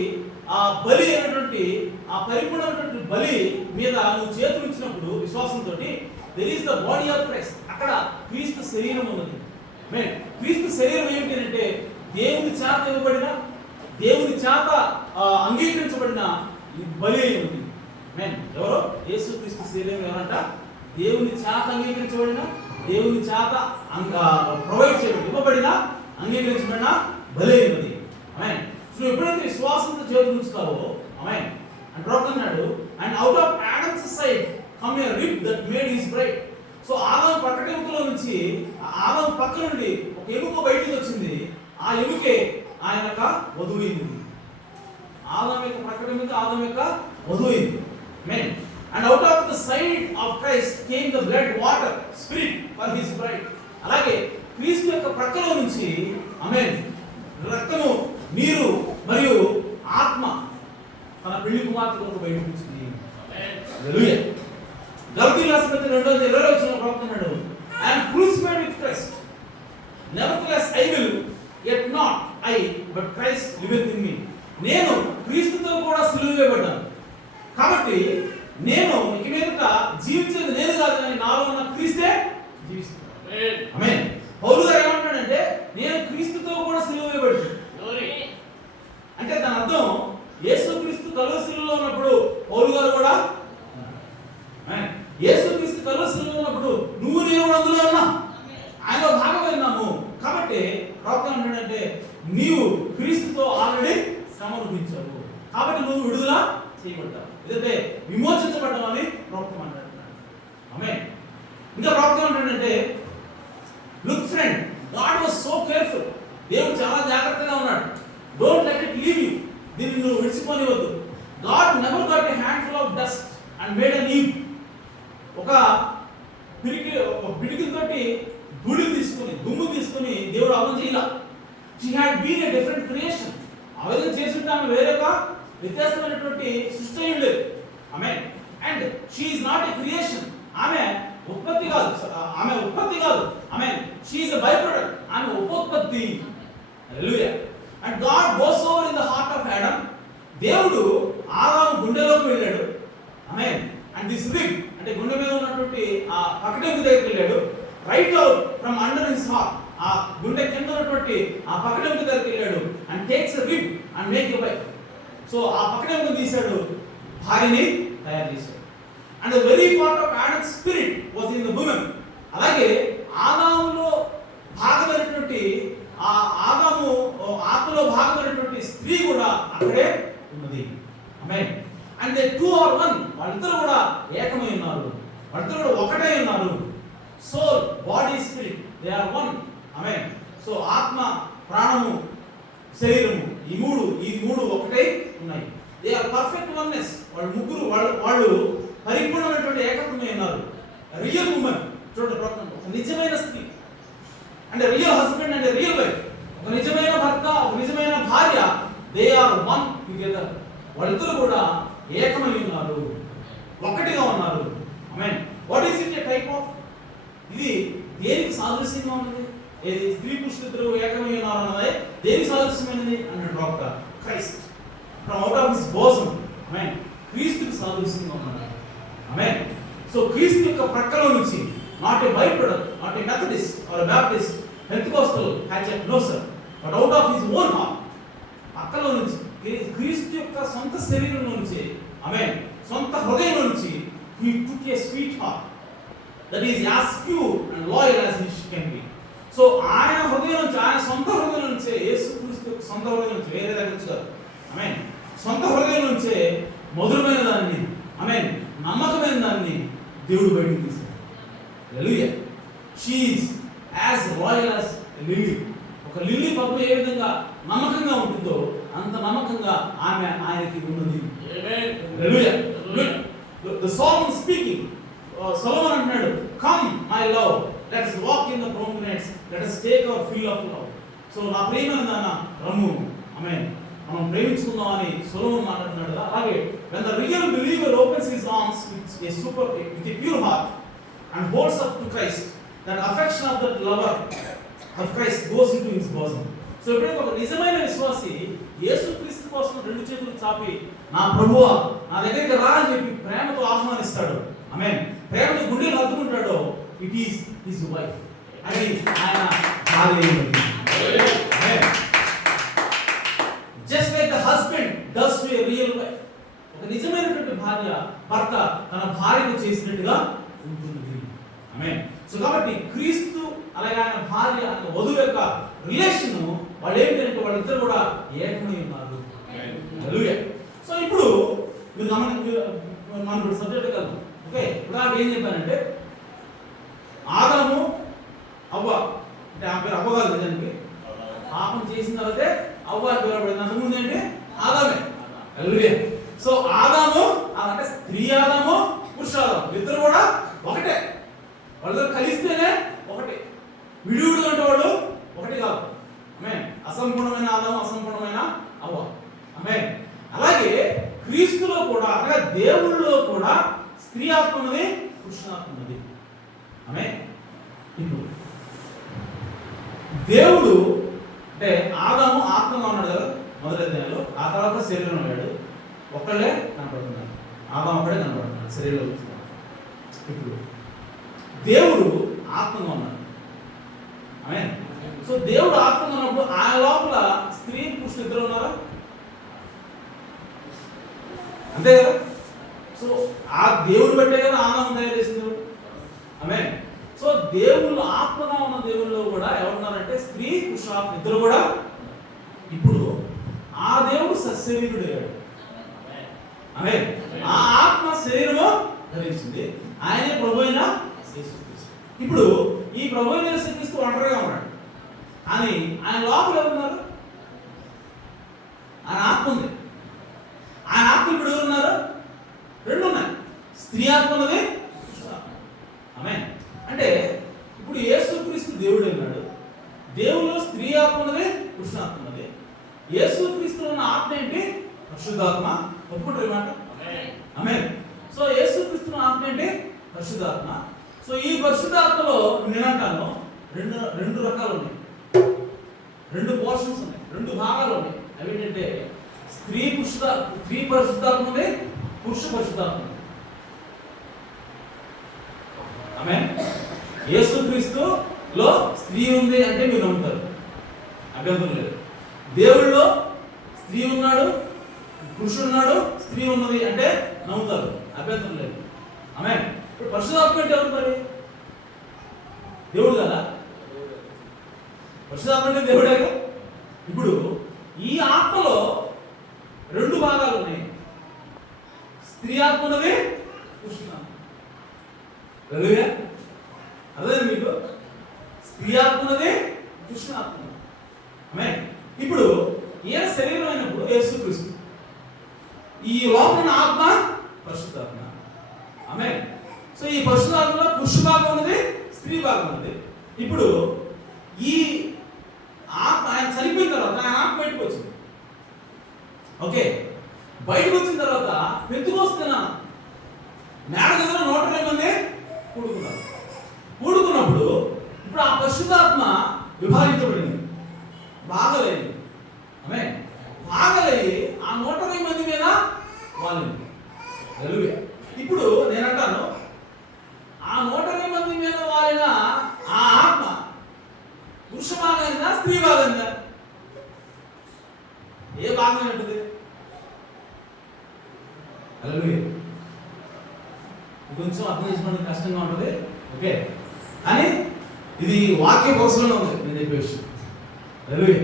ఆ బలి అయినటువంటి ఆ పరిపూర్ణమైనటువంటి బలి మీద నువ్వు చేతులు ఇచ్చినప్పుడు విశ్వాసంతో there is the body of Christ. అక్కడ క్రీస్తు శరీరం ఉన్నది. ఆమేన్. క్రీస్తు శరీరం ఏమిటి అంటే దేవుని చేత ఇవ్వబడిన, దేవుని చేత అంగీకరించబడిన బలి అయి ఉంది. ఆమేన్. ఎవరో యేసుక్రీస్తు శరీరం ఎవరంట? దేవుని చేత అంగీకరించబడిన, దేవుని చేత ప్రొవైడ్ చేయబడిన, ఇవ్వబడిన, అంగీకరించబడిన బలి అయి ఉంది. ఆమేన్. సో ఎప్పుడైతే విశ్వాసంతో చేతులు ఉంచుతావో, ఆమేన్, అండ్ ప్రవక్త అన్నాడు, and out of Adams side come a rib that made his braid. So ఆదాము పక్కట ఎముకలో నుంచి, ఆదాము పక్క నుండి ఒక ఎముక బయటికి వచ్చింది. ఆ ఎముకే ఆయన యొక్క వధువైంది. ఆదాము యొక్క ప్రక్కట ఎముక ఆదాము యొక్క వధువైంది. ఆమేన్. And out of the side of Christ came the blood water spirit for his bride. అలాగే క్రీస్తు యొక్క ప్రక్కలో నుంచి ఆమేన్ రక్తము, నీరు మరియు ఆత్మ తన పెళ్లి కుమార్తె కొరకు బయటకు వచ్చింది. ఆమేన్. హల్లెలూయా. గలతీయులకు రాసిన 2:20 ప్రవక్తన్నాడు, I am crucified with Christ. Nevertheless I will, yet not I, but Christ liveth in me. నేను క్రీస్తుతో కూడా సిలువ వేయబడ్డాను. కాబట్టి నేను ఇక మీదట జీవించేది నేను కాదు, కానీ నాలో ఉన్న క్రీస్తే జీవిస్తున్నాను. ఆమేన్. పౌలు గారు ఏమంటాడంటే నేను క్రీస్తుతో కూడా సిలువ వేయబడ్డాను అంటే దాని అర్థం యేసుక్రీస్తు కలువ సిలువలో ఉన్నప్పుడు పౌలు గారు కూడా, యేసుక్రీస్తు కలువ సిలువలో ఉన్నప్పుడు నువ్వు నేను కూడా అందులో ఉన్నా, ఆయనలో భాగమైనాము. కాబట్టి ప్రవక్త అంటాడంటే నీవు క్రీస్తుతో ఆల్రెడీ సమర్పించావు, కాబట్టి నువ్వు విడుదల చేయబడ్డావు, ఇదంటే విమోచించబడ్డావు అని ప్రవక్త మాట్లాడుతున్నాడు. ఆమేన్. ఇంకా ప్రవక్త అంటాడంటే look friend, God was so careful. దేవుడు చాలా జాగ్రత్తగా ఉన్నాడు. Don't let it leave you. దీన్ని నువ్వు విడిచిపోనివద్దు. God never got a handful of dust and made a leave. ఒక పిడికిలతోటి ధూళిని తీసుకొని దుమ్ము తీసుకొని దేవుడు అవం చేయాల. She had been a different creation. ఆ విధంగా చేస్తుంటే ఆమె వేరొక వ్యత్యాసమైనటువంటి సృష్టి అయి ఉండేది. ఆమె and she is not a creation. ఆమె ఉత్పత్తి కాదు. ఆమె she is a byproduct. ఆమె ఉపోత్పత్తి. హల్లెలూయా. And God goes over in the heart of Adam. దేవుడు ఆదాము గుండెలోకి వెళ్ళాడు. ఆమేన్. అండ్ దిస్ రిగ్ అంటే గుండె మీద ఉన్నటువంటి ఆ పకటెంకు దగ్గరికి వెళ్ళాడు. Right out from under his heart, ఆ గుండె కింద ఉన్నటువంటి ఆ పకటెంకు దగ్గరికి వెళ్ళాడు. And takes a rig and make a wife. So ఆ పకటెంకు తీశాడు, భార్యని తయారు చేశాడు. And the very part of Adams spirit was in the women. అలాగే ఆదాములో భాగమైనటువంటి ఆ ఆదాము ఆత్మలో భాగమైనటువంటి స్త్రీ కూడా అక్కడే ఉన్నది. ఆమేన్. And they two are one. వాళ్ళిద్దరూ కూడా ఏకమై ఉన్నారు, వాళ్ళిద్దరూ కూడా ఒకటే ఉన్నారు. Soul, body, spirit, they are one. ఆమేన్. సో ఆత్మ, ప్రాణము, శరీరము ఈ మూడు ఒకటే ఉన్నాయి. They are perfect oneness. వాళ్ళు ముగ్గురు వాళ్ళు పరిపూర్ణమైనటువంటి ఏకత్వమే ఉన్నారు. Real woman. చూడండి ప్రకటన, ఒక నిజమైన స్త్రీ అంటే రియల్ హస్బెండ్ అంటే రియల్ వైఫ్, ఒక నిజమైన భర్త, ఒక నిజమైన భార్య. They are one together. వాళ్ళిద్దరూ కూడా ఏకమై ఉన్నారు, ఒక్కటిగా ఉన్నారు. ఆమేన్. What is it a type of? ఇది దేనికి సాదృశ్యంగా ఉన్నది? ఏది స్త్రీ పురుషులిద్దరూ ఏకమై ఉన్నారు అన్నది దేనికి సాదృశ్యమైనది అన్నాడు doctor. Christ from out of his bosom. ఆమేన్. క్రీస్తుకి సాదృశ్యంగా ఉన్నారు. ఆమేన్. సో క్రీస్తు యొక్క ప్రక్కలో నుంచి, not a byproduct, not a Methodist or Baptist, Pentecostal hatchet, no sir, but out of his own heart, పక్కలో నుంచి, క్రీస్తు యొక్క సొంత శరీరంలో నుంచి, ఆమేన్, సొంత హృదయంలో నుంచి he took a sweet heart that is as pure and loyal as he can be. So ఆయన హృదయం నుంచి, ఆయన సొంత హృదయం నుంచే, యేసుక్రీస్తు యొక్క సొంత హృదయం నుంచి, వేరే దగ్గర నుంచి కాదు. ఆమేన్. సొంత హృదయం నుంచే మధురమైన దాన్ని, ఆమేన్, నమ్మకమైన దాన్ని దేవుడు బయటికి తీశాడు. హల్లెలూయా. She is as royal as lily. ఒక లిల్లీ పద్మ ఏ విధంగా నమ్మకంగా ఉంటుందో అంత నమ్మకంగా ఆమె ఆయనకి ఉన్నది. ఆమేన్. హల్లెలూయా. The Solomon speaking, Solomon అంటున్నాడు, come my love, let us walk in the promenades, let us take our fill of love. So నా ప్రియమైన దాన రమ్ము, ఆమేన్, మనం ప్రేమించుకుందాం అని సొలొమోన్ మాట్లాడుతున్నాడు కదా. అలాగే when the real believer opens his arms with a pure heart and holds up to Christ, that affection of that lover of Christ goes into his bosom. So ఎప్పుడైతే ఒక నిజమైన విశ్వాసి యేసుక్రీస్తు కోసం రెండు చేతులు చాపి, నా ప్రభువా నా దగ్గరికి రా అని చెప్పి ప్రేమతో ఆహ్వానిస్తాడు, ఆమేన్, ప్రేమతో గుండెలు హత్తుకుంటాడో, ఇట్ ఈస్ హిస్ వైఫ్. అది ఆయన భార్య. ఆమేన్. Just like the husband does to a real wife. ఒక నిజమైనటువంటి భార్య భర్త తన భార్యకు చేసినట్టుగా ఉంటుంది. ఆమేన్. సో కాబట్టి క్రీస్తు అలాగే ఆయన భార్య అనే వధువు యొక్క రిలేషన్ వాళ్ళు ఏంటంటే వాళ్ళిద్దరు కూడా ఏకమై ఉన్నారు. హల్లెలూయా. సో ఇప్పుడు మీరు మనం సబ్జెక్ట్ వెళ్దాం. ఓకే, ఇప్పుడు ఏం చెప్పానంటే ఆదాము అవ్వ, అంటే ఆ పేరు అవ్వ కాదు, నిజానికి పాపం చేసిన తర్వాతే అవ్వ పిలవబడింది. అంతకుముందు ఏంటి ఆదామే. హల్లెలూయా. సో ఆదాము అంటే స్త్రీ ఆదాము, పురుష ఆదాము ఇద్దరు కూడా ఒకటే. వాళ్ళిద్దరు కలిస్తేనే ఒకటే. విడివిడు అంటే వాళ్ళు ఒకటి కాదు. ఆమేన్. అసంపూర్ణమైన ఆదాము, అసంపూర్ణమైన అవ్వ. ఆమేన్. అలాగే క్రీస్తులో కూడా, అనగా దేవుళ్ళలో కూడా స్త్రీ ఆత్మ ఉన్నది, పురుషాత్మ ఉన్నది. ఆమె ఇప్పుడు దేవుడు అంటే ఆదాము ఆత్మగా ఉన్నాడు కదా మొదటి అధ్యాయంలో, ఆ తర్వాత శరీరం అయ్యాడు. ఒక్కళ్ళే కనపడుతున్నారు, ఆదాము ఒక్కడే కనపడుతున్నాడు శరీరంలో. ఇప్పుడు దేవుడు ఆత్మగా ఉన్నాడు. ఆమె సో దేవుడు ఆత్మగా ఉన్నప్పుడు ఆయన లోపల స్త్రీ పురుషులు ఇద్దరు ఉన్నారా? అంతే కదా. సో ఆ దేవుడు బట్టే కదా ఆనందం తయారు చేసింది. ఆమె సో దేవుళ్ళు ఆత్మగా ఉన్న దేవుళ్ళు కూడా ఎవరున్నారంటే స్త్రీ పురుషాత్మ ఇద్దరు కూడా. ఇప్పుడు ఆ దేవుడు సశరీరుడు అయ్యాడు. ఆమె ఆ ఆత్మ శరీరము ధరించింది, ఆయనే ప్రభు అయిన యేసుక్రీస్తు. ఇప్పుడు ఈ ప్రభు అయిన యేసుక్రీస్తు ఒంటరిగా ఉన్నాడు, కానీ ఆయన లోపల ఎవరున్నారు? ఆయన ఆత్మ ఉంది. ఆయన ఆత్మ ఇప్పుడు ఎవరున్నారు? రెండు ఉన్నాయి, స్త్రీ ఆత్మ ఉన్నది, ఆమె అంటే ఇప్పుడు యేసుక్రీస్తు దేవుడు అన్నాడు, దేవుల్లో స్త్రీ ఆత్మ ఉన్నది, పురుషాత్మ ఉన్నది. యేసుక్రీస్తులో ఉన్న ఆత్మ ఏంటి? పరిశుద్ధాత్మ. ఒప్పుకుంటారు ఈ మాట? ఆమేన్. సో యేసుక్రీస్తులో ఆత్మ ఏంటి? పరిశుద్ధాత్మ. సో ఈ పరిశుద్ధాత్మలో నేనంటాను రెండు రకాలు ఉన్నాయి, రెండు పోర్షన్స్ ఉన్నాయి, రెండు భాగాలు ఉన్నాయి. అవి ఏంటంటే స్త్రీ పరిశుద్ధాత్మ ఉంది, పురుష పరిశుద్ధాత్మ ఉంది. ఆమేన్. యేసుక్రీస్తులో స్త్రీ ఉంది అంటే మీరు నమ్ముతారు, అభ్యంతరం లేదు. దేవుళ్ళలో స్త్రీ ఉన్నాడు, పురుషుడు ఉన్నాడు, స్త్రీ ఉన్నది అంటే నమ్ముతారు, అభ్యంతరం లేదు. ఆమేన్. ఇప్పుడు పరిశుద్ధాత్మ అంటే ఎవరు మరి? దేవుడు కదా. పరిశుద్ధాత్మ అంటే దేవుడే కదా. ఇప్పుడు ఈ ఆత్మలో రెండు భాగాలు ఉన్నాయి, స్త్రీ ఆత్మ ఉన్నది, పురుషుడు ఆత్మ. అదే మీకు స్త్రీ ఆత్మ ఉన్నది, పురుషుడు ఆత్మ ఉన్నది. ఆమేన్. ఇప్పుడు ఏ శరీరం అయినప్పుడు యేసుక్రీస్తు, ఈ లోపల ఆత్మ పరిశుద్ధాత్మ. ఆమేన్. సో ఈ పరిశుద్ధాత్మలో పురుష భాగం ఉన్నది, స్త్రీ భాగం ఉన్నది. ఇప్పుడు ఈ ఆత్మ ఆయన చనిపోయిన తర్వాత ఆయన ఆత్మ బయటకు వచ్చింది. ఓకే, బయటకు వచ్చిన తర్వాత పెంతుకొస్తున్నా మేడ దగ్గర 120 మంది కూడుకున్నప్పుడు ఇప్పుడు ఆ పరిశుద్ధాత్మ విభాగించబడింది, బాగలేదు. ఆమె బాగలయ్యి ఆ 120 మంది మీద వాలింది. హల్లెలూయా. ఇప్పుడు నేనంటాను, ఆ 120 మంది మీద వాలిన ఆ ఆత్మ పురుష భాగంగా స్త్రీ భాగంగా ఏ భాగం ఉంటుంది? హల్లెలూయా. కొంచెం అర్థం చేసుకోవడానికి కష్టంగా ఉంటుంది, ఓకే, కానీ ఇది వాక్య కోసంలో ఉంది నేను చెప్పే విషయం. హల్లెలూయా.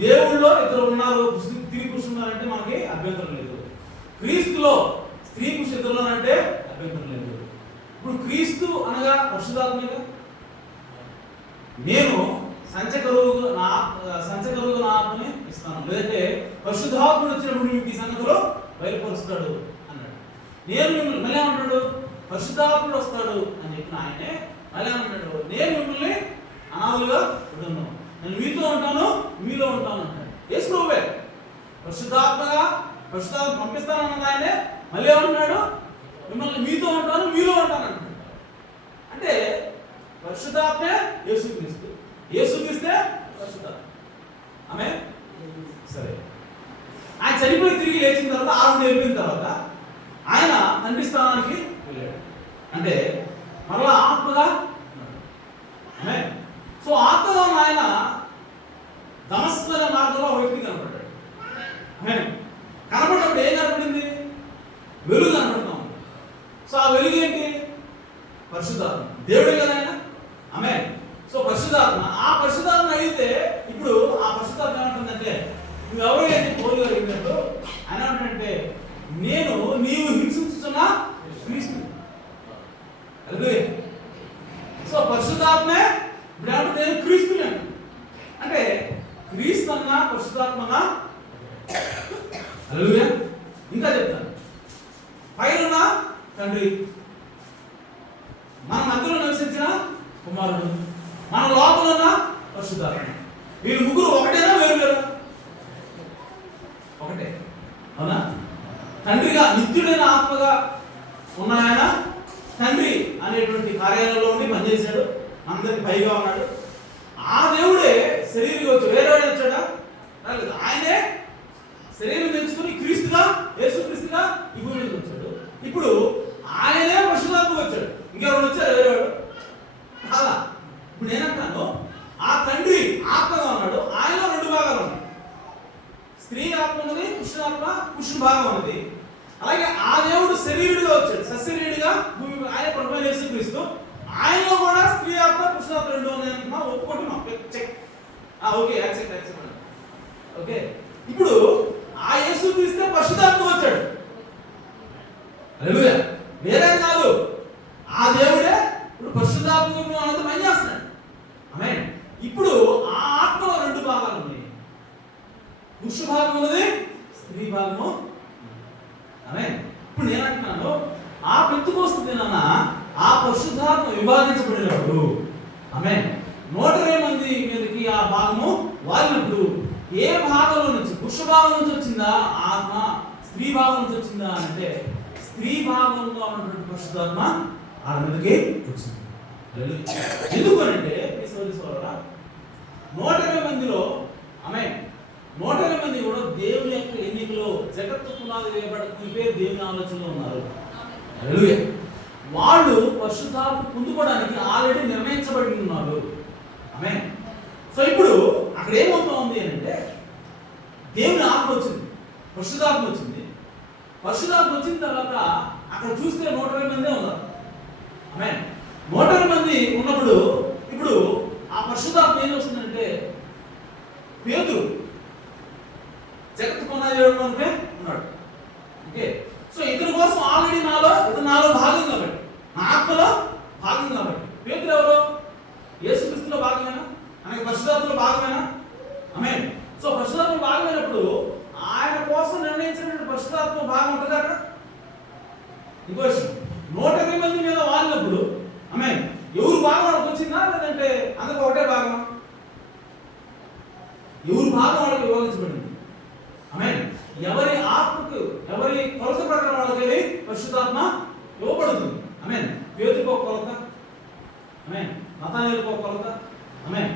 దేవుళ్ళలో ఇద్దరు ఉన్నారు, స్త్రీ పురుషులు ఉన్నారంటే మనకి అభ్యంతరం లేదు. క్రీస్తులో స్త్రీ పురుషులు ఇద్దరు ఉన్నారంటే అభ్యంతరం లేదు. ఇప్పుడు క్రీస్తు అనగా పరిశుద్ధాత్మగా నేను సంచకరువుగా నా ఆత్మని ఇస్తాను, లేదంటే పరిశుద్ధాత్ముడు వచ్చినప్పుడు మీకు ఈ సంగతిలో బయలుపరుస్తాడు అన్నాడు. నేను మిమ్మల్ని మళ్ళీ ఏమంటాడు? పరిశుద్ధాత్ముడు వస్తాడు అని చెప్పిన ఆయనే మళ్ళీ ఏమంటాడు? నేను మిమ్మల్ని అనాథలుగా ఉండను, నేను మీతో ఉంటాను, మీలో ఉంటాను అంటాడు. యేసు ప్రభువే పరిశుద్ధాత్మగా పరిశుద్ధాత్మ పంపిస్తానన్నది ఆయనే మళ్ళీ ఏమంటున్నాడు? మిమ్మల్ని మీతో ఉంటాను, మీలో ఉంటాను అంటాడు. అంటే పరిశుద్ధాత్మే యేసుక్రీస్తు, యేసుక్రీస్తే పరిశుద్ధాత్మ. ఆమేన్. సరే, ఆయన చనిపోయి తిరిగి లేచిన తర్వాత 6 వెళ్ళిపోయిన తర్వాత ఆయన తండ్రి స్థానానికి వెళ్ళాడు, అంటే మరలా ఆత్మగా ఉన్నాడు. ఆమేన్. సో ఆత్మగా ఉన్న ఆయన దమస్కు అనే మార్గంలో ఒక వ్యక్తి కనపడ్డాడు. ఆమేన్. కనపడినప్పుడు ఏం కనపడింది? వెలుగు కనపడుతాం. సో ఆ వెలుగు ఏంటి? పరిశుద్ధాత్మ. దేవుడే కదా ఆయన. ఆమేన్. సో పరిశుద్ధాత్మ, ఆ పరిశుద్ధాత్మ అయితే ఇప్పుడు ఆ పరిశుద్ధాత్మ ఏమంటుందంటే, నువ్వు ఎవరు ఏంటి పౌలు గారు ఏంటంటే ఆయన ఏమంటాడంటే, నేను నీవు హింసించుతున్న క్రీస్తు. హల్లెలూయా. సో పరిశుద్ధాత్మే ఇప్పుడు ఏమంటే నేను క్రీస్తుని అంటే క్రీస్తు అన్నా పరిశుద్ధాత్మ అన్నా. హల్లెలూయా. ఇంకా చెప్తాను, పైన తండ్రి, మన మధ్యలో నివసించిన కుమారుడు, మన లోపల ఉన్న పరిశుద్ధాత్మ, వీళ్ళు ముగ్గురు ఒకటేనా వేరు వేరు? ఒకటే. అవునా? తండ్రిగా నిత్యుడైన ఆత్మగా ఉన్న ఆయన తండ్రి అనేటువంటి కార్యాలయంలో ఉండి పనిచేశాడు, అందరికి పైగా ఉన్నాడు. ఆ దేవుడే శరీరంగా వచ్చి వేరే వచ్చాడా? రాలేదు. ఆయనే శరీరం తెచ్చుకుని క్రీస్తుగా, యేసు క్రీస్తుగా ఈ భూమి మీదకి వచ్చాడు. ఇప్పుడు ఆయనే పరిశుద్ధాత్మగా వచ్చాడు. ఇంకెవరు వచ్చారు? వేరేవాడు అలా. ఇప్పుడు నేనంటాను, ఆ తండ్రి ఆత్మగా ఉన్నాడు, ఆయనలో రెండు భాగాలు ఉన్నాయి. స్త్రీ ఆత్మ ఉన్నది, పురుషునాత్మ, పురుషుని భాగం ఉన్నది. అలాగే ఆ దేవుడు శరీరుడిగా వచ్చాడు, సశరీరుడిగా భూమి, ఆయన ప్రభువైన యేసుక్రీస్తు. ఆయనలో కూడా స్త్రీ ఆత్మ, పురుషునాత్మ రెండు ఉన్నాయనుకున్నా, ఒప్పుకుంటున్నాం. చెక్. Okay, accept. ఓకే, ఇప్పుడు ఆ యేసుక్రీస్తే పరిశుద్ధాత్మ వచ్చాడు. హల్లెలూయా. వేరే కాదు, ఆ దేవుడే ఇప్పుడు పరిశుద్ధాత్మను అనంత పని చేస్తున్నాడు. ఆమేన్. ఇప్పుడు ఆ ఆత్మలో రెండు భాగాలు ఉన్నాయి, పురుష భాగం ఉన్నది, స్త్రీ భాగము. ఆమేన్. ఇప్పుడు నేను అంటున్నాను, ఆ పెంతెకోస్తు దినాన ఆ పరిశుద్ధాత్మ విభాగించబడినప్పుడు, ఆమేన్, 120 మంది మీదకి ఆ భాగము వాలినప్పుడు ఏ భాగంలో నుంచి, పురుష భాగం నుంచి వచ్చిందా ఆత్మ, స్త్రీ భాగం నుంచి వచ్చిందా అంటే స్త్రీ భాగంలో ఉన్నటువంటి పరిశుద్ధాత్మ ఆ మీదకి వచ్చింది. ఎందుకనంటే 120 మందిలో, ఆమేన్, 120 మంది కూడా దేవుని యొక్క ఎన్నికలో జగత్తు పునాది వేయబడే దేవుని ఆలోచనలో ఉన్నారు. హల్లెలూయా. వాళ్ళు పరిశుద్ధాత్మ పొందుకోవడానికి ఆల్రెడీ నిర్ణయించబడి ఉన్నారు. ఆమేన్. సో ఇప్పుడు అక్కడ ఏమవుతా ఉంది అంటే దేవుని ఆత్మ వచ్చింది, పరిశుద్ధాత్మ వచ్చింది. పరిశుద్ధాత్మ వచ్చిన తర్వాత అక్కడ చూస్తే 120 మందే ఉన్నారు. ఆమేన్. 120 మంది ఉన్నప్పుడు ఇప్పుడు ఆ పరిశుద్ధాత్మ ఏం వస్తుందంటే, పేతురు జగత్తు పునాది వేయడానికి ఉన్నాడు. ఓకే, సో ఇతని కోసం ఆల్రెడీ నాలో భాగం కాబట్టి, నా ఆత్మలో భాగం కాబట్టి. పేతురు ఎవరు? యేసుక్రీస్తులో భాగమేనా? ఆయనకి పరిశుద్ధాత్మలో భాగమేనా? ఆమేన్. సో పరిశుద్ధాత్మ భాగమైనప్పుడు ఆయన కోసం నిర్ణయించినటువంటి పరిశుద్ధాత్మ భాగం ఉంటుంది అక్కడ. ఇంకో విషయం, 120 మంది మీద వాలినప్పుడు, ఆమేన్, ఎవరు భాగం వాళ్ళకి వచ్చిందా లేదంటే అందరికి ఒకటే భాగం? ఎవరు భాగం వాళ్ళకి విభజించబడింది. ఆమేన్. ఎవరి ఆత్మకు, ఎవరి కొలత ప్రకారం వాళ్ళకి పరిశుద్ధాత్మ ఇవ్వబడుతుంది. ఆమేన్. పేతురుకు ఒక కొలత, ఆమేన్, నతానీయులకు ఒక కొలత, ఆమేన్,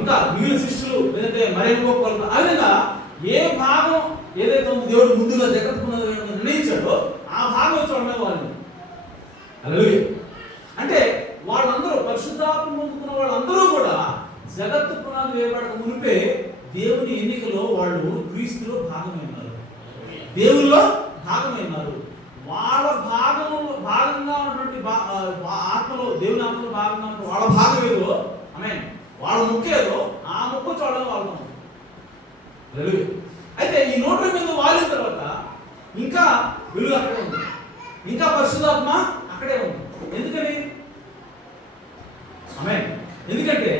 ఇంకా మిగిలిన శిష్యులు లేదంటే మరియకు ఒక కొలత. ఆ విధంగా ఏ భాగం ఏదైతే దేవుడు ముందుగా జగత్తుకున్నది నిర్ణయించాడో ఆ భాగం వచ్చి వాళ్ళ మీద వాళ్ళు. హల్లెలూయా. అంటే వాళ్ళందరూ పరిశుద్ధాత్మ పొందుకున్న వాళ్ళందరూ కూడా జగత్తు పునాది వేయబడక మునిపే దేవుని ఎన్నికలో వాళ్ళు క్రీస్తులో భాగమైనారు, దేవుల్లో భాగమైనారు. వాళ్ళ భాగంగా ఉన్నటువంటి ఆత్మలో, దేవుని ఆత్మలో భాగంగా ఉన్న వాళ్ళ భాగం ఏదో, ఆమేన్, వాళ్ళ ముక్క ఏదో, ఆ ముక్క చూడడం వాళ్ళు. అయితే ఈ 120 మంది వాలిన తర్వాత ఇంకా వెలుగు అక్కడే ఉంది, ఇంకా పరిశుద్ధాత్మ అక్కడే ఉంది. ఎందుకని? ఆమేన్. ఎందుకంటే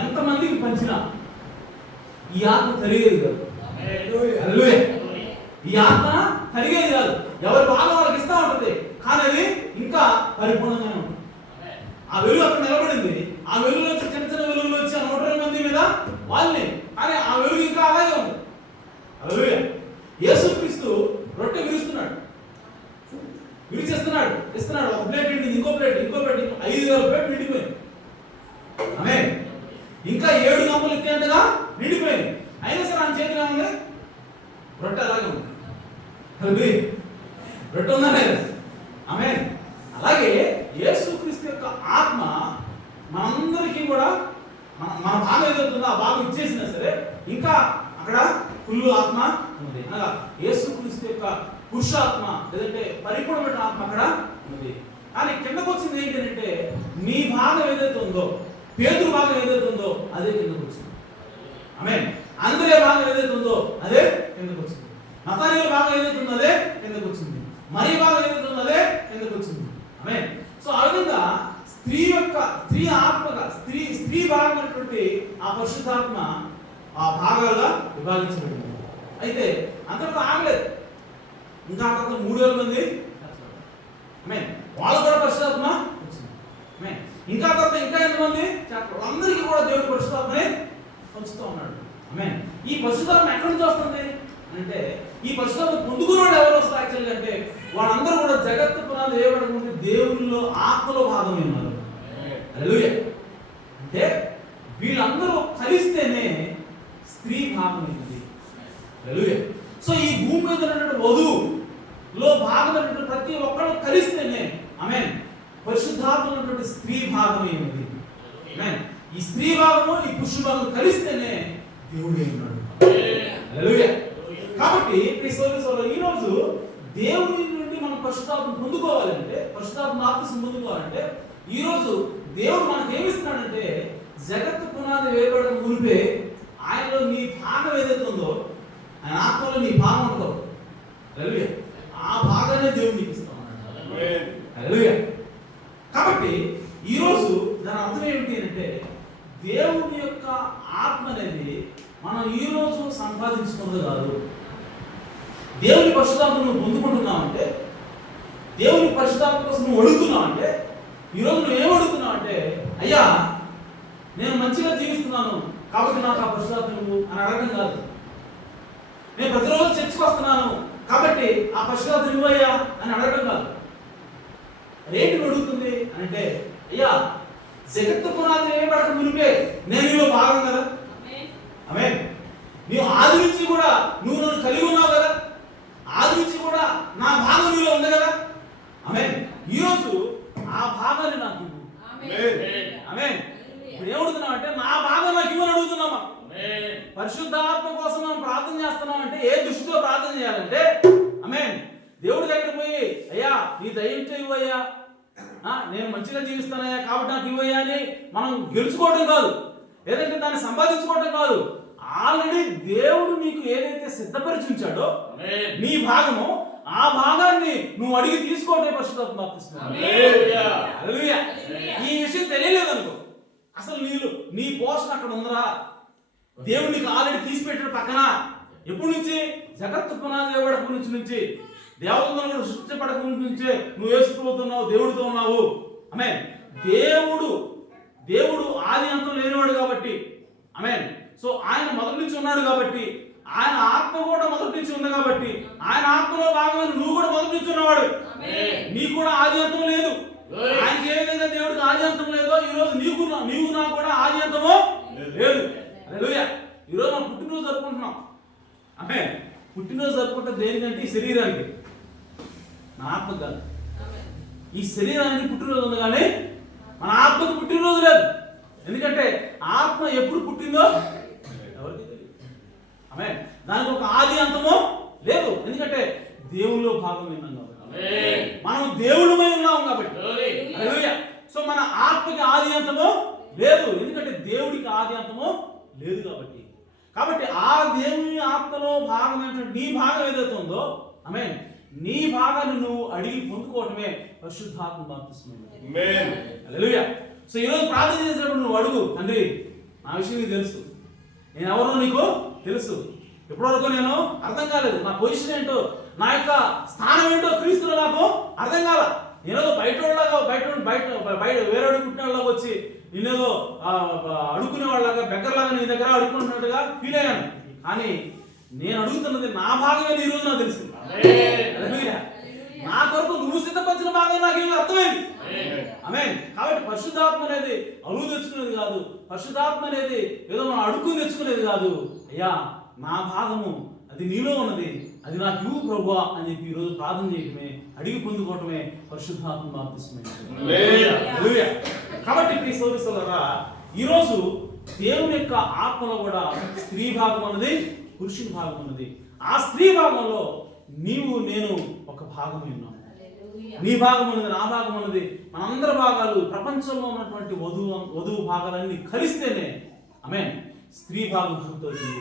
ఎంతమందికి పంచినా ఈ ఆత్మ తరిగేది కాదు. హల్లెలూయా. ఈ ఆత్మ తరిగేది కాదు, ఎవరి భాగం వాళ్ళకి ఇస్తా ఉంటుంది, కానీ అది ఇంకా పరిపూర్ణంగానే ఉంటుంది. ఆ వెలుగు అక్కడ నిలబడింది. ఆ వెలుగులో చిన్న చిన్న వెలుగులు వచ్చి ఆ 120 మంది మీద వాళ్ళని, కానీ ఆ వెలుగు ఇంకా అలాగే ఉంది. హల్లెలూయా. యేసుక్రీస్తు రొట్టె విరుస్తున్నాడు, విరిచేస్తున్నాడు, ఇస్తున్నాడు. ఒక ప్లేట్ నిండింది, ఇంకో ప్లేట్, 5,000 ప్లేట్ నిండిపోయింది. ఆమేన్. ఇంకా 7 గంపలు ఎత్తేంతగా నిండిపోయింది. అయినా సరే ఆయన చేతిలో ఉంది రొట్టె, అలాగే ఉంది. హల్లెలూయా. రొట్టె ఉందనే. ఆమేన్. అలాగే యేసుక్రీస్తు యొక్క ఆత్మ మనందరికీ కూడా మన భాగం ఏదవుతుందో ఆ భాగం ఇచ్చేసినా సరే ఇంకా అక్కడ ఫుల్ ఆత్మ ఉంది. అనగా యేసుక్రీస్తు యొక్క పురుషాత్మ లేదంటే పరిపూర్ణమైన ఆత్మ అక్కడ ఉంది. కానీ కిందకు వచ్చింది ఏంటంటే నీ భాగం ఏదైతే ఉందో, పేతురు భాగం ఏదైతే ఉందో అదే కిందకు వచ్చింది. ఆమేన్. అందరే భాగం ఏదైతే ఉందో అదే కిందకు వచ్చింది. నతానీయుల భాగం ఏదైతే ఉందో అదే కిందకు వచ్చింది. మరియ భాగం ఏదైతే ఉందో అదే కిందకు వచ్చింది. ఆమేన్. సో ఆ విధంగా స్త్రీ ఆత్మగా స్త్రీ భాగమైనటువంటి ఆ పరిశుద్ధాత్మ ఆ భాగాలుగా విభాగించబడింది. అయితే అంతటితో ఆగలేదు, ఇంకా అక్కడ 3,000 మంది, ఆమేన్, వాళ్ళు కూడా పరిశుద్ధాత్మ వచ్చింది. ఆమేన్. ఇంకా తర్వాత ఇంకా ఎంతమంది? అందరికీ కూడా దేవుడి పరిశుద్ధాత్మనే పంచుతూ ఉన్నాడు. ఆమేన్. ఈ పరిశుద్ధాత్మ ఎక్కడి నుంచి వస్తుంది అంటే ఈ పరిశుద్ధాత్మ పొందుకున్న వాళ్ళు ఎవరు వస్తారు యాక్చువల్గా అంటే వాళ్ళందరూ కూడా జగత్తు పునాది వేయబడకుండా దేవునిలో ఆత్మలో భాగమై ఉన్నారు. హల్లెలూయా. అంటే వీళ్ళందరూ కలిస్తేనే స్త్రీ భాగమైంది. హల్లెలూయా. సో ఈ భూమి మీద ఉన్నటువంటి వధువులో భాగమైనటువంటి ప్రతి ఒక్కరు కలిస్తేనే ఆమేన్ పరిశుద్ధాత్మ ఉన్నటువంటి స్త్రీ భాగమైనది. ఆమేన్. ఈ స్త్రీ భాగము ఈ పురుష భాగం కలిస్తేనే దేవుడే ఉన్నాడు. హల్లెలూయా. కాబట్టి ఈ రోజు దేవుని నుండి మనం పరిశుద్ధాత్మ పొందుకోవాలంటే, పరిశుద్ధాత్మ ఆత్మను పొందుకోవాలంటే ఈ రోజు దేవుడు మనకు ఏమిస్తున్నాడంటే జగత్తు పునాది వేయబడక మునిపే ఆయనలో నీ భాగం ఏదైతే ఉందో, ఆయన ఆత్మలో నీ భాగం ఉంటుందో, హల్లెలూయా, ఆ భాగాన్ని దేవుడు నీకు ఇస్తామన్నాడు. హల్లెలూయా. కాబట్టి ఈరోజు దాని అర్థం ఏమిటి అంటే దేవుని యొక్క ఆత్మ అనేది మనం ఈరోజు సంపాదించుకున్నది కాదు. దేవుని పరిశుద్ధాత్మ నువ్వు పొందుకుంటున్నావు అంటే, దేవుని పరిశుద్ధాత్మ కోసం నువ్వు అడుగుతున్నావు అంటే, ఈరోజు నువ్వు ఏం అడుగుతున్నావు అంటే, అయ్యా నేను మంచిగా జీవిస్తున్నాను కాబట్టి నాకు ఆ పరిశుద్ధాత్మ నువ్వు అని అడగడం కాదు. నేను ప్రతిరోజు చర్చకు వస్తున్నాను కాబట్టి ఆ పరిశుద్ధాత్మ నువ్వయ్యా అని అడగడం కాదు. రేటు అడుగుతుంది అంటే, అయ్యా జగత్తు పునాది వేయబడక మునిపే నేను నీలో భాగం కదా. ఆమేన్. నీవు ఆది నుంచి కూడా నువ్వు నన్ను కలిగి ఉన్నావు కదా, ఆది నుంచి కూడా నా భాగం నీలో ఉంది కదా. ఆమేన్. ఈరోజు ఆ భాగాన్ని నాకు ఇవ్వు. ఆమేన్. ఇప్పుడు ఏమడుగుతున్నావు అంటే నా భాగం నాకు ఇవ్వని అడుగుతున్నామా. పరిశుద్ధాత్మ కోసం మనం ప్రార్థన చేస్తున్నాం అంటే ఏ దృష్టితో ప్రార్థన చేయాలంటే, ఆమేన్, దేవుడి దగ్గర పోయి అయ్యా నీ దయ్యంతో ఇవ్వయ్యా, నేను మంచిగా జీవిస్తానయ్యా కాబట్టి నాకు ఇవ్వయ్యా అని మనం గెలుచుకోవడం కాదు, లేదంటే దాన్ని సంపాదించుకోవడం కాదు. ఆల్రెడీ దేవుడు నీకు ఏదైతే సిద్ధపరిచి ఉంచాడో నీ భాగము, ఆ భాగాన్ని నువ్వు అడిగి తీసుకోవడం పరిశుద్ధాత్మ బాప్తిస్మం. హల్లెలూయా. ఈ విషయం తెలియలేదు అనుకో, అసలు నీ పోషణ అక్కడ ఉందరా, దేవుడు నీకు ఆల్రెడీ తీసి పెట్టాడు పక్కన. ఎప్పటి నుంచి? జగత్తు పునాది వేయబడక నుంచి, దేవతలను కూడా సృష్టించబడక నుంచే నువ్వు యేసుప్రభువుతున్నావు, దేవుడితో ఉన్నావు. ఆమేన్. దేవుడు ఆది అంతం లేనివాడు కాబట్టి, ఆమేన్, సో ఆయన మొదటి నుంచి ఉన్నాడు కాబట్టి, ఆయన ఆత్మ కూడా మొదటి నుంచి ఉంది కాబట్టి, ఆయన ఆత్మలో భాగమైన నువ్వు కూడా మొదటి నుంచి ఉన్నవాడు. నీకు కూడా ఆది అంతం లేదు. ఆయనకి ఏ విధంగా దేవుడికి ఆది అంతం లేదో ఈరోజు నీవు నాకు కూడా ఆది అంతమో లేదు. హల్లెలూయా. ఈరోజు మనం పుట్టినరోజు జరుపుకుంటున్నాం. ఆమేన్. పుట్టినరోజు జరుపుకుంటే దేనికంటే ఈ శరీరానికి, నా ఆత్మ కాదు. ఈ శరీరానికి పుట్టినరోజు ఉంది కానీ మన ఆత్మకు పుట్టినరోజు లేదు. ఎందుకంటే ఆత్మ ఎప్పుడు పుట్టిందో ఎవరికి తెలియదు. ఆమేన్. దానికి ఒక ఆది అంతమో లేదు. ఎందుకంటే దేవునిలో భాగం ఉన్నాం కాబట్టి, మనం దేవుడిమై ఉన్నాం కాబట్టి. హల్లెలూయా. సో మన ఆత్మకి ఆది అంతమో లేదు, ఎందుకంటే దేవుడికి ఆది అంతమో లేదు కాబట్టి ఆ దేవుని ఆత్మలో భాగమైనటువంటి నీ భాగం ఏదైతే ఉందో, ఆమేన్, నీ భాగాన్ని నువ్వు అడిగి పొందుకోవటమే పరిశుద్ధాత్మ బాప్తిస్మం. ఆమేన్. హల్లెలూయా. సో ఈరోజు ప్రార్థన చేసినప్పుడు నువ్వు అడుగు, తండ్రి నా విషయం నీకు తెలుసు, నేను ఎవరో నీకు తెలుసు, ఇప్పటివరకు నేను అర్థం కాలేదు, నా పొజిషన్ ఏంటో, నా యొక్క స్థానం ఏంటో క్రీస్తులో నాకు అర్థం కాల. నేనేదో బయట వేరే పుట్టిన వాళ్ళగా వచ్చి నేనేదో అడుక్కునే వాళ్ళగా బెగ్గరలాగా నీ దగ్గర అడుక్కున్నట్టుగా ఫీల్ అయ్యాను. కానీ నేను అడుగుతున్నది నా భాగమే ఈ రోజు నాకు తెలిసింది. నా కొరకు నువ్వు సిద్ధపరిచిన భాగం నాకేమీ అర్థమైంది. ఆమేన్. కాబట్టి పరిశుద్ధాత్మ అనేది అరువు తెచ్చుకునేది కాదు, పరిశుద్ధాత్మ అనేది ఏదో మనం అడుక్కుని తెచ్చుకునేది కాదు. అయ్యా నా భాగము అది నీలో ఉన్నది, అది నాకు ఇవ్వు ప్రభువా అని చెప్పి ఈరోజు ప్రార్థన చేయటమే, అడిగి పొందుకోవటమే పరిశుద్ధాత్మ బాప్తిస్మం. హల్లెలూయా. కాబట్టి ప్రియ సోదరులారా, ఈరోజు దేవుని యొక్క ఆత్మలో కూడా స్త్రీ భాగం ఉన్నది, పురుషుని భాగం ఉన్నది. ఆ స్త్రీ భాగంలో నీవు నేను ఒక భాగం ఉన్నాం. నీ భాగం ఉన్నది, నా భాగం ఉన్నది, మనందరి భాగాలు, ప్రపంచంలో ఉన్నటువంటి వధువు భాగాలన్నీ కలిస్తేనే ఆమేన్ స్త్రీ భాగం పూర్తవుతుంది.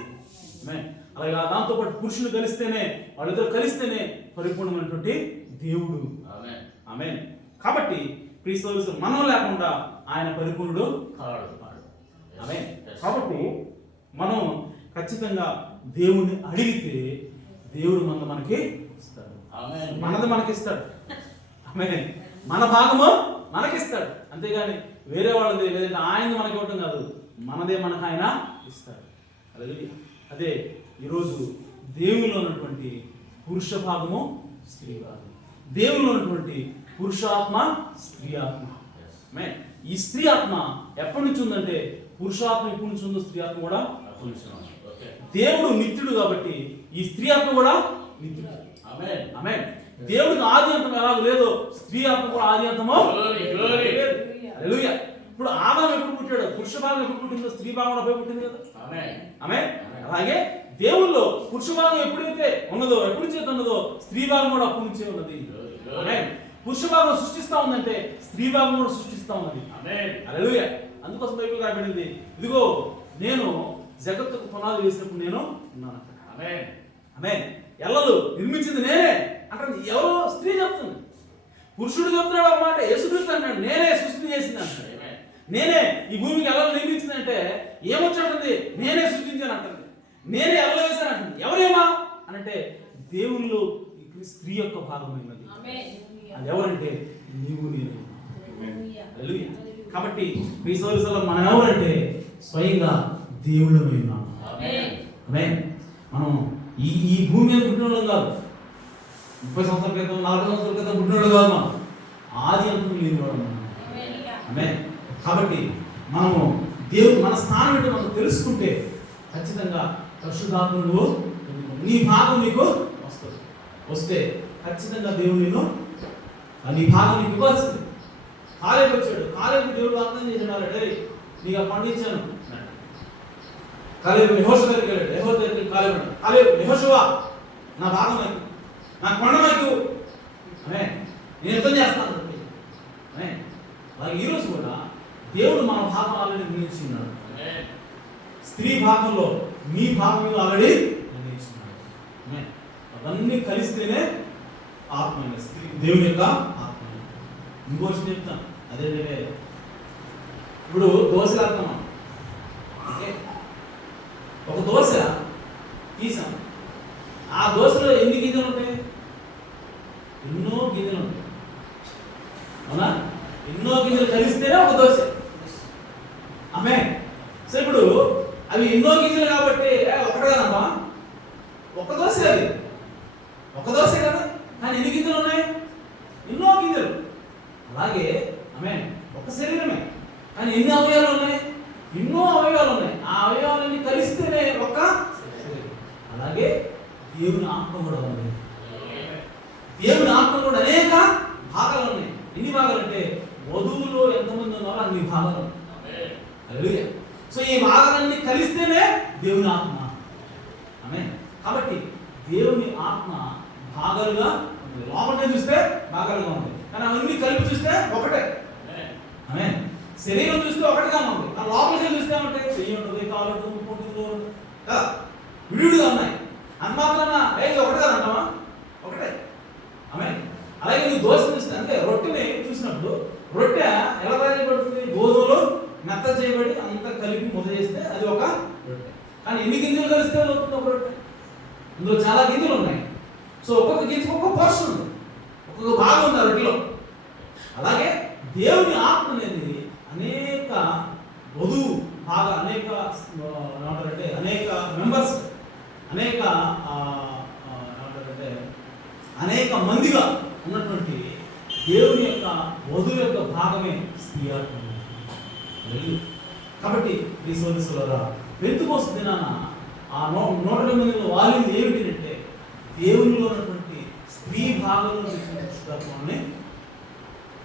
ఆమేన్. అలాగే దాంతోపాటు పురుషులు కలిస్తేనే, వాళ్ళిద్దరు కలిస్తేనే పరిపూర్ణమైనటువంటి దేవుడు. ఆమేన్. కాబట్టి ప్రియ సోదరులు, మనం లేకుండా ఆయన పరిపూర్ణుడు కాడు. ఆమేన్. కాబట్టి మనం ఖచ్చితంగా దేవుణ్ణి అడిగితే దేవుడు మనకి ఇస్తాడు, మనది మనకిస్తాడు. ఆమేన్. మన భాగము మనకిస్తాడు, అంతేగాని వేరే వాళ్ళది లేదంటే ఆయనది మనకి ఇవ్వటం కాదు, మనదే మనకు ఆయన ఇస్తాడు. అదే ఈరోజు దేవునిలో ఉన్నటువంటి పురుష భాగము, స్త్రీ భాగం. దేవునిలో ఉన్నటువంటి పురుషాత్మ, స్త్రీ ఆత్మ. ఆమేన్. ఈ స్త్రీ ఆత్మ ఎప్పటి నుంచి ఉందంటే పురుషాత్మ ఎప్పటి నుంచి ఉందో స్త్రీ ఆత్మ కూడా అప్పటి నుంచి ఉంది. దేవుడు నిత్యుడు కాబట్టి ఈ స్త్రీ ఆత్మ కూడా నిత్యుడు. ఆమేన్. ఆమేన్. దేవుడికి ఆది అంతం ఎలాగో లేదో స్త్రీ ఆత్మ కూడా ఆది అంతమో హల్లెలూయా. ఇప్పుడు ఆదాం ఎప్పుడు పుట్టాడు? పురుష భాగం ఎప్పుడు పుట్టిందో స్త్రీ భాగం అప్పుడు పుట్టింది కదా. ఆమేన్. ఆమేన్. అలాగే దేవుల్లో పురుష భాగం ఎప్పుడైతే ఉన్నదో, ఎప్పటి నుంచి ఉన్నదో స్త్రీ భాగం కూడా అప్పటి నుంచే ఉన్నది. ఆమేన్. పురుష భాగం సృష్టిస్తా ఉందంటే స్త్రీ భాగం కూడా సృష్టిస్తా ఉన్నది. ఆమేన్. హల్లెలూయా. అందుకోసం బైబిల్ రాయబడింది, ఇదిగో నేను జగత్తుకు పునాది వేసినప్పుడు నేను ఉన్నాను. ఆమేన్. ఆమేన్. ఎల్లలు నిర్మించింది నేనే అంటే ఎవరో స్త్రీ చెప్తుంది. పురుషుడు చెప్తున్నాడు అన్నమాట. యేసుక్రీస్తు అంటాడు నేనే సృష్టి చేసింది అంటాడు. నేనే ఈ భూమికి ఎల్లలు నిర్మించింది అంటే ఏమొచ్చాడంది? నేనే సృష్టించాను అంటుంది. నేనే ఎల్ల వేశాను అంటుంది. ఎవరేమా అని అంటే దేవుళ్ళు స్త్రీ యొక్క భాగమైనది. అది ఎవరంటే నీవు నేను. హల్లెలూయా. కాబట్టి ఈ సోదరులు మనం ఎవరంటే స్వయంగా దేవుళ్ళమై ఉన్నాం. ఆమేన్. మనం ఈ భూమి మీద పుట్టిన వాళ్ళం కాదు. 30 సంవత్సరాల క్రితం 40 సంవత్సరాల క్రితం పుట్టిన వాళ్ళు కాదు. మనం ఆది అంతం లేని వాడు. ఆమేన్. కాబట్టి మనము దేవుడు మన స్థానం ఏంటో మనం తెలుసుకుంటే ఖచ్చితంగా పరిశుద్ధాత్మను నీ భాగం నీకు వస్తుంది. వస్తే ఖచ్చితంగా దేవుడు నేను నీ భాగం నీకు ఇవ్వాల్సింది. కాలేజీకి వచ్చాడు. కాలేజీకి దేవుడు వాగ్దానం చేసినాడు, నీకు ఆ పండు ఇచ్చాను. కాలేజీ యెహోషువ దగ్గరికి వెళ్ళాడు. యెహోవా దగ్గరికి కాలేజీ యెహోషువా నా భాగం నాకు, నా కొండ నాకు నేను యుద్ధం చేస్తాను. అలాగే ఈరోజు కూడా దేవుడు మన భాగం ఆల్రెడీ నిర్ణయించుకున్నాడు. స్త్రీ భాగంలో మీ భాగం ఆల్రెడీ నిర్ణయించుకున్నాడు. అవన్నీ కలిస్తేనే ఆత్మ, స్త్రీ దేవుని యొక్క ఆత్మ. ఇంకో విషయం చెప్తాను, అదేంటంటే ఇప్పుడు దోశలు వేస్తాం. ఓకే, ఒక దోశ తీసాం. ఆ దోశలో ఎన్ని గింజలు ఉంటాయి? ఎన్నో గింజలు ఉంటాయి. అవునా? ఎన్నో గింజలు కలిస్తేనే ఒక దోశ. ఆమేన్. సో ఇప్పుడు అవి ఎన్నో గింజలు కాబట్టి ఒకటేనమ్మా, ఒక దోశ అది ఒక దోశ కదా. కానీ ఎన్ని గింజలు ఉన్నాయి? ఎన్నో గింజలు. అలాగే ఆమేన్, ఒక శరీరమే కానీ ఎన్ని అవయవాలు ఉన్నాయి? ఎన్నో అవయవాలు ఉన్నాయి. ఆ అవయవాలన్నీ కలిస్తేనే ఒక శరీరం. అలాగే దేవుని ఆత్మ కూడా ఉంది. దేవుని ఆత్మ కూడా అనేక భాగాలు ఉన్నాయి. ఎన్ని భాగాలు అంటే వధువులో ఎంతమంది ఉన్నారో అన్ని భాగాలు. హల్లెలూయా. సో ఈ భాగాలన్నీ కలిస్తేనే దేవుని ఆత్మ. ఆమేన్. కాబట్టి దేవుని ఆత్మ భాగాలుగా ఉంది. లోపలనే చూస్తే భాగాలుగా ఉంది, కానీ అవన్నీ కలిపి చూస్తే ఒకటే. ఆమేన్. శరీరం చూస్తే ఒకటిగా ఉంది, ఆ లోపలికి చూస్తే ఏమంటే చెయ్యి ఉంటుంది, కాలు ఉంటుంది, పొట్టు కదా, విడివిడిగా ఉన్నాయి. అందుమాత్రాన ఇది ఒకటిగా అంటామా? ఒకటే. ఆమేన్. అలాగే నువ్వు దోశ చూస్తే అంటే రొట్టెని చూసినప్పుడు రొట్టె ఎలా తయారు చేయబడుతుంది? గోధుమలు మెత్త చేయబడి అంత కలిపి ముద్ద చేస్తే అది ఒక రొట్టె. కానీ ఎన్ని గింజలు కలిస్తే అవుతుంది ఒక రొట్టె? ఇందులో చాలా గింజలు ఉన్నాయి. సో ఒక్కొక్క గింజకు ఒక్కొక్క పోర్షన్ ఉంది, ఒక్కొక్క భాగం ఉంది ఆ రొట్టెలో. అలాగే దేవుని ఆత్మ అనేది అనేక వధువు భాగా, అనేక ఏమంటారంటే అనేక మెంబర్స్, అనేక ఏమంటారంటే అనేక మందిగా ఉన్నటువంటి దేవుని యొక్క వధువు యొక్క భాగమే స్త్రీ ఆత్మ. కాబట్టి ఈ సోదరులారా, పెంతెకోస్తు దినాన ఆ 120 మందిలో వాలింది ఏమిటి అంటే దేవునిలో ఉన్నటువంటి స్త్రీ భాగంలో పరిశుద్ధాత్మని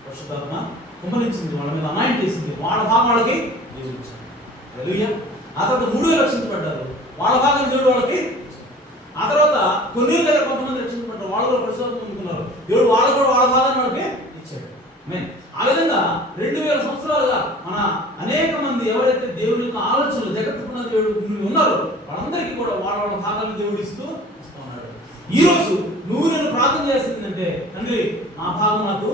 పరిశుద్ధాత్మ కుమ్మరించింది, వాళ్ళ మీద అనాయింట్ చేసింది, వాళ్ళ భాగం వాళ్ళకి దేవుడిచ్చింది. హల్లెలూయా. ఆ తర్వాత 3 రక్షించబడ్డారు, వాళ్ళ భాగం దేవుడు వాళ్ళకి. ఆ తర్వాత కొన్ని దగ్గర కొంతమంది రక్షించబడ్డారు, వాళ్ళు కూడా పరిశుద్ధాత్మ పొందుకున్నారు, దేవుడు వాళ్ళకు కూడా వాళ్ళ భాగాన్ని వాళ్ళకి ఇచ్చాడు. ఆ విధంగా 2000 సంవత్సరాలుగా మన అనేక మంది ఎవరైతే దేవుని యొక్క ఆలోచనలు జగత్తుకున్న దేవుడు ఉన్నారో వాళ్ళందరికీ కూడా వాళ్ళ వాళ్ళ భాగాలను దేవుడు ఇస్తూ వస్తున్నాడు. ఈరోజు నువ్వు నేను ప్రార్థన చేస్తుందంటే, తండ్రి నా భాగం నాకు,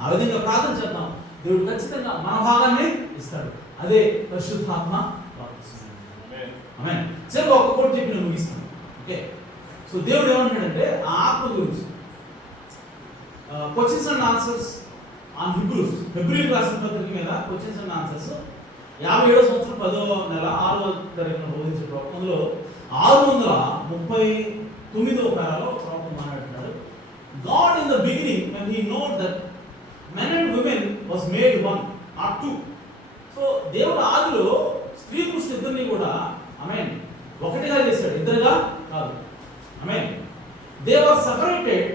ఆ విధంగా ప్రార్థన చేద్దాం. దేవుడు ఖచ్చితంగా మన భాగాన్ని ఇస్తాడు. అదే పరిశుద్ధాత్మ. ఆమేన్. సరే, ఒక కోట్ చెప్పి నేను ముగిస్తాను. ఓకే, సో దేవుడు ఏమంటాడంటే ఆ ఆత్మ గురించి questions and answers on Hebrews, ఫిబ్రవరి రాసిన పత్రిక మీద క్వశ్చన్స్ అండ్ ఆన్సర్స్ 57వ సంవత్సరం 10వ నెల 6వ తారీఖున బోధించే ప్రవక్తలో 639వ పేరాలో ప్రవక్త మాట్లాడుతున్నాడు. God in the beginning, when He knows that men and women was made one, not two. So దేవుడు ఆదిలో స్త్రీ పురుషులు ఇద్దరిని కూడా ఆమేన్ ఒకటిగా చేశాడు, ఇద్దరుగా కాదు. ఆమేన్. They were separated,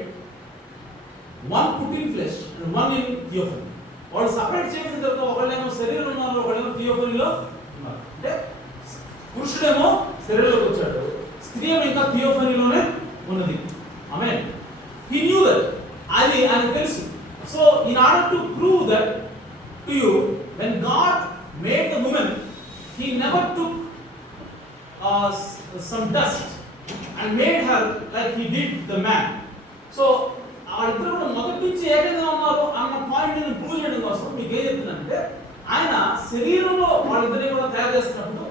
one put in flesh and one in theophany. వాళ్ళు సెపరేట్ చేసిన తర్వాత ఒకళ్ళేమో శరీరంలో ఉన్నారు, ఒకళ్ళేమో థియోఫనీలో ఉన్నారు. అంటే పురుషుడేమో శరీరంలోకి వచ్చాడు, స్త్రీ ఏమో ఇంకా థియోఫనీలోనే ఉన్నది. ఆమేన్. హీ న్యూ దట్, అది ఆయనకు తెలుసు. So in order to prove that to you, when God made the woman, He never took some dust and made her like He did the man. So వాళ్ళిద్దరూ కూడా మొదటి నుంచి ఏకంగా ఉన్నారు అన్న పాయింట్ నేను ప్రూవ్ చేయడం కోసం మీకు ఏం చెప్తున్నానంటే, ఆయన శరీరంలో వాళ్ళిద్దరిని కూడా తయారు చేస్తున్నప్పుడు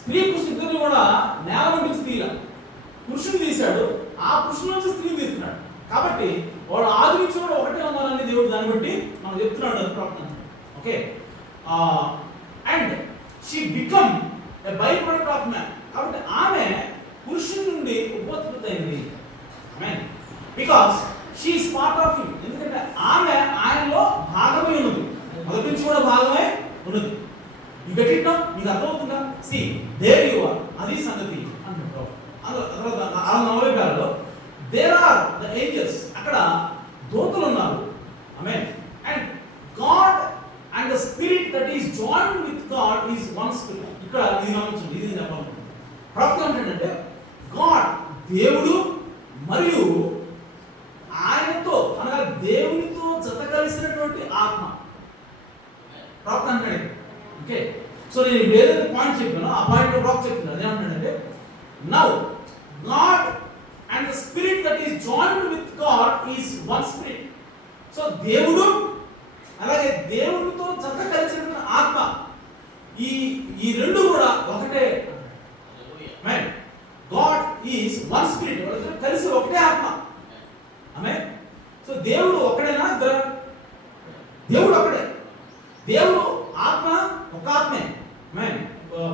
స్త్రీ పురుషులు ఇద్దరిని కూడా నేల నుంచి తీయాల, పురుషుని తీశాడు, ఆ పురుషుల నుంచి స్త్రీని తీస్తున్నాడు. కాబట్టి వాళ్ళు ఆది నుంచి కూడా ఒకటే ఉన్నారని దేవుడు దాన్ని బట్టి మనం చెప్తున్నాడు అది ప్రవక్త. Okay, and she become a byproduct of man. కాబట్టి ఆమె పురుషుని నుండి ఉపోత్పత్తి అయింది. ఆమేన్. Because she is part of him. ఎందుకంటే ఆమె ఆయనలో భాగమై ఉన్నది, మొదటి నుంచి కూడా భాగమై ఉన్నది. You get it now? మీకు అర్థమవుతుందా? సి దేర్ యు ఆర్, అది సంగతి అంటారు. ఆ నవలికాలలో దేర్ ఆర్ ద ఏంజెల్స్, అక్కడ దూతలు ఉన్నారు. ఆమేన్. And God and the spirit that is joined with God is one spirit. ఇక్కడ ఇది గమనించండి, ఇది చెప్పాలి. ప్రవక్త ఏంటంటే గాడ్ దేవుడు మరియు ఆయనతో అనగా దేవునితో జత కలిసినటువంటి ఆత్మ ప్రవక్త అంటాడు. ఓకే, సో నేను ఏదైతే పాయింట్ చెప్పానో ఆ పాయింట్ ప్రవక్త చెప్తున్నాను. అదేమంటాడంటే now God and the spirit that is joined with God is one spirit. So దేవుడు అలాగే దేవునితో జత కలిసిన ఆత్మ, ఈ రెండు కూడా ఒకటే. ఆమేన్. గాడ్ ఈస్ వన్ స్పిరిట్, వాళ్ళిద్దరూ కలిసి ఒకటే ఆత్మ. ఆమేన్. సో దేవుడు ఒకడేనా? ఇద్దరా? దేవుడు ఒకడే. దేవుడు ఆత్మ ఒక ఆత్మే. ఆమేన్.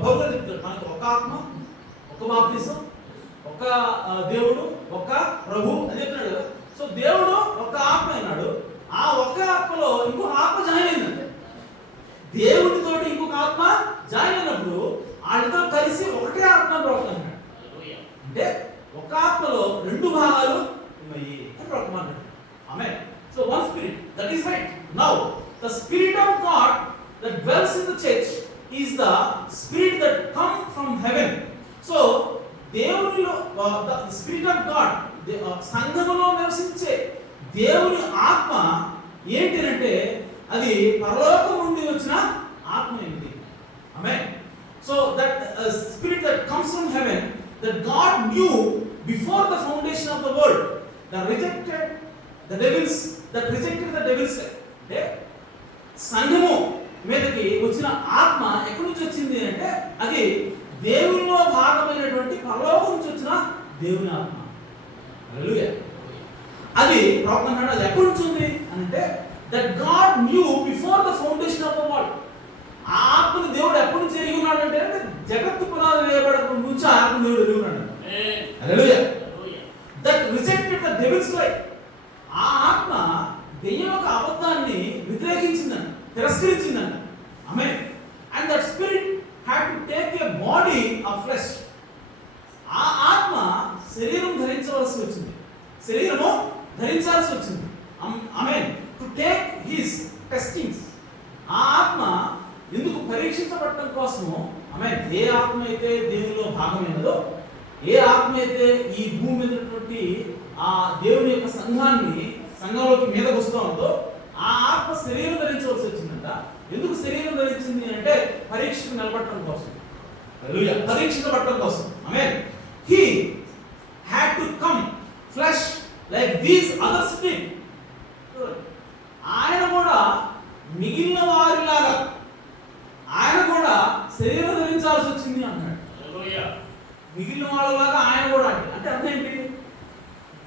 పౌలు చెప్తాడు మనకు ఒక ఆత్మ, ఒక బాప్తిసం, ఒక దేవుడు, ఒక ప్రభు అని చెప్తున్నాడు కదా. సో దేవుడు ఒక ఆత్మ అయినాడు, ఆ ఒక్క ఆత్మలో ఇంకొక ఆత్మ జాయిన్ అయిందంటే, దేవుడితోటి ఇంకొక ఆత్మ జాయిన్ అయినప్పుడు వాళ్ళతో కలిసి ఒకటే ఆత్మ ప్రవక్త. అంటే ఒక ఆత్మలో రెండు భాగాలు ఉన్నాయి అని ప్రవక్త అంటాడు. ఆమేన్. So one spirit, that is right. Now the spirit of God that dwells in the church is the spirit that come from heaven. So దేవునిలో ద స్పిరిట్ ఆఫ్ గాడ్, సంఘములో నివసించే దేవుని ఆత్మ ఏంటంటే అది పరలోకం నుండి వచ్చిన ఆత్మ ఏంటి. ఆమేన్. So that spirit that comes from heaven that God knew before the foundation of the world, that rejected the devils, అంటే సంఘము మీదకి వచ్చిన ఆత్మ ఎక్కడి నుంచి వచ్చింది అంటే అది దేవునిలో భాగమైనటువంటి పరలోకం నుంచి వచ్చిన దేవుని ఆత్మ. హల్లెలూయా. అది ప్రవక్త అన్నాడు, అది ఎక్కడి నుంచి ఉంది అంటే that God knew before the foundation of the world. ఆ ఆత్మను దేవుడు ఎప్పటి నుంచి ఎరిగి ఉన్నాడు అంటే జగత్తు పునాది వేయబడక నుంచి ఆ ఆత్మ దేవుడు ఎరిగి ఉన్నాడు. హల్లెలూయా. That rejected the devils lie. ఆ ఆత్మ దెయ్యం యొక్క అబద్ధాన్ని వ్యతిరేకించిందంట, తిరస్కరించిందంట. ఆమేన్. And that spirit had to take a body of flesh. ఆ ఆత్మ శరీరం ధరించవలసి వచ్చింది, శరీరము ధరించాల్సి వచ్చింది. ఆమేన్. To take his testings. ఆ ఆత్మ ఎందుకు పరీక్షించబడటం కోసము. ఆమేన్. ఏ ఆత్మ అయితే దేవునిలో భాగమైనదో, ఏ ఆత్మ అయితే ఈ భూమి మీద ఉన్నటువంటి ఆ దేవుని యొక్క సంఘంలోకి మీదకి వస్తూ ఉందో ఆ ఆత్మ శరీరం ధరించవలసి వచ్చిందంట. ఎందుకు శరీరం ధరించింది అంటే పరీక్షకు నిలబడటం కోసం. హల్లెలూయా. పరీక్షించబడటం కోసం. ఆమేన్. He had to come flesh like these other spirit. ఆయన కూడా మిగిలిన వారిలాగా ఆయన కూడా శరీరం ధరించాల్సి వచ్చింది అన్నాడు. మిగిలిన వాళ్ళలాగా ఆయన కూడా అంటే అర్థం ఏంటి?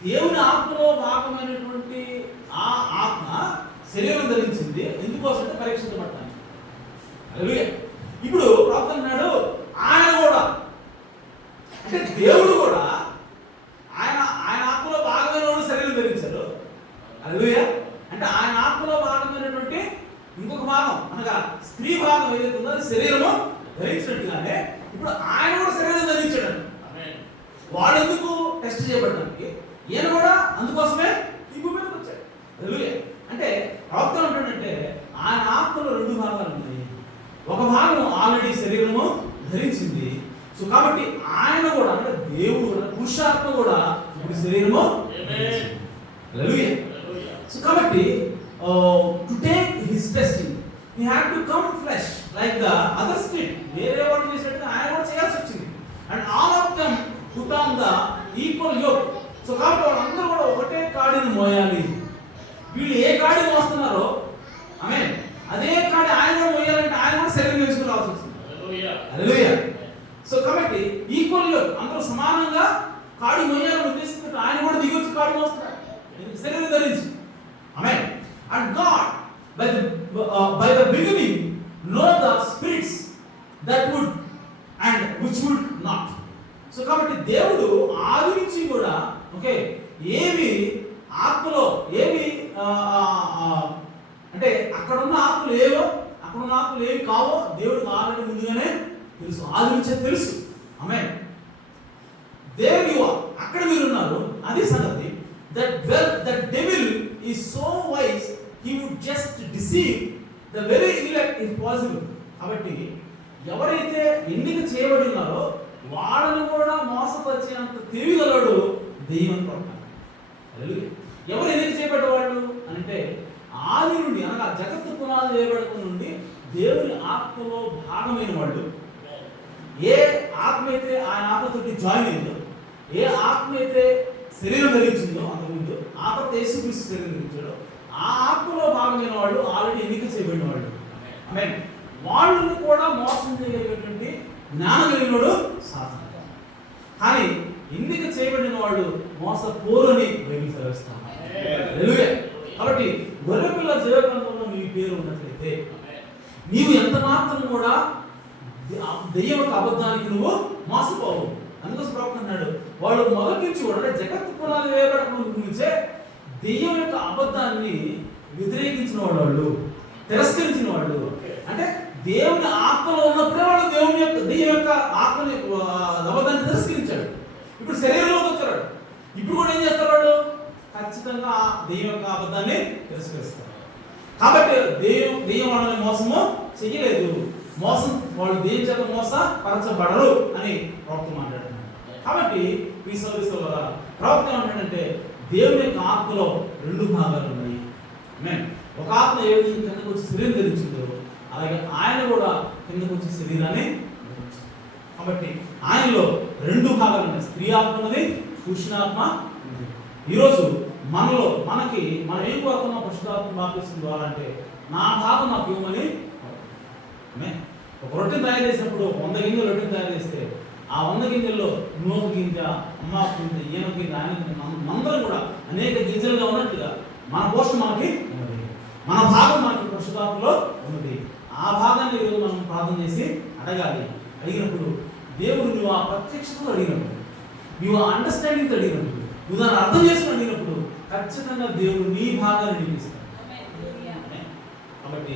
దేవుని ఆత్మలో భాగమైనటువంటి ఆ ఆత్మ శరీరం ధరించింది ఎందుకోసం? పరీక్షించబడటానికి. హల్లెలూయా. ఇప్పుడు ప్రవక్త అన్నాడు ఆయన కూడా, అంటే దేవుడు కూడా ఆయన ఆత్మలో భాగమైన శరీరం ధరించారు, ధరించినట్టుగానే ఇప్పుడు ఆయన కూడా శరీరం ధరించాడు. వాడు ఎందుకు టెస్ట్ చేయబడడానికి? ఈయన కూడా అందుకోసమే ఈ భూమి మీదకి వచ్చాడు. హల్లెలూయా. అంటే ప్రవక్త అంటాడంటే ఆయన ఆత్మలో రెండు భాగాలు ఉన్నాయి. ఒక భాగం ఆల్రెడీ శరీరము ధరించింది. సో కాబట్టి ఆయన కూడా అంటే దేవుడు కూడా పురుషాత్మ కూడా ఇప్పుడు శరీరము. హల్లెలూయా. సో కాబట్టి to take his testing he had to come flesh like the other spirit. వేరే వాళ్ళు చేసినట్టు ఆయన కూడా చేయాల్సి వచ్చింది. And all of them put on the equal yoke. So కాబట్టి వాళ్ళందరూ కూడా ఒకటే కాడిని మోయాలి. వీళ్ళు ఏ కాడి మోస్తున్నారో ఆమేన్ అదే కాడి ఆయన కూడా మోయాలంటే ఆయన కూడా శరీరం వేసుకుని రావాల్సి వచ్చింది. హల్లెలూయా. సో కాబట్టి ఈక్వల్ యోక్ అందరూ సమానంగా కాడి మోయాలని ఉద్దేశించి ఆయన కూడా దిగొచ్చి కాడి మోస్తున్నాడు శరీరం ధరించి. ఆమేన్. And God by the beginning know the spirits that would and which would not. So కాబట్టి దేవుడు ఆది నుంచి కూడా ఓకే ఏవి ఆత్మలో ఏవి అంటే అక్కడ ఉన్న ఆత్మలు ఏవో అక్కడ ఉన్న ఆత్మలు ఏవి కావో దేవుడికి ఆల్రెడీ ముందుగానే తెలుసు, ఆది నుంచే తెలుసు. ఆమేన్. దేర్ యు ఆర్, అక్కడ మీరు ఉన్నారు. అది సంగతి. that devil is so wise he would just deceive the very elect if possible. కాబట్టి ఎవరైతే ఎన్నిక చేయబడి ఉన్నారో వాళ్ళని కూడా మోసపరిచేంత తెలివిగలడు దెయ్యం అంటారు. హల్లెలూయా. ఎవరు ఎన్నిక చేయబడ్డ వాళ్ళు అంటే ఆది నుండి అనగా జగత్తు పునాది వేయబడక నుండి దేవుని ఆత్మలో భాగమైన వాళ్ళు. ఏ ఆత్మ అయితే ఆయన ఆత్మతోటి జాయిన్ అయిందో, ఏ ఆత్మ అయితే శరీరం ధరించిందో అంతకుముందు ఆ తర్వాత యేసుక్రీస్తు శరీరం ధరించాడో ఆ ఆత్మలో భాగమైన వాళ్ళు ఆల్రెడీ ఎన్నిక చేయబడిన వాళ్ళు. ఆమేన్. వాళ్ళని కూడా మోసం చేయగలిగేటువంటి జ్ఞానం కలిగినోడు సాతాను. కానీ ఎన్నిక చేయబడిన వాళ్ళు మోసపోరని బైబిల్ సెలవిస్తాం. హల్లెలూయా. కాబట్టి గొర్రెపిల్ల జీవగ్రంథంలో నీ పేరు ఉన్నట్లయితే నీవు ఎంత మాత్రం కూడా దెయ్యం యొక్క అబద్ధానికి నువ్వు మోసపోవు. అందుకోసం ప్రవక్త అన్నాడు వాళ్ళు మొదటి నుంచి కూడా జగత్తు పునాది వేయబడక ముందు నుంచే దెయ్యం యొక్క అబద్ధాన్ని వ్యతిరేకించిన వాళ్ళు, తిరస్కరించిన వాళ్ళు. అంటే దేవుని ఆత్మలో ఉన్నప్పుడే వాళ్ళు దెయ్యం యొక్క ఆత్మని అబద్ధాన్ని తిరస్కరించాడు. ఇప్పుడు శరీరంలోకి వచ్చాడు. ఇప్పుడు కూడా ఏం చేస్తారు వాళ్ళు? ఖచ్చితంగా దెయ్యం యొక్క అబద్ధాన్ని తిరస్కరిస్తారు. కాబట్టి దెయ్యం వాళ్ళని మోసము చెయ్యలేదు. మోసం వాళ్ళు దెయ్యం చేత మోసపరచబడరు అని ప్రవక్త మాట్లాడుతున్నారు. కాబట్టి ఈ సోదరుల ద్వారా ప్రవక్త ఏమంటాడంటే దేవుని యొక్క ఆత్మలో రెండు భాగాలు ఉన్నాయి. ఒక ఆత్మ ఏ విధంగా కిందకు వచ్చి శరీరం ధరించిందో అలాగే ఆయన కూడా కిందకు వచ్చి శరీరాన్ని ధరించింది. కాబట్టి ఆయనలో రెండు భాగాలు ఉన్నాయి. స్త్రీ ఆత్మ ఉన్నది, పురుషాత్మ ఉంది. ఈరోజు మనలో మనం ఏం కోరుతున్నాం? పరిశుద్ధాత్మ బాప్తిస్మం ద్వారా అంటే నా భాగం నాకు ఇవ్వమని. ఒక రొట్టెని తయారు చేసినప్పుడు 100 గింజలు రొట్టెని తయారు చేస్తే ఆ 100 గింజల్లో నూనె గింజ, అమ్మ గింజ, ఈయన గింజ, ఆయన గింజ, మనందరం కూడా అనేక గింజలుగా ఉన్నట్టుగా మన పోషణ మనకి ఉన్నది. మన భాగం మనకి పరిశుద్ధాత్మలో ఉన్నది. ఆ భాగాన్ని ఈరోజు మనం ప్రార్థన చేసి అడగాలి. అడిగినప్పుడు దేవుడు నువ్వు ఆ ప్రత్యక్షతలో అడిగినప్పుడు, నువ్వు ఆ అండర్స్టాండింగ్తో అడిగినప్పుడు, నువ్వు దాన్ని అర్థం చేసుకుని అడిగినప్పుడు ఖచ్చితంగా దేవుడు నీ భాగాన్ని నీకు ఇస్తాడు. కాబట్టి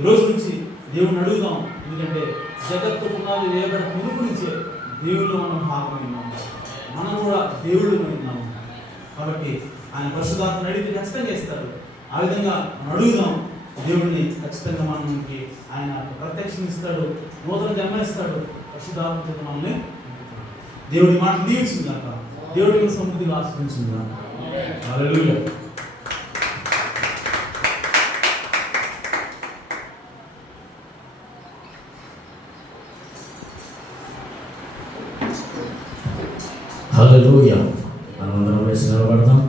ఈరోజు నుంచి దేవుడిని అడుగుదాం. ఎందుకంటే జగత్తు పునాది వేయబడిన మునుపు నుంచే దేవుళ్ళు మనం భాగమైనాము, మనం కూడా దేవుళ్ళు ఉన్నాము. కాబట్టి ఆయన పరిశుద్ధాత్మను అడిగితే ఖచ్చితంగా చేస్తాడు. ఆ విధంగా మనం అడుగుదాం. దేవుడిని ఖచ్చితంగా మనకి ఆయన ప్రత్యక్షం ఇస్తాడు, నూతన జన్మనిస్తాడు. పరిశుద్ధాత్మ చేత మనల్ని దేవుడి మాట దీవించింది కాక, దేవుడిని సమృద్ధిగా ఆశ్రయించింది కాక. హల్లెలూయా. హల్లెలూయా. మనమందరం వేసి నిలబడతాం.